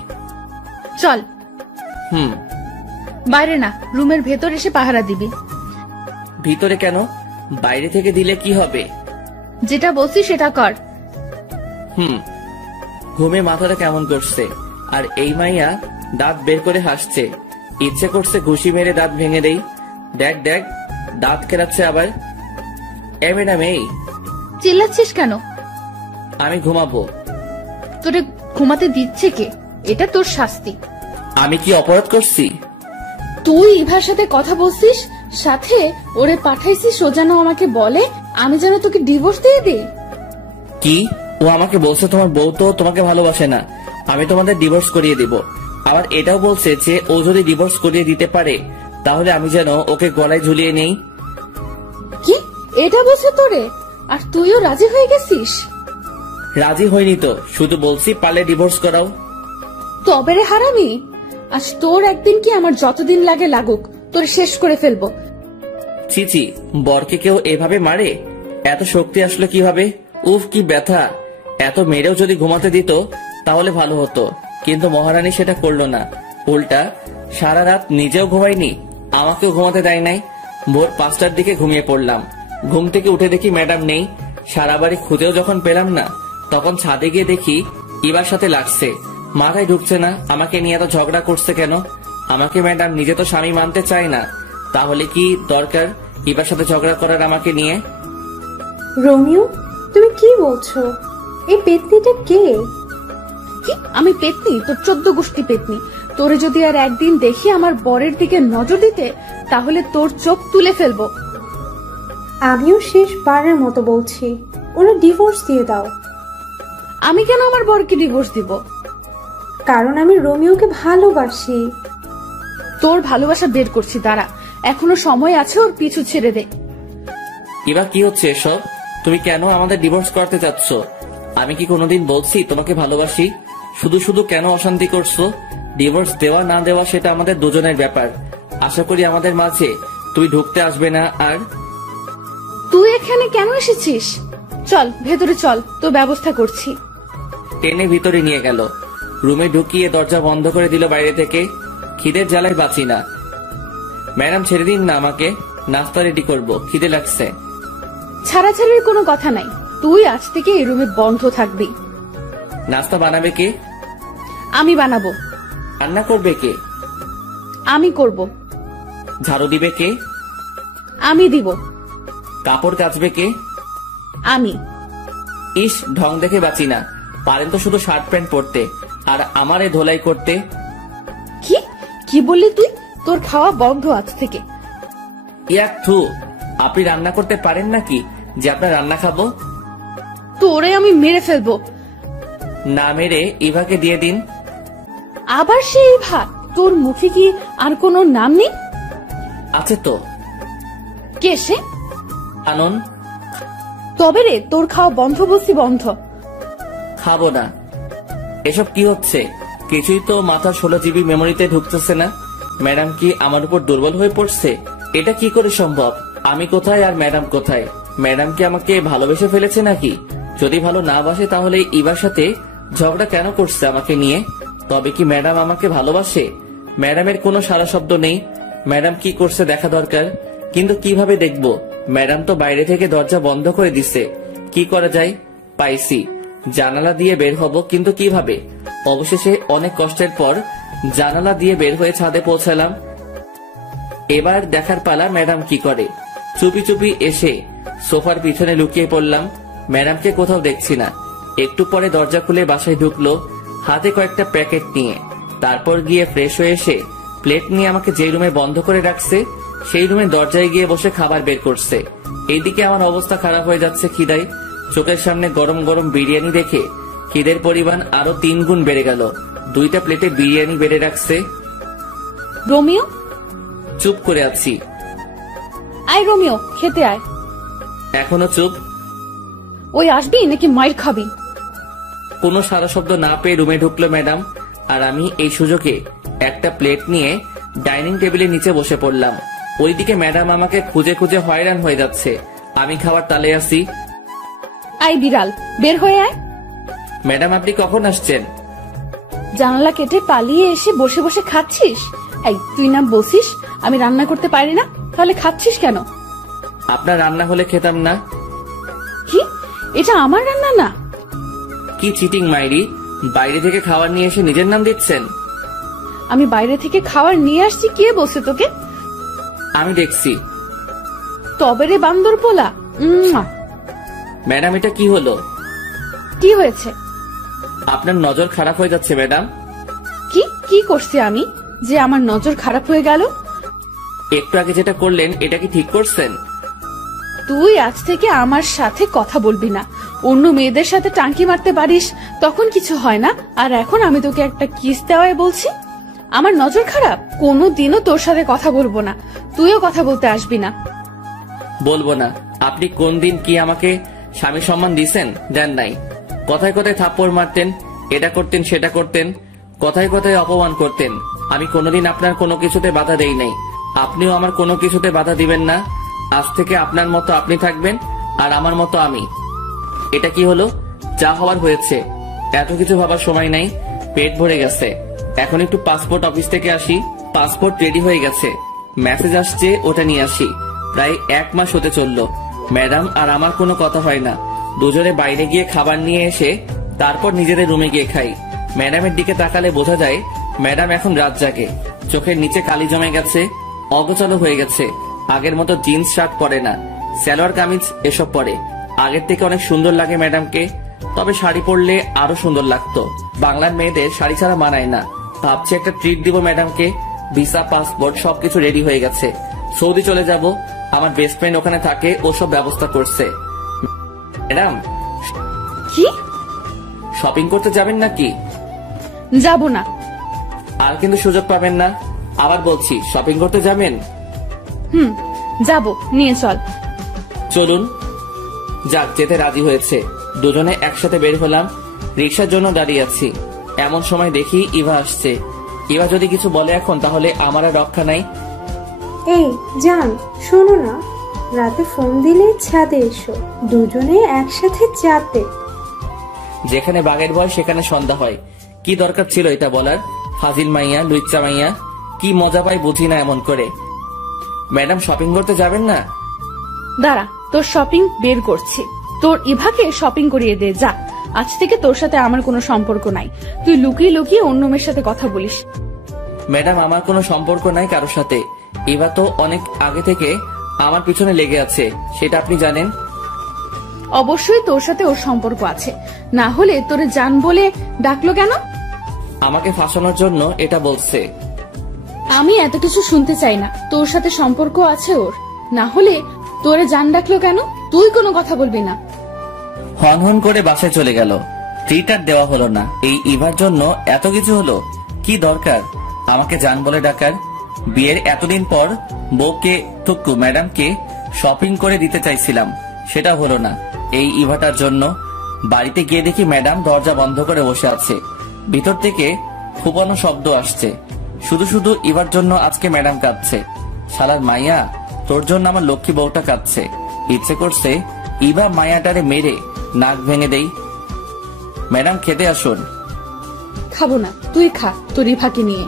চল। হুম। বাইরে না, রুমের ভেতর এসে পাহারা দিবি। ভিতরে কেন? বাইরে থেকে দিলে কি হবে? যেটা বলছি সেটা কর। হুম। ঘুমে মাথাটা কেমন করছে, আর এই মাইয়া দাঁত বের করে হাসছে। ইচ্ছে করছে ঘুষি মেরে দাঁত ভেঙে দেই। দেখ দেখ, দাঁত কেলাচ্ছে আবার। এ ম্যাডাম, এই চিল্লাচ্ছিস কেন? আমি ঘুমাবো। তোরে ঘুমাতে দিচ্ছে কে? এটা তোর শাস্তি। আমি কি অপরাধ করছি? তুই ইভার সাথে কথা বলছিস, সাথে ওরে পাঠাইছিস ও যেন আমাকে বলে আমি যেন তোকে ডিভোর্স দিয়ে দিই। কি? ও আমাকে বলছে তোমার বউ তো তোমাকে ভালোবাসে না, আমি তোমাদের ডিভোর্স করিয়ে দিব। আবার এটাও বলছে যে ও যদি ডিভোর্স করিয়ে দিতে পারে তাহলে আমি যেন ওকে গলায় ঝুলিয়ে নেই। কি এটা বলছে তোরে? আর তুইও রাজি হয়ে গেছিস? রাজি হয়নি তো, শুধু বলছি পারলে ডিভোর্স করাও। তবে রে হারামি, আজ তোর একদিন কি আমার যতদিন লাগে লাগুক, তোর শেষ করে ফেলবো। চিচি, বরকে কেউ এভাবে মারে? এত শক্তি আসলো কিভাবে? উফ কি ব্যথা! এত মেরেও যদি ঘুমাতে দিত তাহলে ভালো হতো, কিন্তু মহারানী সেটা করলো না। উল্টা সারা রাত নিজেও ঘুমায়নি, আমাকেও ঘুমাতে দেয় নাই। ভোর 5টার দিকে ঘুমিয়ে পড়লাম। ঘুম থেকে উঠে দেখি ম্যাডাম নেই। সারা বাড়ি খুঁজেও যখন পেলাম না, তখন ছাদে গিয়ে দেখি ইবার সাথে লাগছে। মাথায় ঢুকছে না আমাকে নিয়ে এত ঝগড়া করছে কেন। আমাকে ম্যাডাম নিজে তো স্বামী মানতে চায় না, তাহলে কি দরকার ইবার সাথে ঝগড়া করার আমাকে নিয়ে? রোমিও, তুমি কি বলছো? এই পেতনিটা কে? কি আমি পেতনি? তোর 14 গোষ্ঠী পেতনি। তোরে যদি আর একদিন দেখি আমার বরের দিকে নজর দিতে, তাহলে তোর চোখ তুলে ফেলবো। আমিও শেষবারের মতো বলছি, ওরা ডিভোর্স দিয়ে দাও। আমি কেন আমার বরকে ডিভোর্স দিব? কারণ আমি রোমিওকে ভালোবাসি। তোর ভালোবাসা বের করছি, দাঁড়া, এখনো সময় আছে, ওর পিছু ছেড়ে দে। এবার কি হচ্ছে এসব? তুমি কেন আমাদের ডিভোর্স করতে চাচ্ছ? আমি কি কোনোদিন বলছি তোমাকে ভালোবাসি? শুধু শুধু কেন অশান্তি করছো? ডিভোর্স দেওয়া না দেওয়া সেটা আমাদের দুজনের ব্যাপার। আশা করি আমাদের মাঝে তুমি ঢুকতে আসবে না। আর তুই এখানে কেন এসেছিস? চল ভেতরে চল, তো ব্যবস্থা করছি। টেনে ভিতরে নিয়ে গেল, রুমে ঢুকিয়ে দরজা বন্ধ করে দিল বাইরে থেকে। খিদের জ্বালায় বাঁচি না। ম্যাডাম ছেড়ে দিন না আমাকে, নাস্তা রেডি করবো, খিদে লাগছে। ছাড়াছাড়ির কোনো কথা নাই, তুই আজ থেকে এই রুমে বন্ধ থাকবি। নাস্তা বানাবে কে? আমি বানাবো। রান্না করবে কে? আমি করব। ঝাড়ু দিবে কে? আমি দিব। কাপড় কাচবে কে? আমি। ইস, ঢং দেখে বাঁচি না। পারেন তো শুধু শার্ট প্যান্ট পরতে, আর আমারে ধোলাই করতে। কি কি বললি তুই? তোর খাওয়া বন্ধ আজ থেকে। ইয়াক থু, আপনি রান্না করতে পারেন নাকি যে আপনার রান্না খাবো? তোরে আমি মেরে ফেলবো। না মেরে ইভাকে দিয়ে দিন। আবার সেই ভাত? তোর মুখে কি আর কোনো নাম নেই? আছে তো। কে সে? আনন। তবে রে, তোর খাওয়া বন্ধ বলছি, বন্ধ। খাবো না। এসব কি হচ্ছে? কিছুই তো মাথার 16 জিবি মেমোরিতে ঢুকতেছে না। ম্যাডাম কি আমার উপর দুর্বল হয়ে পড়ছে? এটা কি করে সম্ভব? আমি কোথায় আর ম্যাডাম কোথায়? ম্যাডাম কি আমাকে ভালোবেসে ফেলেছে নাকি? যদি ভালো না বাসে তাহলে ইবার সাথে ঝগড়া কেন করছে আমাকে নিয়ে? তবে কি ম্যাডাম আমাকে ভালোবাসে? ম্যাডামের কোনো সারা শব্দ নেই। ম্যাডাম কি করছে দেখা দরকার, কিন্তু কিভাবে দেখবো? ম্যাডাম তো বাইরে থেকে দরজা বন্ধ করে দিছে। কি করা যায়? পাইছি, জানালা দিয়ে বের হব, কিন্তু কিভাবে? অবশেষে অনেক কষ্টের পর জানালা দিয়ে বের হয়ে ছাদে পৌঁছালাম। এবার দেখার পালা ম্যাডাম কি করে। চুপি চুপি এসে সোফার পিছনে লুকিয়ে পড়লাম। ম্যাডামকে কোথাও দেখছি না। একটু পরে দরজা খুলে বাসায় ঢুকলো, হাতে কয়েকটা প্যাকেট নিয়ে। তারপর গিয়ে ফ্রেশ হয়ে এসে প্লেট নিয়ে আমাকে যে রুমে বন্ধ করে রাখছে সেই রুমে দরজায় গিয়ে বসে খাবার বের করছে। এইদিকে আমার অবস্থা খারাপ হয়ে যাচ্ছে খিদায়। চোখের সামনে গরম গরম বিরিয়ানি দেখে খিদের পরিমাণ আরো 3 গুণ বেড়ে গেল। 2টা প্লেটে বিরিয়ানি বেড়ে রাখছে। রোমিও, চুপ করে আছি। আয় রোমিও, খেতে আয়। এখনো চুপ? ওই আসবি নাকি মাইর খাবি? কোনো সারা শব্দ না পেয়ে রুমে ঢুকলো ম্যাডাম, আর আমি এই সুযোগে একটা প্লেট নিয়ে ডাইনিং টেবিলের নিচে বসে পড়লাম। ওইদিকে ম্যাডাম আমাকে খুঁজে খুঁজে হয়রান হয়ে যাচ্ছে। আমি খাবার তালে আছি। আয় বিড়াল, বের হয়ে আয়। ম্যাডাম, আপনি কখন আসছেন? জানালা কেটে পালিয়ে এসে বসে বসে খাচ্ছিস? এই তুই না বসিস আমি রান্না করতে পারি না, তাহলে খাচ্ছিস কেন? আপনার রান্না হলে খেতাম না। কি, এটা আমার রান্না না? কি চিটিং মাইরি, বাইরে থেকে খাবার নিয়ে এসে নিজের নাম দিচ্ছেন। আমি বাইরে থেকে খাবার নিয়ে আসছি, কে বসে তোকে? আমি দেখছি। তবে রে বান্দর পোলা। ম্যাডাম, এটা কি হলো? কি হয়েছে? আপনার নজর খারাপ হয়ে যাচ্ছে ম্যাডাম। কি কি করছি আমি যে আমার নজর খারাপ হয়ে গেল? একটু আগে যেটা করলেন এটা কি ঠিক করছেন? তুই আজ থেকে আমার সাথে কথা বলবি না। অন্য মেয়েদের সাথে টাঙ্কি মারতে পারিস তখন কিছু হয় না, আর এখন আমি তোকে একটা কিস দেওয়াই বলছি। আমার নজর খারাপ? কোনোদিনও তোর সাথে কথা বলবো না, তুইও কথা বলতে আসবি না। বলবো না? আপনি কোন দিন কি আমাকে স্বামী সম্মান দিছেন? দেন নাই। কথায় কথায় থাপ্পড় মারতেন, এটা করতেন সেটা করতেন, কথায় কথায় অপমান করতেন। আমি কোনোদিন আপনার কোনো কিছুতে বাধা দেই নাই, আপনিও আমার কোনো কিছুতে বাধা দিবেন না। আজ থেকে আপনার মতো আপনি থাকবেন আর আমার মতো আমি। এটা কি হলো? যা হওয়ার হয়েছে, এত কিছু ভাবার সময় নাই। পেট ভরে গেছে, এখন একটু পাসপোর্ট অফিস থেকে আসি। পাসপোর্ট রেডি হয়ে গেছে, মেসেজ আসছে, ওটা নিয়ে আসি। প্রায় 1 মাস হতে চললো, ম্যাডাম আর আমার কোনো কথা হয় না। দুজনে বাইরে গিয়ে খাবার নিয়ে এসে তারপর নিজেদের রুমে গিয়ে খাই। ম্যাডামের দিকে তাকালে বোঝা যায় ম্যাডাম এখন রাত জাগে। চোখের নিচে কালি জমে গেছে, অগোছালো হয়ে গেছে। আগের মতো জিন্স শার্ট পরে না, সালোয়ার কামিজ এসব পরে। আগের থেকে অনেক সুন্দর লাগে ম্যাডামকে, তবে শাড়ি পরলে আরো সুন্দর লাগতো। বাংলার মেয়েদের শাড়ি ছাড়া মানায় না। ভাবছি একটা ট্রিট দিব ম্যাডামকে। ভিসা, পাসপোর্ট সবকিছু রেডি হয়ে গেছে। সৌদি চলে যাব, আমার বেস্ট ফ্রেন্ড ওখানে থাকে, ও সব ব্যবস্থা করছে। ম্যাডাম, কি? শপিং করতে যাবেন নাকি? যাব না। আর কিন্তু সুযোগ পাবেন না। আবার বলছি, শপিং করতে যাবেন? যাব, নিয়ে চল। চলুন। যাক, যেতে রাজি হয়েছে। দুজনে একসাথে বের হলাম। রিক্সার জন্য দাঁড়িয়ে আছি, এমন সময় দেখি ইভা আসছে। ইভা যদি কিছু বলে এখন, তাহলে আমার আর রক্ষা নাই। এই জান, শোনো না, রাতে ফোন দিলে ছাদে এসো, দুজনে একসাথে যাতে। যেখানে বাঘের ভয় সেখানে সন্ধ্যা হয়। কি দরকার ছিল এটা বলার? ফাজিল মাইয়া, লুচ্চা মাইয়া, কি মজা পাই বুঝি না এমন করে। ম্যাডাম, শপিং করতে যাবেন না? দাঁড়া, তোর শপিং বের করছি। তোর ইভাকে শপিং করিয়ে দে, যা। আজ থেকে তোর সাথে আমার কোনো সম্পর্ক নাই। তুই লুকিয়ে লুকিয়ে অন্য মেয়ের সাথে কথা বলিস। ম্যাডাম, আমার কোনো সম্পর্ক নাই কারোর সাথে। ইভা তো অনেক আগে থেকে আমার পিছনে লেগে আছে, সেটা আপনি জানেন। অবশ্যই তোর সাথে ওর সম্পর্ক আছে, না হলে তোরে জান বলে ডাকলো কেন? আমাকে ফাঁসানোর জন্য এটা বলছে। আমি এত কিছু শুনতে চাই না। তোর সাথে সম্পর্ক আছে ওর, না হলে তোরে জান ডাকলো কেন? তুই কোনো কথা বলবি না। হন হন করে বাসায় চলে গেল। ট্রিট আর দেওয়া হলো না। এই ইভার জন্য এত কিছু হলো। কি দরকার আমাকে জান বলে ডাকার? বিয়ের এতদিন পর বউকে থুক্কু ম্যাডামকে শপিং করে দিতে চাইছিলাম, সেটা হলো না এই ইভাটার জন্য। বাড়িতে গিয়ে দেখি ম্যাডাম দরজা বন্ধ করে বসে আছে। ভিতর থেকে ফুপানো শব্দ আসছে। শুধু শুধু ইভার জন্য আজকে ম্যাডাম কাঁদছে। শালার মাইয়া, তোর জন্য আমার লক্ষ্মী বউটা কাঁদছে। ইচ্ছে করছে ইভা মায়াটারে মেরে নাক ভেঙে দেই। ম্যাডাম, খেতে আসুন। খাবো না, তুই খা তোর ইভাকে নিয়ে।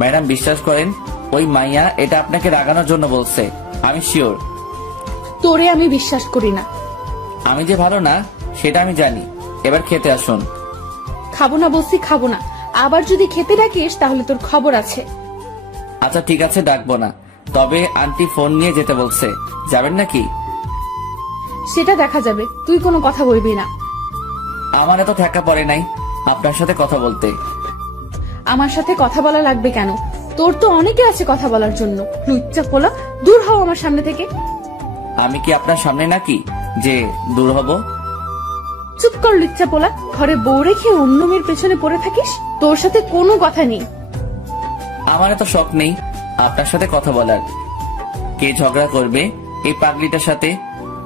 ম্যাডাম, বিশ্বাস করেন ওই মাইয়া এটা আপনাকে রাগানোর জন্য বলছে, আমি শিওর। তোরে আমি বিশ্বাস করি না। আমি যে ভালো না সেটা আমি জানি। এবার খেতে আসুন। খাবো না বলছি, খাবো না। আবার যদি খেতে ডাকিস তাহলে তোর খবর আছে। আচ্ছা ঠিক আছে, ডাকবো না। তবে আন্টি ফোন নিয়ে যেতে বলছে, যাবেন নাকি? সেটা দেখা যাবে, তুই কোনো কথা বলবি না। আমার এত ঠেকা পড়ে নাই আপনার সাথে কথা বলতে। আমার সাথে কথা বলা লাগবে কেন? তোর তো অনেকে আছে কথা বলার জন্য। লুচ্চা পোলা, দূর হও আমার সামনে থেকে। আমি কি আপনার সামনে নাকি যে দূর হব? চুপ কর লুচ্চা পোলা, ঘরে বউ রেখে অন্য মেয়ের পেছনে পড়ে থাকিস? তোর সাথে কোনো কথা নেই। আমার এত শখ নেই আপনার সাথে কথা বলার। কে ঝগড়া করবে এই পাগলিটার সাথে,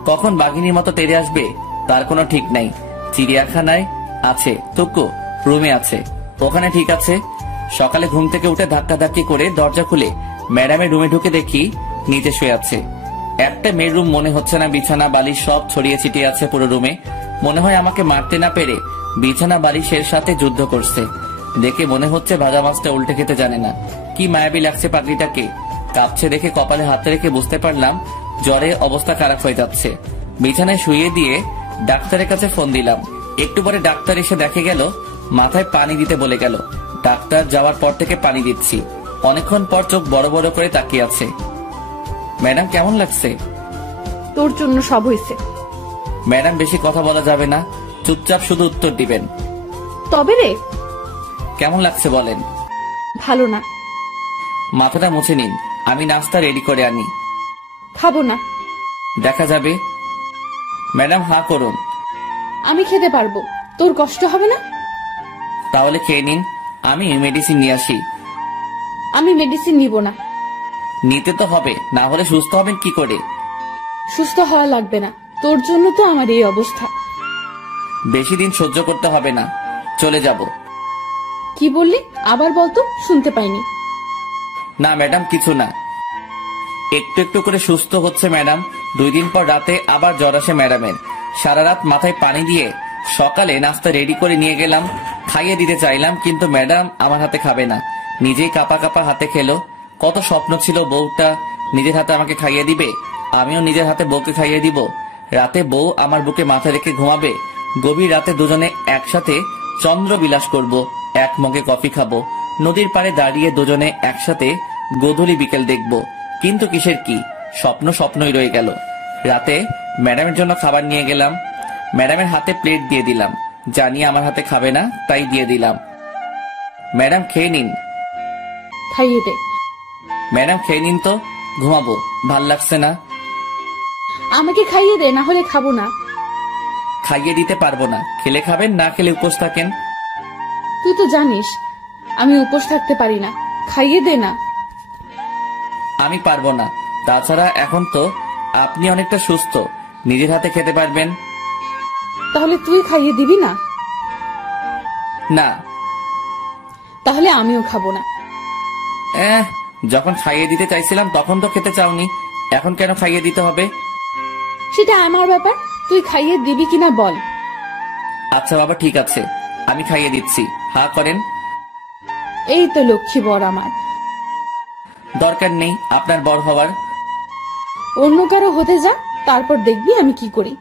কখন বাঘিনীর মতো তেড়ে আসবে তার কোনো ঠিক নাই। চিড়িয়াখানায় আছে টুকু, রুমে আছে, ওখানে ঠিক আছে। সকালে ঘুম থেকে উঠে ধাক্কাধাক্কি করে দরজা খুলে ম্যাডামের রুমে ঢুকে দেখি নিচে শুয়ে আছে। একটা মেয়ের রুম মনে হচ্ছে না, বিছানা বালিশ সব ছড়িয়ে ছিটিয়ে আছে পুরো রুমে। মনে হয় আমাকে মারতে না পেরে বিছানা বালিশের সাথে যুদ্ধ করছে। দেখে মনে হচ্ছে ভাজা মাছটা উল্টে খেতে জানে না। কি মায়াবী লাগছে পাগলিটাকে। কাঁপছে দেখে কপালে হাত রেখে বুঝতে পারলাম জ্বরে অবস্থা খারাপ হয়ে যাচ্ছে। বিছানায় শুয়ে দিয়ে ডাক্তারের কাছে ফোন দিলাম। একটু পরে ডাক্তার এসে দেখে গেল মাথায় পানি দিতে বলে গেল। ডাক্তার যাওয়ার পর থেকে পানি দিচ্ছি। অনেকক্ষণ পর চোখ বড় বড় করে তাকিয়ে আছে। ম্যাডাম কেমন লাগছে? তোর জন্য সব হয়েছে। ম্যাডাম বেশি কথা বলা যাবে না, চুপচাপ শুধু উত্তর দিবেন। তবে রে, কেমন লাগছে বলেন। ভালো না। মাথাটা মুছে নিন, আমি নাস্তা রেডি করে আনি। খাবো না। দেখা যাবে। ম্যাডাম হাঁ করুন। আমি খেতে পারবো, তোর কষ্ট হবে না? তাহলে খেয়ে নিন, আমি মেডিসিন নিয়ে আসি। আমি মেডিসিন নিব না। নিতে তো হবে, না হলে সুস্থ হবেন কি করে? সুস্থ হওয়া লাগবে না, তোর জন্য তো আমার এই অবস্থা। বেশি দিন সহ্য করতে হবে না, চলে যাব। কি বললি আবার বলতো, শুনতে পাইনি। না ম্যাডাম কিছু না, একটু একটু করে সুস্থ হচ্ছে ম্যাডাম। 2 দিন পর রাতে আবার জ্বর আসে ম্যাডামের। সারা রাত মাথায় পানি দিয়ে সকালে নাস্তা রেডি করে নিয়ে গেলাম, খাইয়ে দিতে চাইলাম, কিন্তু ম্যাডাম আমার হাতে খাবে না, নিজেই কাপা কাপা হাতে খেলো। কত স্বপ্ন ছিল বউটা নিজের হাতে আমাকে খাইয়ে দিবে, আমিও নিজের হাতে বউকে খাইয়ে দিব। রাতে বউ আমার বুকে মাথা রেখে ঘুমাবে, গভীর রাতে দুজনে একসাথে চন্দ্র বিলাস করব, এক মগে কফি খাবো, নদীর পাড়ে দাঁড়িয়ে দুজনে একসাথে গোধূলি বিকেল দেখব। কিন্তু কিসের কি, স্বপ্ন স্বপ্নই রয়ে গেল। রাতে ম্যাডামের জন্য খাবার নিয়ে গেলাম, ম্যাডামের হাতে প্লেট দিয়ে দিলাম, জানি আমার হাতে খাবে না তাই দিয়ে দিলাম। ম্যাডাম খেয়ে নিন। খাইয়ে দে। ম্যাডাম খেয়ে নিন তো, ঘুমাবো, ভাল লাগছে না। আমাকে খাইয়ে দে, না হলে খাবো না। খাইয়ে দিতে পারবো না, খেলে খাবেন, না খেলে উপোস থাকেন। তুই তো জানিস আমি উপোস থাকতে পারি না, খাইয়ে দে না। আমি পারবো না, তাছাড়া এখন তো আপনি অনেকটা সুস্থ, নিজের হাতে খেতে পারবেন। তাহলে তুই খাইয়ে দিবি না? না। তাহলে আমিও খাবো না। যখন খাইয়ে দিতে চাইছিলাম তখন তো খেতে চাওনি, এখন কেন খাইয়ে দিতে হবে? সেটা আমার ব্যাপার, তুই খাইয়ে দিবি কিনা বল। আচ্ছা বাবা ঠিক আছে, আমি খাইয়ে দিচ্ছি, হা করেন। এই তো লক্ষ্মী বর আমার। দরকার নেই আপনার বর হওয়ার। অন্য কারো হতে যা, তারপর দেখবি আমি কি করি।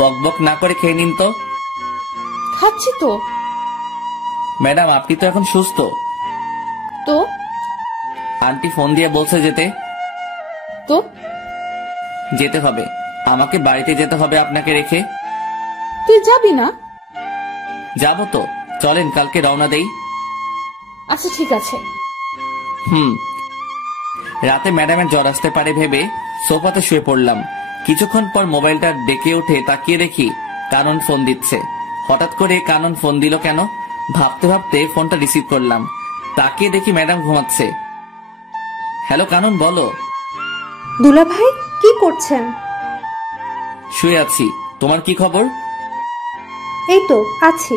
বকবক না করে খেয়ে নিন তো। খাচ্ছি তো। ম্যাডাম আপনি তো এখন সুস্থ। তো আন্টি ফোন দিয়ে বলছে যেতে। তো যেতে হবে, আমাকে বাড়িতে যেতে হবে আপনাকে রেখে। তুই যাবি না? যাবো তো, চলেন কালকে রওনা দেই। আচ্ছা ঠিক আছে। রাতে ম্যাডামের জ্বর আসতে পারে ভেবে সোফাতে শুয়ে পড়লাম। কিছুক্ষণ পর মোবাইলটা ডেকে উঠে তাকিয়ে দেখি কানন ফোন দিচ্ছে। হঠাৎ করে কানন ফোন দিল কেন ভাবতে ভাবতে ফোনটা রিসিভ করলাম। তাকিয়ে দেখি ম্যাডাম ঘুমাচ্ছে। হ্যালো কানন, বলো। দুলা ভাই কি করছেন? শুয়ে আছি, তোমার কি খবর? এই তো আছি।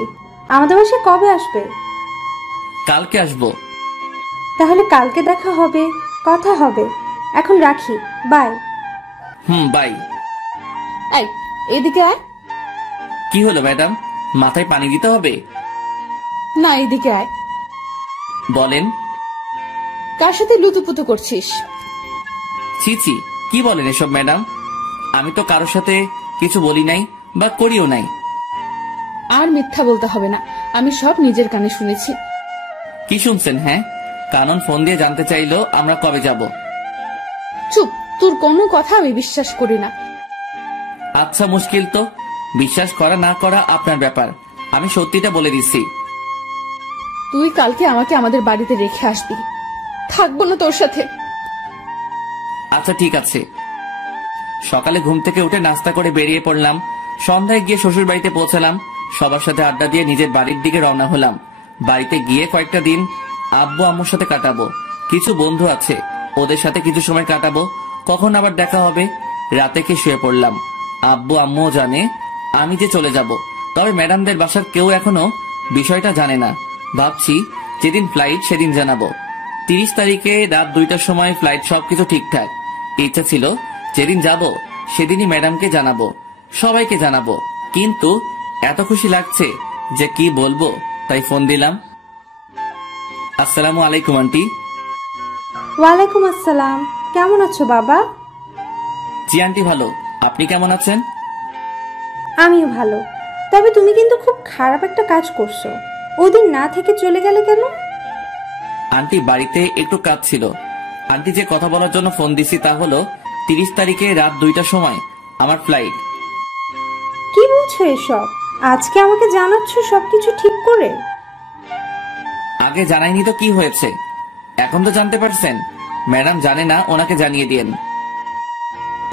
আমাদের বাসায় কবে আসবে? কালকে আসবো। তাহলে কালকে দেখা হবে, কথা হবে। এখন রাখি, বাই। বাই। এই এদিকে আয়। কি হলো ম্যাডাম, মাথায় পানি দিতে হবে? না এদিকে আয়। বলেন। কার সাথে লুতুপুতু করছিস? ছি ছি, কি বলেন এসব ম্যাডাম? আমি তো কারোর সাথে কিছু বলি নাই বা করিও নাই। আর মিথ্যা বলতে হবে না, আমি সব নিজের কানে শুনেছি। কি শুনছেন? হ্যাঁ, কানন ফোন দিয়ে জানতে চাইলো আমরা কবে যাব। চুপ, তোর কোনো কথা আমি বিশ্বাস করি না। আচ্ছা মুশকিল তো, বিশ্বাস করা না করা আপনার ব্যাপার, আমি সত্যিটা বলে দিচ্ছি। তুই কালকে আমাকে আমাদের বাড়িতে রেখে আসবি, থাকবো না তোর সাথে। আচ্ছা ঠিক আছে। সকালে ঘুম থেকে উঠে নাস্তা করে বেরিয়ে পড়লাম। সন্ধ্যায় গিয়ে শ্বশুর বাড়িতে পৌঁছালাম। সবার সাথে আড্ডা দিয়ে নিজের বাড়ির দিকে রওনা হলাম। বাড়িতে গিয়ে কয়েকটা দিন আব্বু আম্মুর সাথে কাটাবো। কিছু বন্ধু আছে, ওদের সাথে কিছু সময় কাটাবো। কখন আবার দেখা হবে। রাতে কে শুয়ে পড়লাম। আব্বু আম্মুও জানে আমি যে চলে যাব, তবে ম্যাডামদের বাসার কেউ এখনো বিষয়টা জানে না। ভাবছি যেদিন ফ্লাইট সেদিন জানাবো। 30 তারিখে রাত 2টার সময় ফ্লাইট, সবকিছু ঠিকঠাক। ইচ্ছা ছিল যেদিন যাব সেদিনই ম্যাডামকে জানাবো, সবাইকে জানাবো। কিন্তু এত খুশি লাগছে যে কি বলবো, তাই ফোন দিলাম। আসসালামু আলাইকুম আন্টি। ওয়ালাইকুম আসসালাম। কেমন আছো বাবা? জি আন্টি ভালো, আপনি কেমন আছেন? আমিও ভালো। তবে তুমি কিন্তু খুব খারাপ একটা কাজ করছো। ওদিন না থেকে চলে গেলে কেন? আন্টি বাড়িতে একটু কাজ ছিল। আন্টি যে কথা বলার জন্য ফোন দিছি তা হলো 30 তারিখে রাত 2টার সময় আমার ফ্লাইট। কি বলছো এসব? আজকে আমাকে জানাচ্ছ সবকিছু ঠিক করে? আগে জানাইনি তো কি হয়েছে, এখন তো জানতে পারছেন। ম্যাডাম জানে না, ওনাকে জানিয়ে দিয়েন।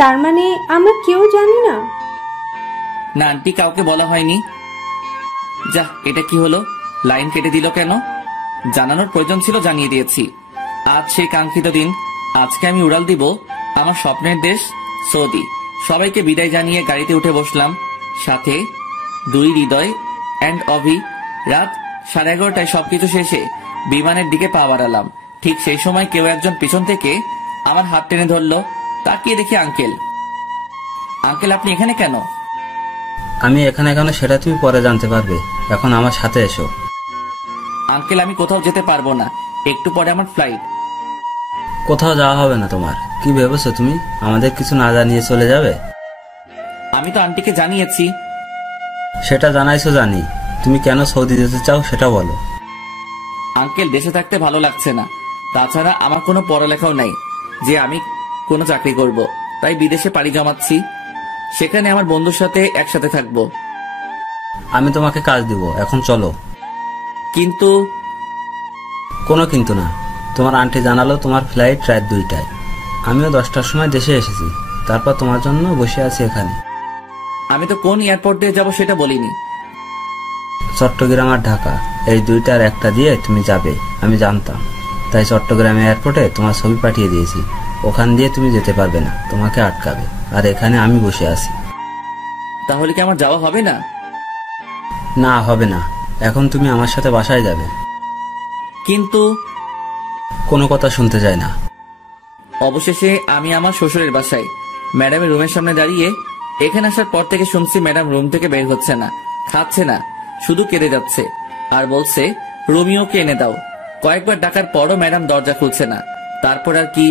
তার মানে আমরা কেউ জানি না? না আন্টি, কাউকে বলা হয়নি। যা, এটা কি হলো? লাইন কেটে দিল কেন? জানানোর প্রয়োজন ছিল, জানিয়ে দিয়েছি। আজ সেই কাঙ্ক্ষিত দিন। আজকে আমি উড়াল দিব আমার স্বপ্নের দেশ সৌদি। সবাইকে বিদায় জানিয়ে গাড়িতে উঠে বসলাম। সাথে 2 হৃদয় অ্যান্ড অভি। রাত 11:30টায় সবকিছু শেষে বিমানের দিকে পা বাড়ালাম। ঠিক সেই সময় কেউ একজন পিছন থেকে আমার হাত টেনে ধরলো। তাকিয়ে দেখি আঙ্কেল। আঙ্কেল আপনি এখানে কেন? আমি এখানে কেন সেটা তুমি পরে জানতে পারবে, এখন আমার সাথে এসো। আঙ্কেল আমি কোথাও যেতে পারবো না, একটু পরে আমার ফ্লাইট। কোথাও যাওয়া হবে না তোমার। কি ভেবেছো তুমি আমাদের কিছু না জানিয়ে চলে যাবে? আমি তো আন্টিকে জানিয়েছি। সেটা জানাইছো জানি, তুমি কেন সৌদি যেতে চাও সেটা বলো। আঙ্কেল দেশে থাকতে ভালো লাগছে না। তাছাড়া আমার কোনো পড়ালেখাও নাই যে আমি কোনো চাকরি করব, তাই বিদেশে পাড়ি জমাচ্ছি। সেখানে আমার বন্ধুর সাথে একসাথে থাকবো। আমি তোমাকে কাজ দিব, এখন চলো। কিন্তু কোনো কিন্তু না। তোমার আন্টি জানালো তোমার ফ্লাইট রাত 2টায়। আমিও 10টার সময় দেশে এসেছি, তারপর তোমার জন্য বসে আছি এখানে। আমি তো কোন এয়ারপোর্ট দিয়ে যাবো সেটা বলিনি। চট্টগ্রাম আর ঢাকা, এই 2টার একটা দিয়ে তুমি যাবে আমি জানতাম, তাই চট্টগ্রাম এয়ারপোর্টে তোমার ছবি পাঠিয়ে দিয়েছি। ওখান দিয়ে তুমি যেতে পারবে না, তোমাকে আটকাবে। আর এখানে আমি বসে আছি। তাহলে কি আমার যাওয়া হবে না? না, হবে না। এখন তুমি আমার সাথে বাসায় যাবে। কিন্তু কোনো কথা শুনতে চাই না। অবশেষে আমি আমার শ্বশুরের বাসায় ম্যাডামের রুমের সামনে দাঁড়িয়ে। এখানে আসার পর থেকে শুনছি ম্যাডাম রুম থেকে বের হচ্ছে না, খাচ্ছে না, শুধু কেঁদে যাচ্ছে আর বলছে রোমিওকে এনে দাও। কয়েকবার ডাকার পরও ম্যাডাম দরজা খুলছে না। তারপর আর কি,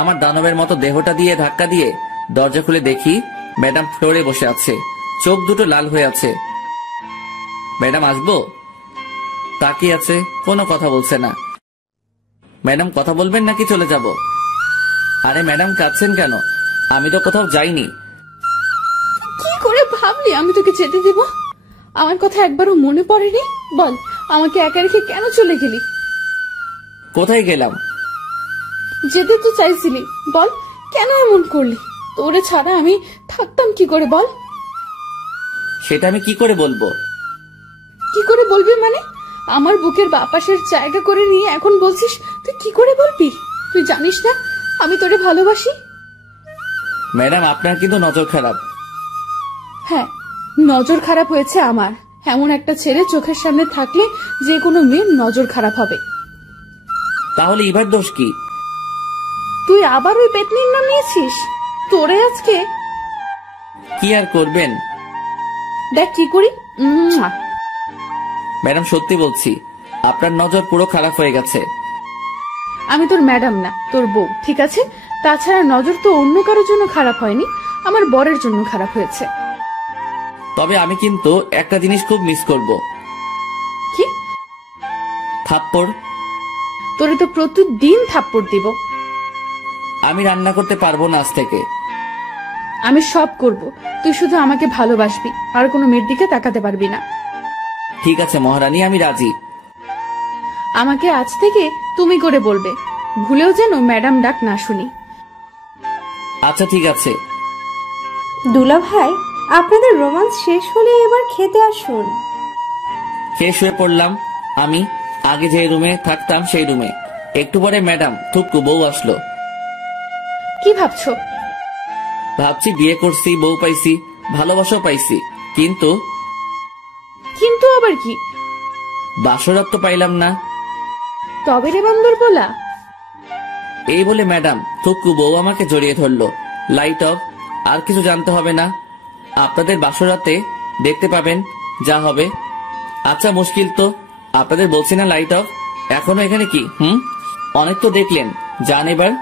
আমার দানবের মতো দেহটা দিয়ে ধাক্কা দিয়ে দরজা খুলে দেখি ম্যাডাম ফ্লোরে বসে আছে, চোখ দুটো লাল হয়ে আছে। ম্যাডাম আসবো তাকিয়ে আছে, কোনো কথা বলছে না। ম্যাডাম কথা বলবেন নাকি চলে যাব? আরে ম্যাডাম কাঁদছেন কেন? আমি তো কোথাও যাইনি। কি করে ভাবলি আমি তোকে যেতে দিব? আমার কথা একবারও মনে পড়েনি? বল, আমাকে একা রেখে কেন চলে গেলি? কোথায় গেলাম? যেতে তো চাইছিলি, বল কেন এমন করলি? তোরে ছাড়া আমি থাকতাম কি করে বল? সেটা আমি কি করে বলবো? কি করে বলবি মানে? আমার বুকের বাপাসের জায়গা করে নিয়ে এখন বলছিস তুই কি করে বলবি? তুই জানিস না আমি তোরে ভালোবাসি? ম্যাডাম আপনার কিন্তু নজর খারাপ। হ্যাঁ, নজর খারাপ হয়েছে আমার। এমন একটা ছেলে চোখের সামনে থাকলে যে কোনো মেয়ের নজর খারাপ হবে। তাহলে এবার দোষ কি? তুই আবার ওই পেতনির নাম নিয়েছিস? তোরে আজকে কি আর করবেন? দেখ কি করি। ম্যাডাম সত্যি বলছি, আপনার নজর পুরো খারাপ হয়ে গেছে। আমি তোর ম্যাডাম না, তোর বউ, ঠিক আছে? তাছাড়া নজর তো অন্য কারোর জন্য খারাপ হয়নি, আমার বরের জন্য খারাপ হয়েছে। তবে আমি কিন্তু একটা জিনিস খুব মিস করব। কি? থাপ্পড়। তোরে তো প্রতিদিন থাপ্পড় দিব। আমি রান্না করতে পারবো না আজ থেকে। আমি সব করব, তুই শুধু আমাকে ভালোবাসবি, আর কোনো মেয়ের দিকে তাকাতে পারবি না। ঠিক আছে মহারানী, আমি রাজি। আমাকে আজ থেকে তুমি করে বলবে, ভুলেও যেন ম্যাডাম ডাক না শুনি। আচ্ছা ঠিক আছে। দুলা ভাই, আপনাদের রোমান্স শেষ হলে এবার খেতে আসুন। খেয়ে শুয়ে পড়লাম। আমি আগে যে রুমে থাকতাম সেই রুমে। একটু পরে ম্যাডাম থুকু বউ আসলো। কি ভাবছো? ভাবছি বিয়ে করছি, বউ পাইছি, ভালোবাসাও পাইছি, কিন্তু কিন্তু আবার কি? বাসরাত তো পাইলাম না। তবে রে বান্দর বলা। এই বলে ম্যাডাম থুকু বউ আমাকে জড়িয়ে ধরলো। Light off. আর কিছু জানতে হবে না, আপনাদের বাসরাতে দেখতে পাবেন যা হবে। আচ্ছা মুশকিল তো, আপনাদের বলছি না লাইট অফ, এখনো এখানে কি? অনেক তো দেখলেন, যান এবার।